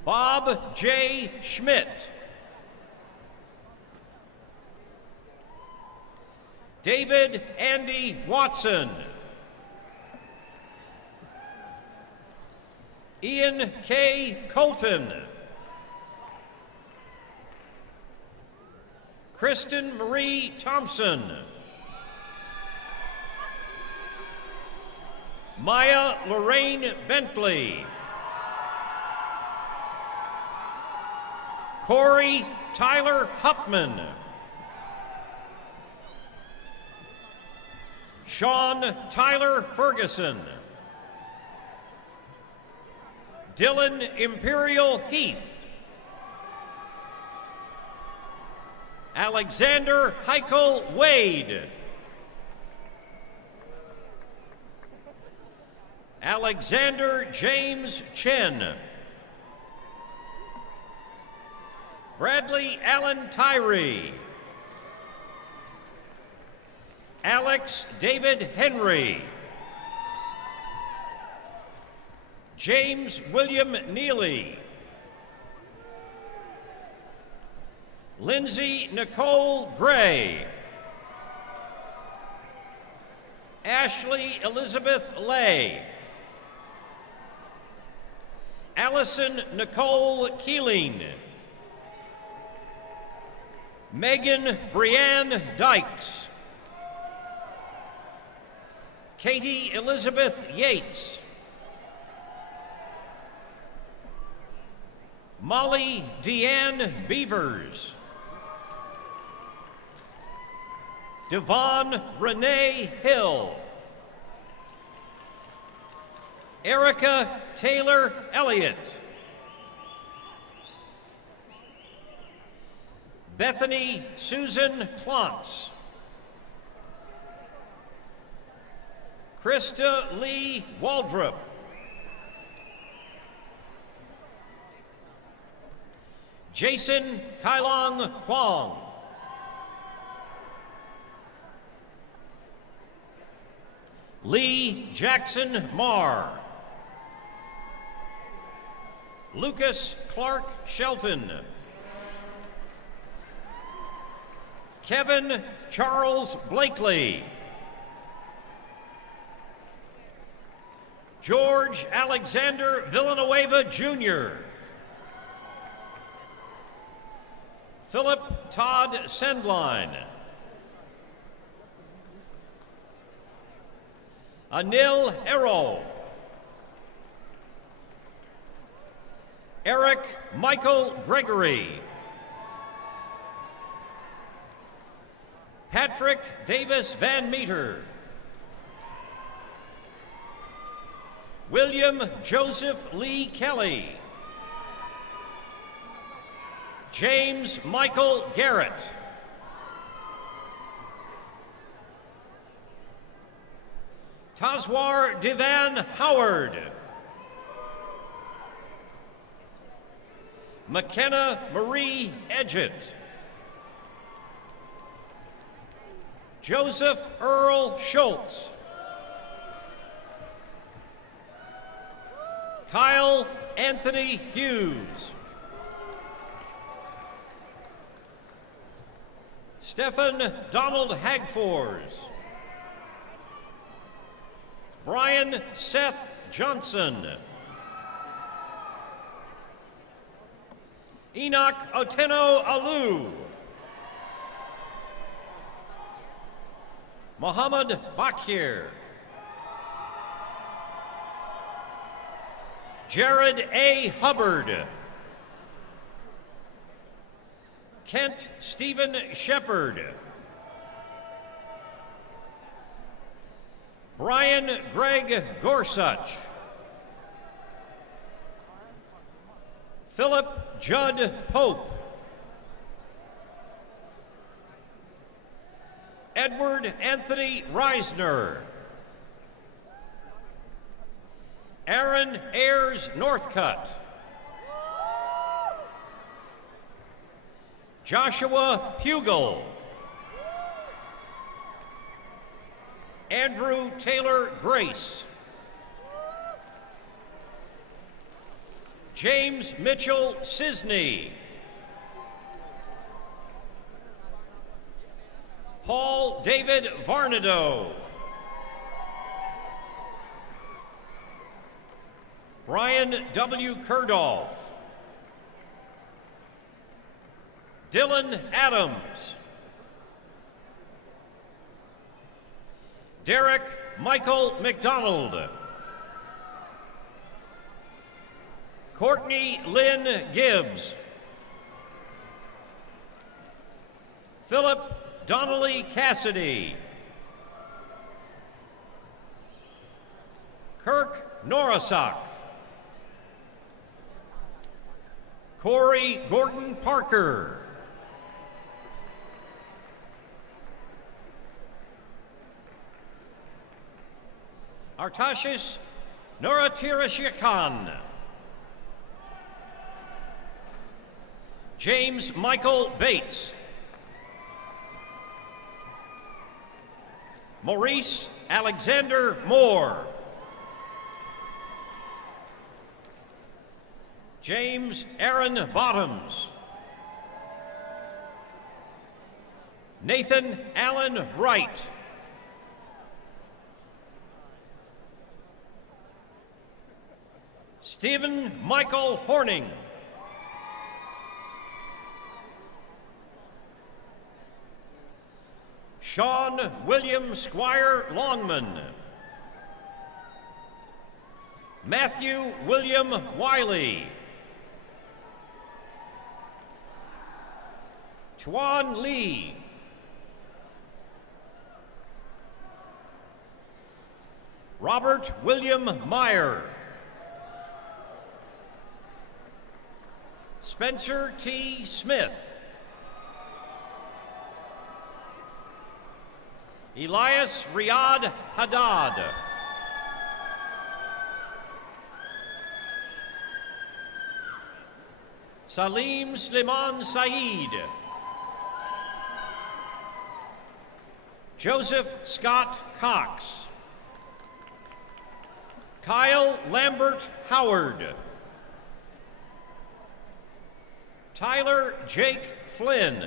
Bob J. Schmidt. David Andy Watson. Ian K. Colton. Kristen Marie Thompson. Maya Lorraine Bentley. Corey Tyler Hupman. Sean Tyler Ferguson. Dylan Imperial Heath. Alexander Heichel Wade. Alexander James Chen. Bradley Allen Tyree. Alex David Henry. James William Neely. Lindsay Nicole Gray. Ashley Elizabeth Lay. Allison Nicole Keeling. Megan Brianne Dykes. Katie Elizabeth Yates. Molly Deanne Beavers. Devon Renee Hill. Erica Taylor Elliott. Bethany Susan Klontz. Krista Lee Waldrop. Jason Kailong Kwong. Lee Jackson Marr. Lucas Clark Shelton. Kevin Charles Blakely. George Alexander Villanueva Jr. Philip Todd Sendline. Anil Errol. Eric Michael Gregory. Patrick Davis Van Meter. William Joseph Lee Kelly. James Michael Garrett. Tazwar Divan Howard. McKenna Marie Edgett. Joseph Earl Schultz. Kyle Anthony Hughes. Stephen Donald Hagfors. Brian Seth Johnson. Enoch Oteno Alu. Muhammad Bakir. Jared A. Hubbard. Kent Stephen Shepard. Brian Greg Gorsuch. Philip Judd Pope. Edward Anthony Reisner. Aaron Ayers Northcutt. Joshua Pugel. Andrew Taylor Grace. James Mitchell Sisney. Paul David Varnado. Brian W. Kerdolf. Dylan Adams. Derek Michael McDonald. Courtney Lynn Gibbs. Philip Donnelly Cassidy. Kirk Norasak. Corey Gordon Parker. Artashis Noratirashikan. James Michael Bates. Maurice Alexander Moore. James Aaron Bottoms. Nathan Allen Wright. Stephen Michael Horning. Sean William Squire Longman. Matthew William Wiley. Chuan Lee. Robert William Meyer. Spencer T. Smith. Elias Riyad Haddad. Salim Sliman Saeed. Joseph Scott Cox. Kyle Lambert Howard. Tyler Jake Flynn.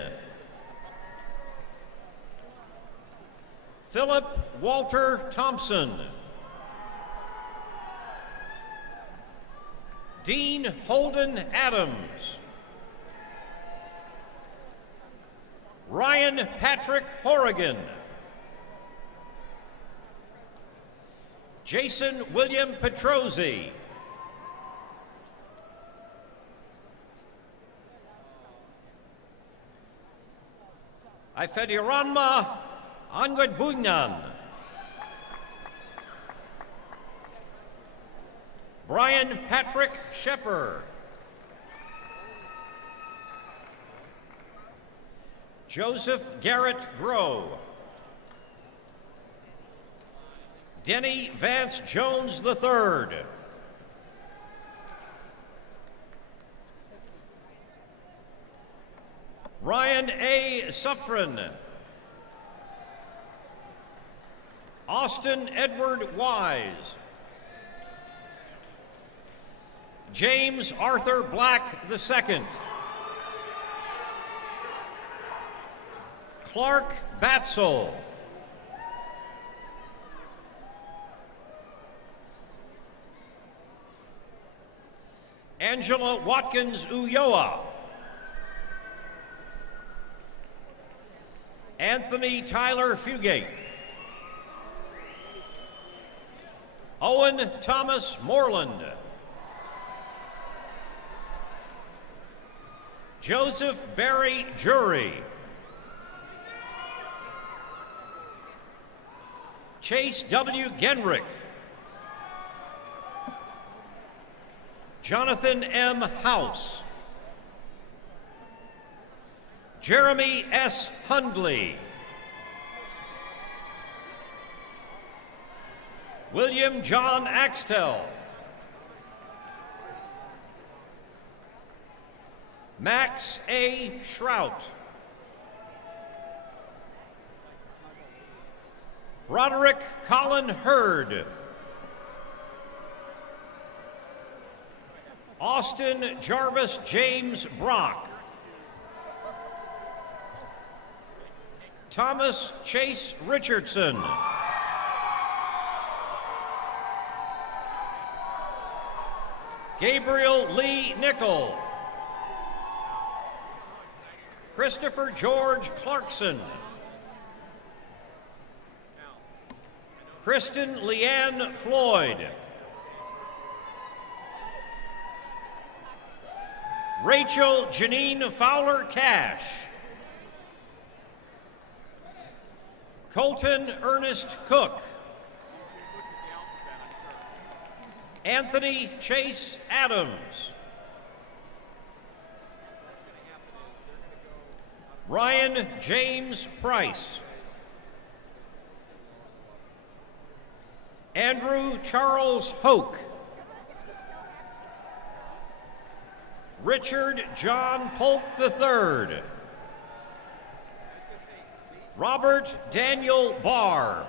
Philip Walter Thompson. Dean Holden Adams. Ryan Patrick Horrigan. Jason William Petrozzi. Ifediranma Angwedbugnan. Brian Patrick Shepper. Joseph Garrett Grow. Denny Vance Jones III. Ryan A. Supfrin. Austin Edward Wise. James Arthur Black II. Clark Batzel. Angela Watkins Ulloa. Anthony Tyler Fugate. Owen Thomas Moreland. Joseph Barry Jury. Chase W. Genrick. Jonathan M. House. Jeremy S. Hundley. William John Axtell. Max A. Shrout. Roderick Colin Hurd. Austin Jarvis James Brock. Thomas Chase Richardson. Gabriel Lee Nickel. Christopher George Clarkson. Kristen Leanne Floyd. Rachel Janine Fowler Cash. Colton Ernest Cook. Anthony Chase Adams. Ryan James Price. Andrew Charles Hoke. Richard John Polk III. Robert Daniel Barr.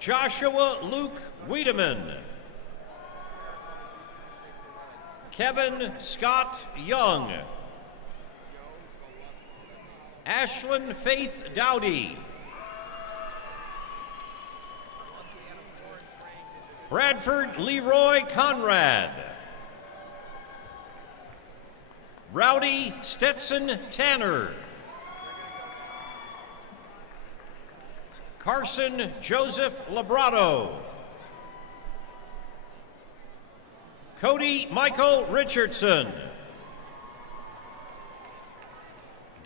Joshua Luke Wiedemann. Kevin Scott Young. Ashlyn Faith Dowdy. Bradford Leroy Conrad. Rowdy Stetson Tanner. Carson Joseph Labrado. Cody Michael Richardson.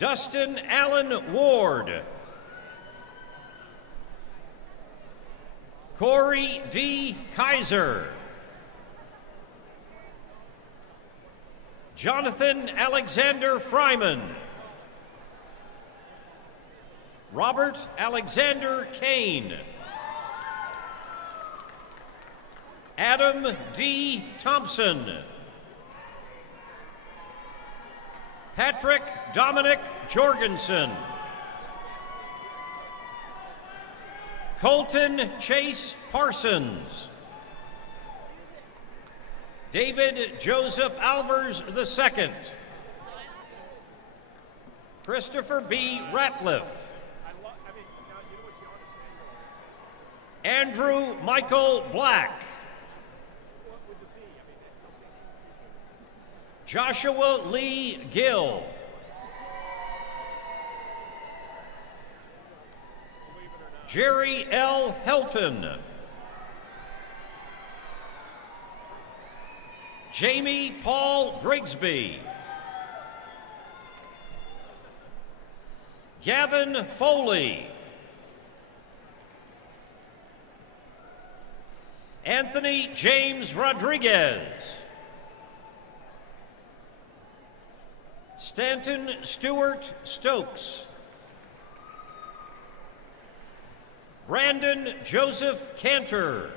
Dustin Allen Ward. Corey D. Kaiser. Jonathan Alexander Fryman. Robert Alexander Kane. Adam D. Thompson. Patrick Dominic Jorgensen. Colton Chase Parsons. David Joseph Alvers II. Christopher B. Ratliff. Andrew Michael Black. Joshua Lee Gill. Jerry L. Helton. Jamie Paul Grigsby. Gavin Foley. Anthony James Rodriguez. Stanton Stewart Stokes. Brandon Joseph Cantor.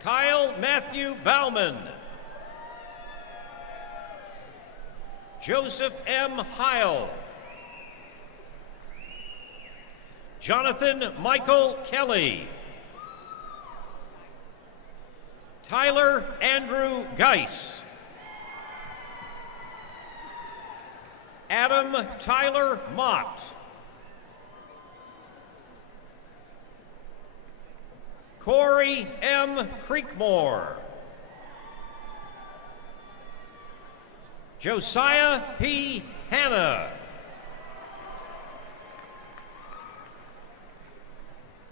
Kyle Matthew Bauman. Joseph M. Heil. Jonathan Michael Kelly. Tyler Andrew Geis. Adam Tyler Mott. Corey M. Creekmore. Josiah P. Hanna.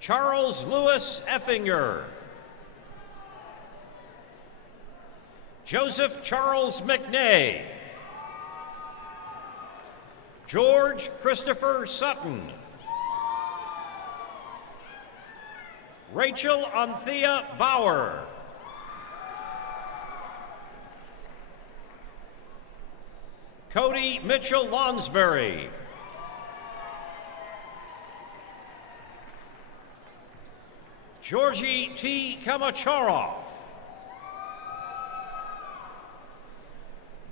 Charles Lewis Effinger. Joseph Charles McNay. George Christopher Sutton. Rachel Anthea Bauer. Cody Mitchell Lonsbury. Georgie T. Kamacharov.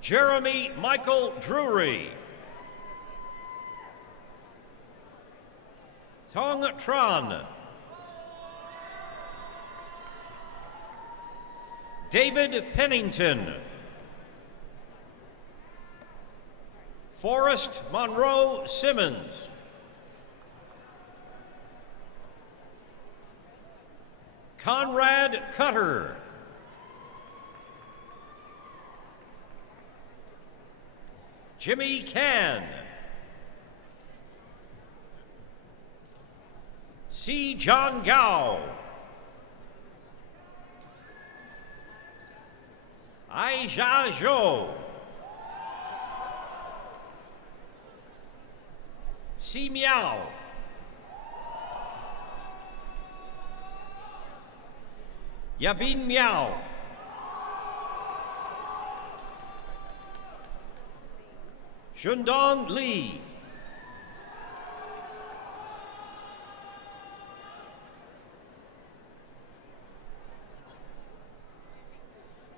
Jeremy Michael Drury. Tong Tran. David Pennington. Forrest Monroe Simmons. Conrad Cutter. Jimmy Can. C. John Gao. Aisha Zhou. Si Miao. Yabin Miao. Shundong Li.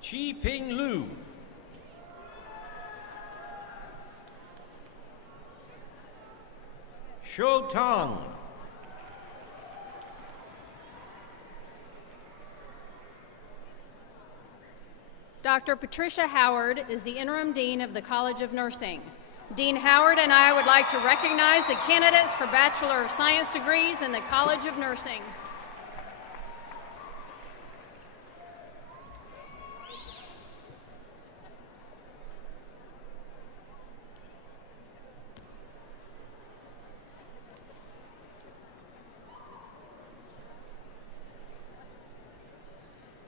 Chi Ping Lu. Shou Tang. Dr. Patricia Howard is the interim dean of the College of Nursing. Dean Howard and I would like to recognize the candidates for Bachelor of Science degrees in the College of Nursing.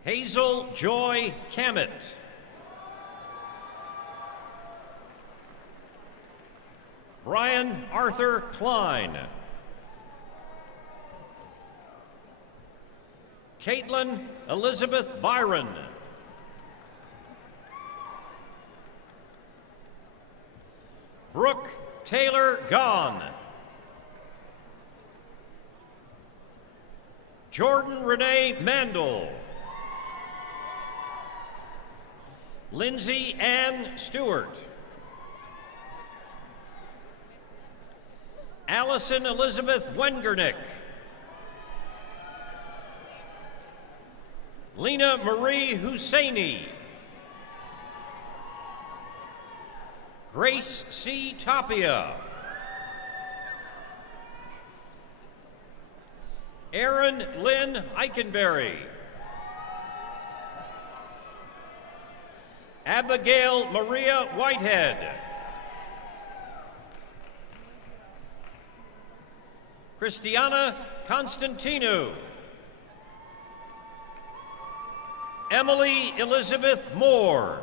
Hazel Joy Cammett. Brian Arthur Klein. Caitlin Elizabeth Byron. Brooke Taylor Gahn. Jordan Renee Mandel. Lindsay Ann Stewart. Allison Elizabeth Wengernick. Lena Marie Husseini. Grace C. Tapia. Erin Lynn Eikenberry. Abigail Maria Whitehead. Christiana Constantino. Emily Elizabeth Moore.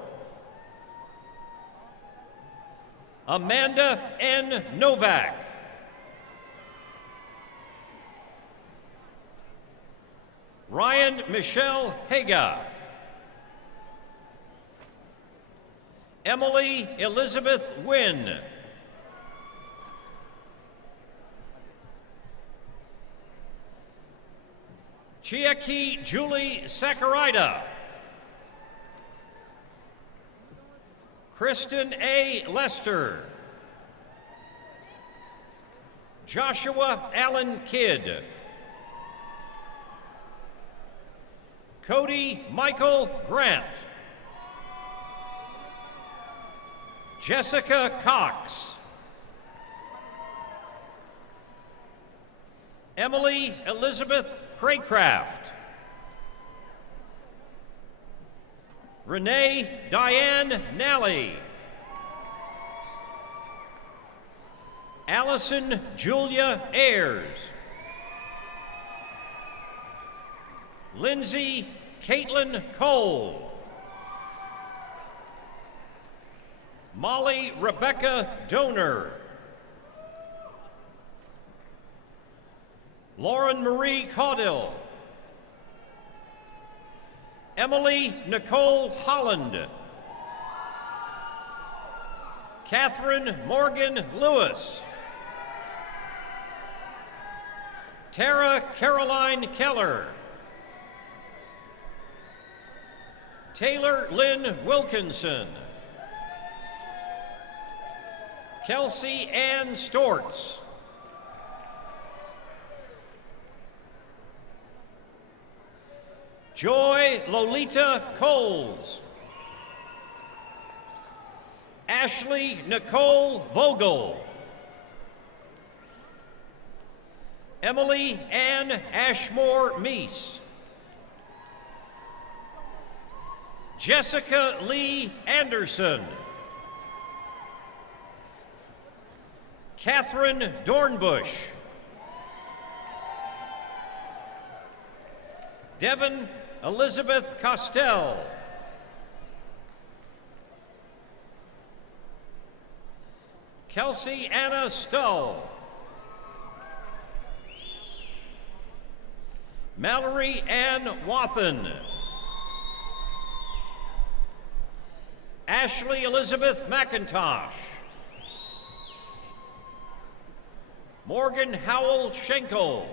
Amanda N. Novak. Ryan Michelle Haga. Emily Elizabeth Wynn. Chiaki Julie Sakurida. Kristen A. Lester. Joshua Allen Kidd. Cody Michael Grant. Jessica Cox. Emily Elizabeth Craycraft. Renee Diane Nally. Allison Julia Ayers. Lindsay Caitlin Cole. Molly Rebecca Donor. Lauren Marie Caudill. Emily Nicole Holland. Catherine Morgan Lewis. Tara Caroline Keller. Taylor Lynn Wilkinson. Kelsey Ann Stortz. Joy Lolita Coles. Ashley Nicole Vogel. Emily Ann Ashmore Meese. Jessica Lee Anderson. Catherine Dornbush. Devon Elizabeth Costell. Kelsey Anna Stull. Mallory Ann Wathen. Ashley Elizabeth McIntosh. Morgan Howell Schenkel.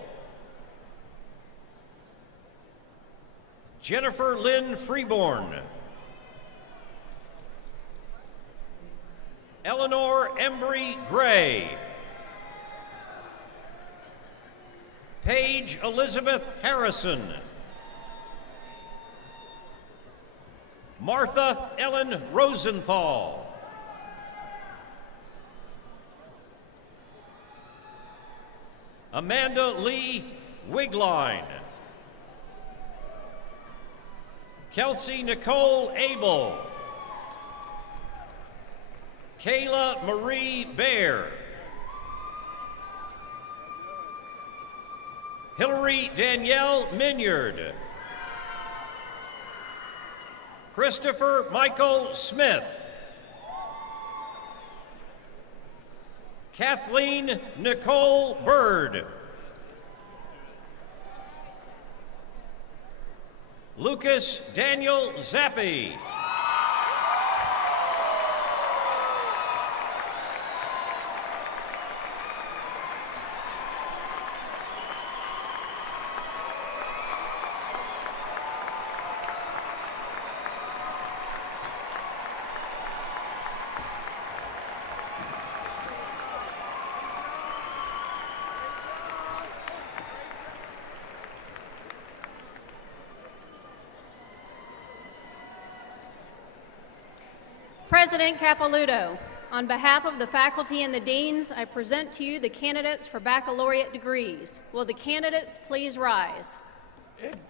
Jennifer Lynn Freeborn. Eleanor Embry Gray. Paige Elizabeth Harrison. Martha Ellen Rosenthal. Amanda Lee Wigline. Kelsey Nicole Abel. Kayla Marie Baer. Hillary Danielle Minyard. Christopher Michael Smith. Kathleen Nicole Bird. Lucas Daniel Zappi. President Capilouto, on behalf of the faculty and the deans, I present to you the candidates for baccalaureate degrees. Will the candidates please rise?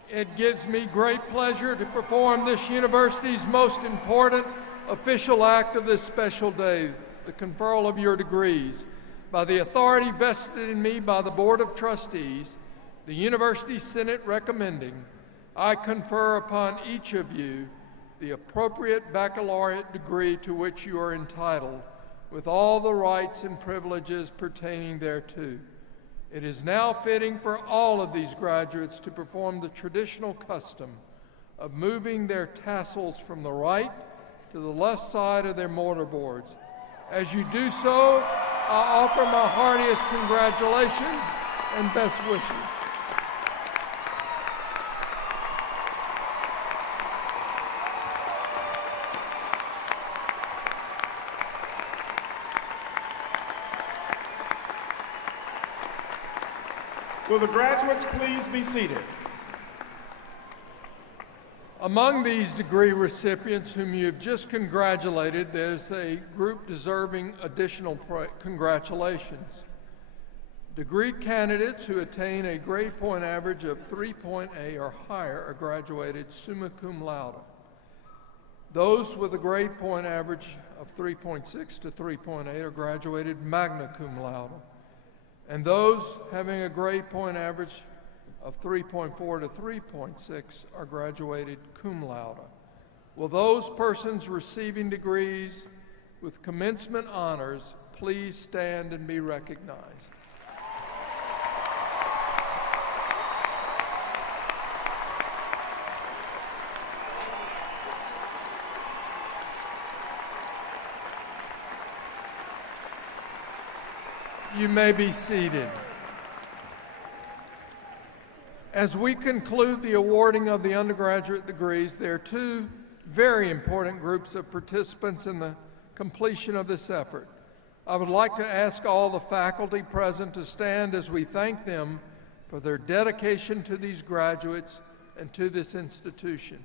It gives me great pleasure to perform this university's most important official act of this special day, the conferral of your degrees. By the authority vested in me by the Board of Trustees, the University Senate recommending, I confer upon each of you the appropriate baccalaureate degree to which you are entitled, with all the rights and privileges pertaining thereto. It is now fitting for all of these graduates to perform the traditional custom of moving their tassels from the right to the left side of their mortarboards. As you do so, I offer my heartiest congratulations and best wishes. Will the graduates please be seated? Among these degree recipients whom you have just congratulated, there's a group deserving additional congratulations. Degree candidates who attain a grade point average of 3.8 or higher are graduated summa cum laude. Those with a grade point average of 3.6 to 3.8 are graduated magna cum laude. And those having a grade point average of 3.4 to 3.6 are graduated cum laude. Will those persons receiving degrees with commencement honors, please stand and be recognized. You may be seated. As we conclude the awarding of the undergraduate degrees, there are two very important groups of participants in the completion of this effort. I would like to ask all the faculty present to stand as we thank them for their dedication to these graduates and to this institution.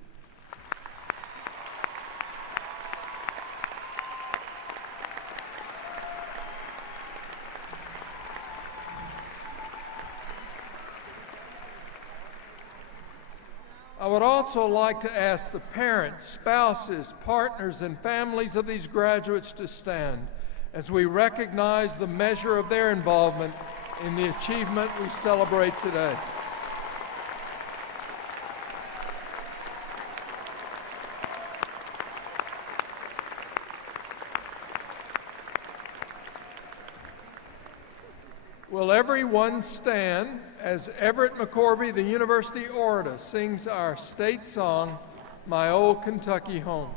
I would also like to ask the parents, spouses, partners, and families of these graduates to stand as we recognize the measure of their involvement in the achievement we celebrate today. Will everyone stand as Everett McCorvey, the University Orator, sings our state song, My Old Kentucky Home.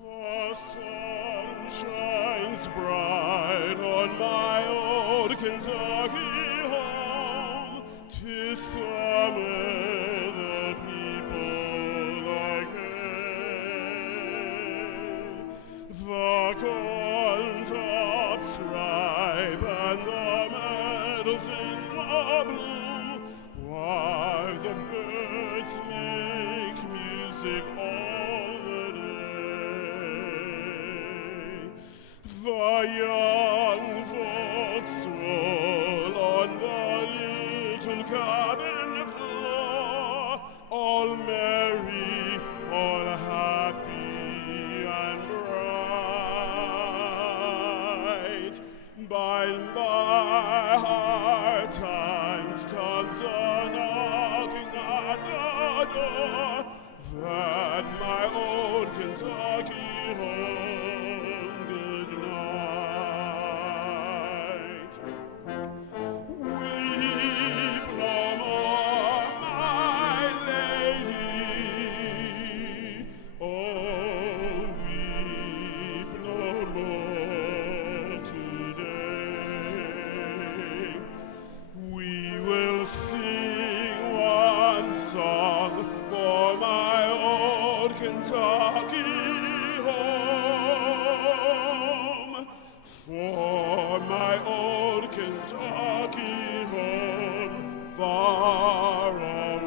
The sun shines bright on my old Kentucky home. 'Tis summer, the people are gay. The corn tops ripe and the meadows in bloom, while the birds make music all the day. The young folks stroll on the little cabin floor, all merry, all happy and bright. By and by, hard times comes a-knocking at the door, that my old Kentucky home, good night. Weep no more, my lady, oh, weep no more today. We will sing one song for my old Kentucky home, for my old Kentucky home, far away.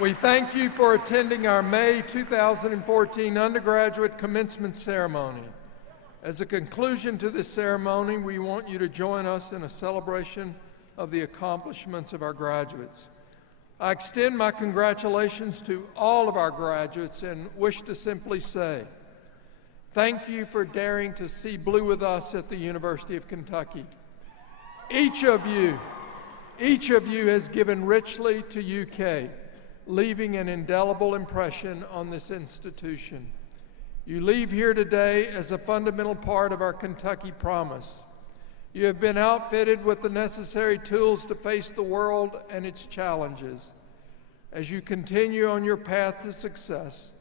We thank you for attending our May 2014 undergraduate commencement ceremony. As a conclusion to this ceremony, we want you to join us in a celebration of the accomplishments of our graduates. I extend my congratulations to all of our graduates and wish to simply say, thank you for daring to see blue with us at the University of Kentucky. Each of you has given richly to UK, leaving an indelible impression on this institution. You leave here today as a fundamental part of our Kentucky promise. You have been outfitted with the necessary tools to face the world and its challenges. As you continue on your path to success,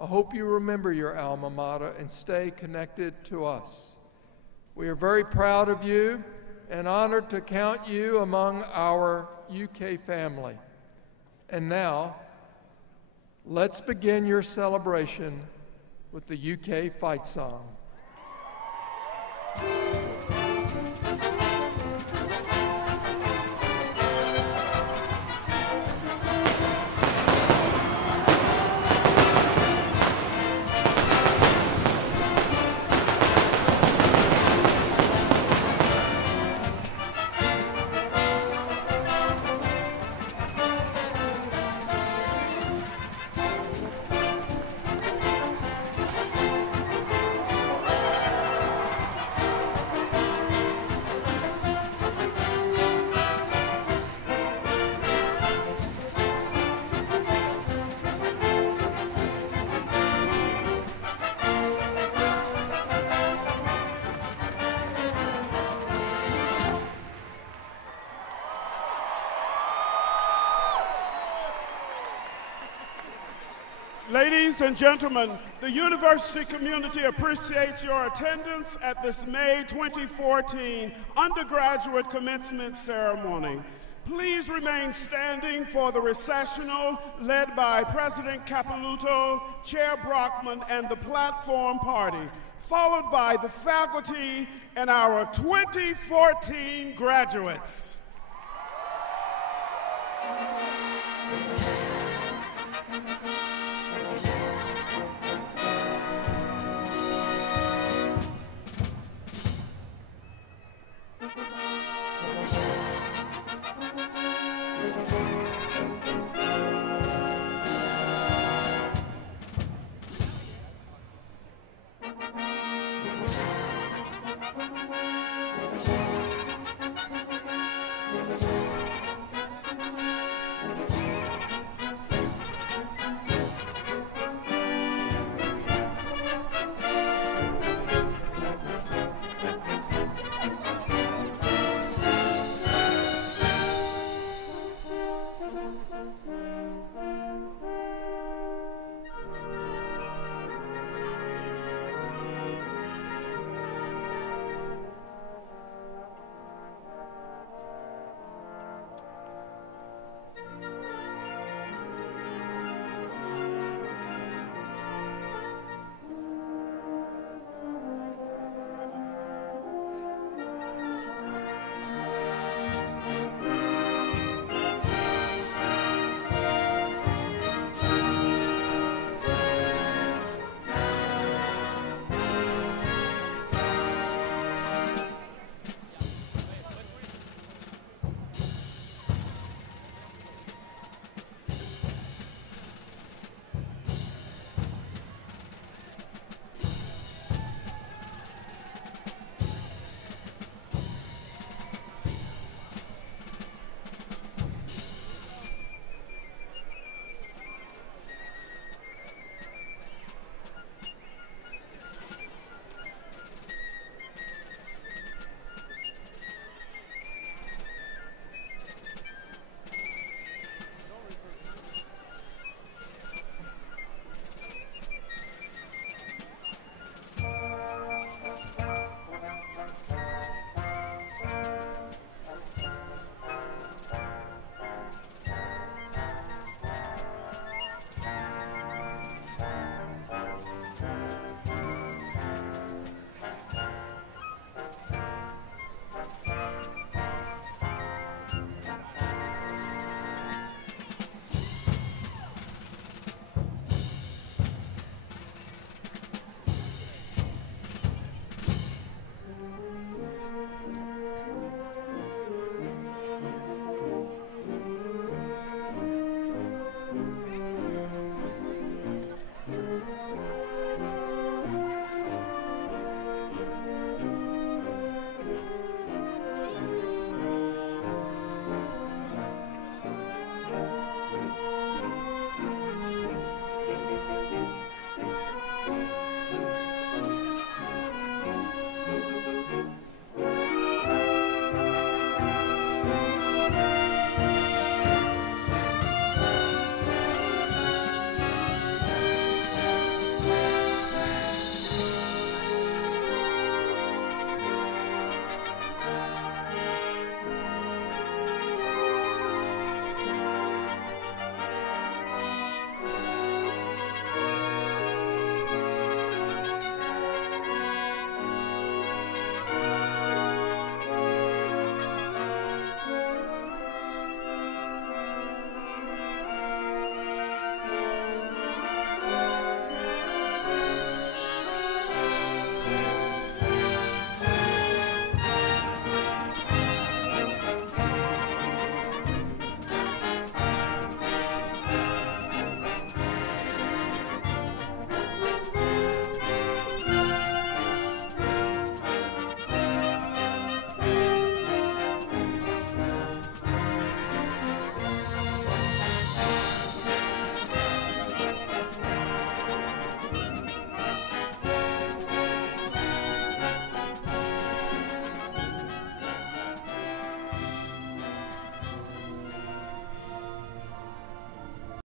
I hope you remember your alma mater and stay connected to us. We are very proud of you and honored to count you among our UK family. And now, let's begin your celebration with the UK fight song. Ladies and gentlemen, the university community appreciates your attendance at this May 2014 undergraduate commencement ceremony. Please remain standing for the recessional led by President Capelouto, Chair Brockman, and the platform party, followed by the faculty and our 2014 graduates.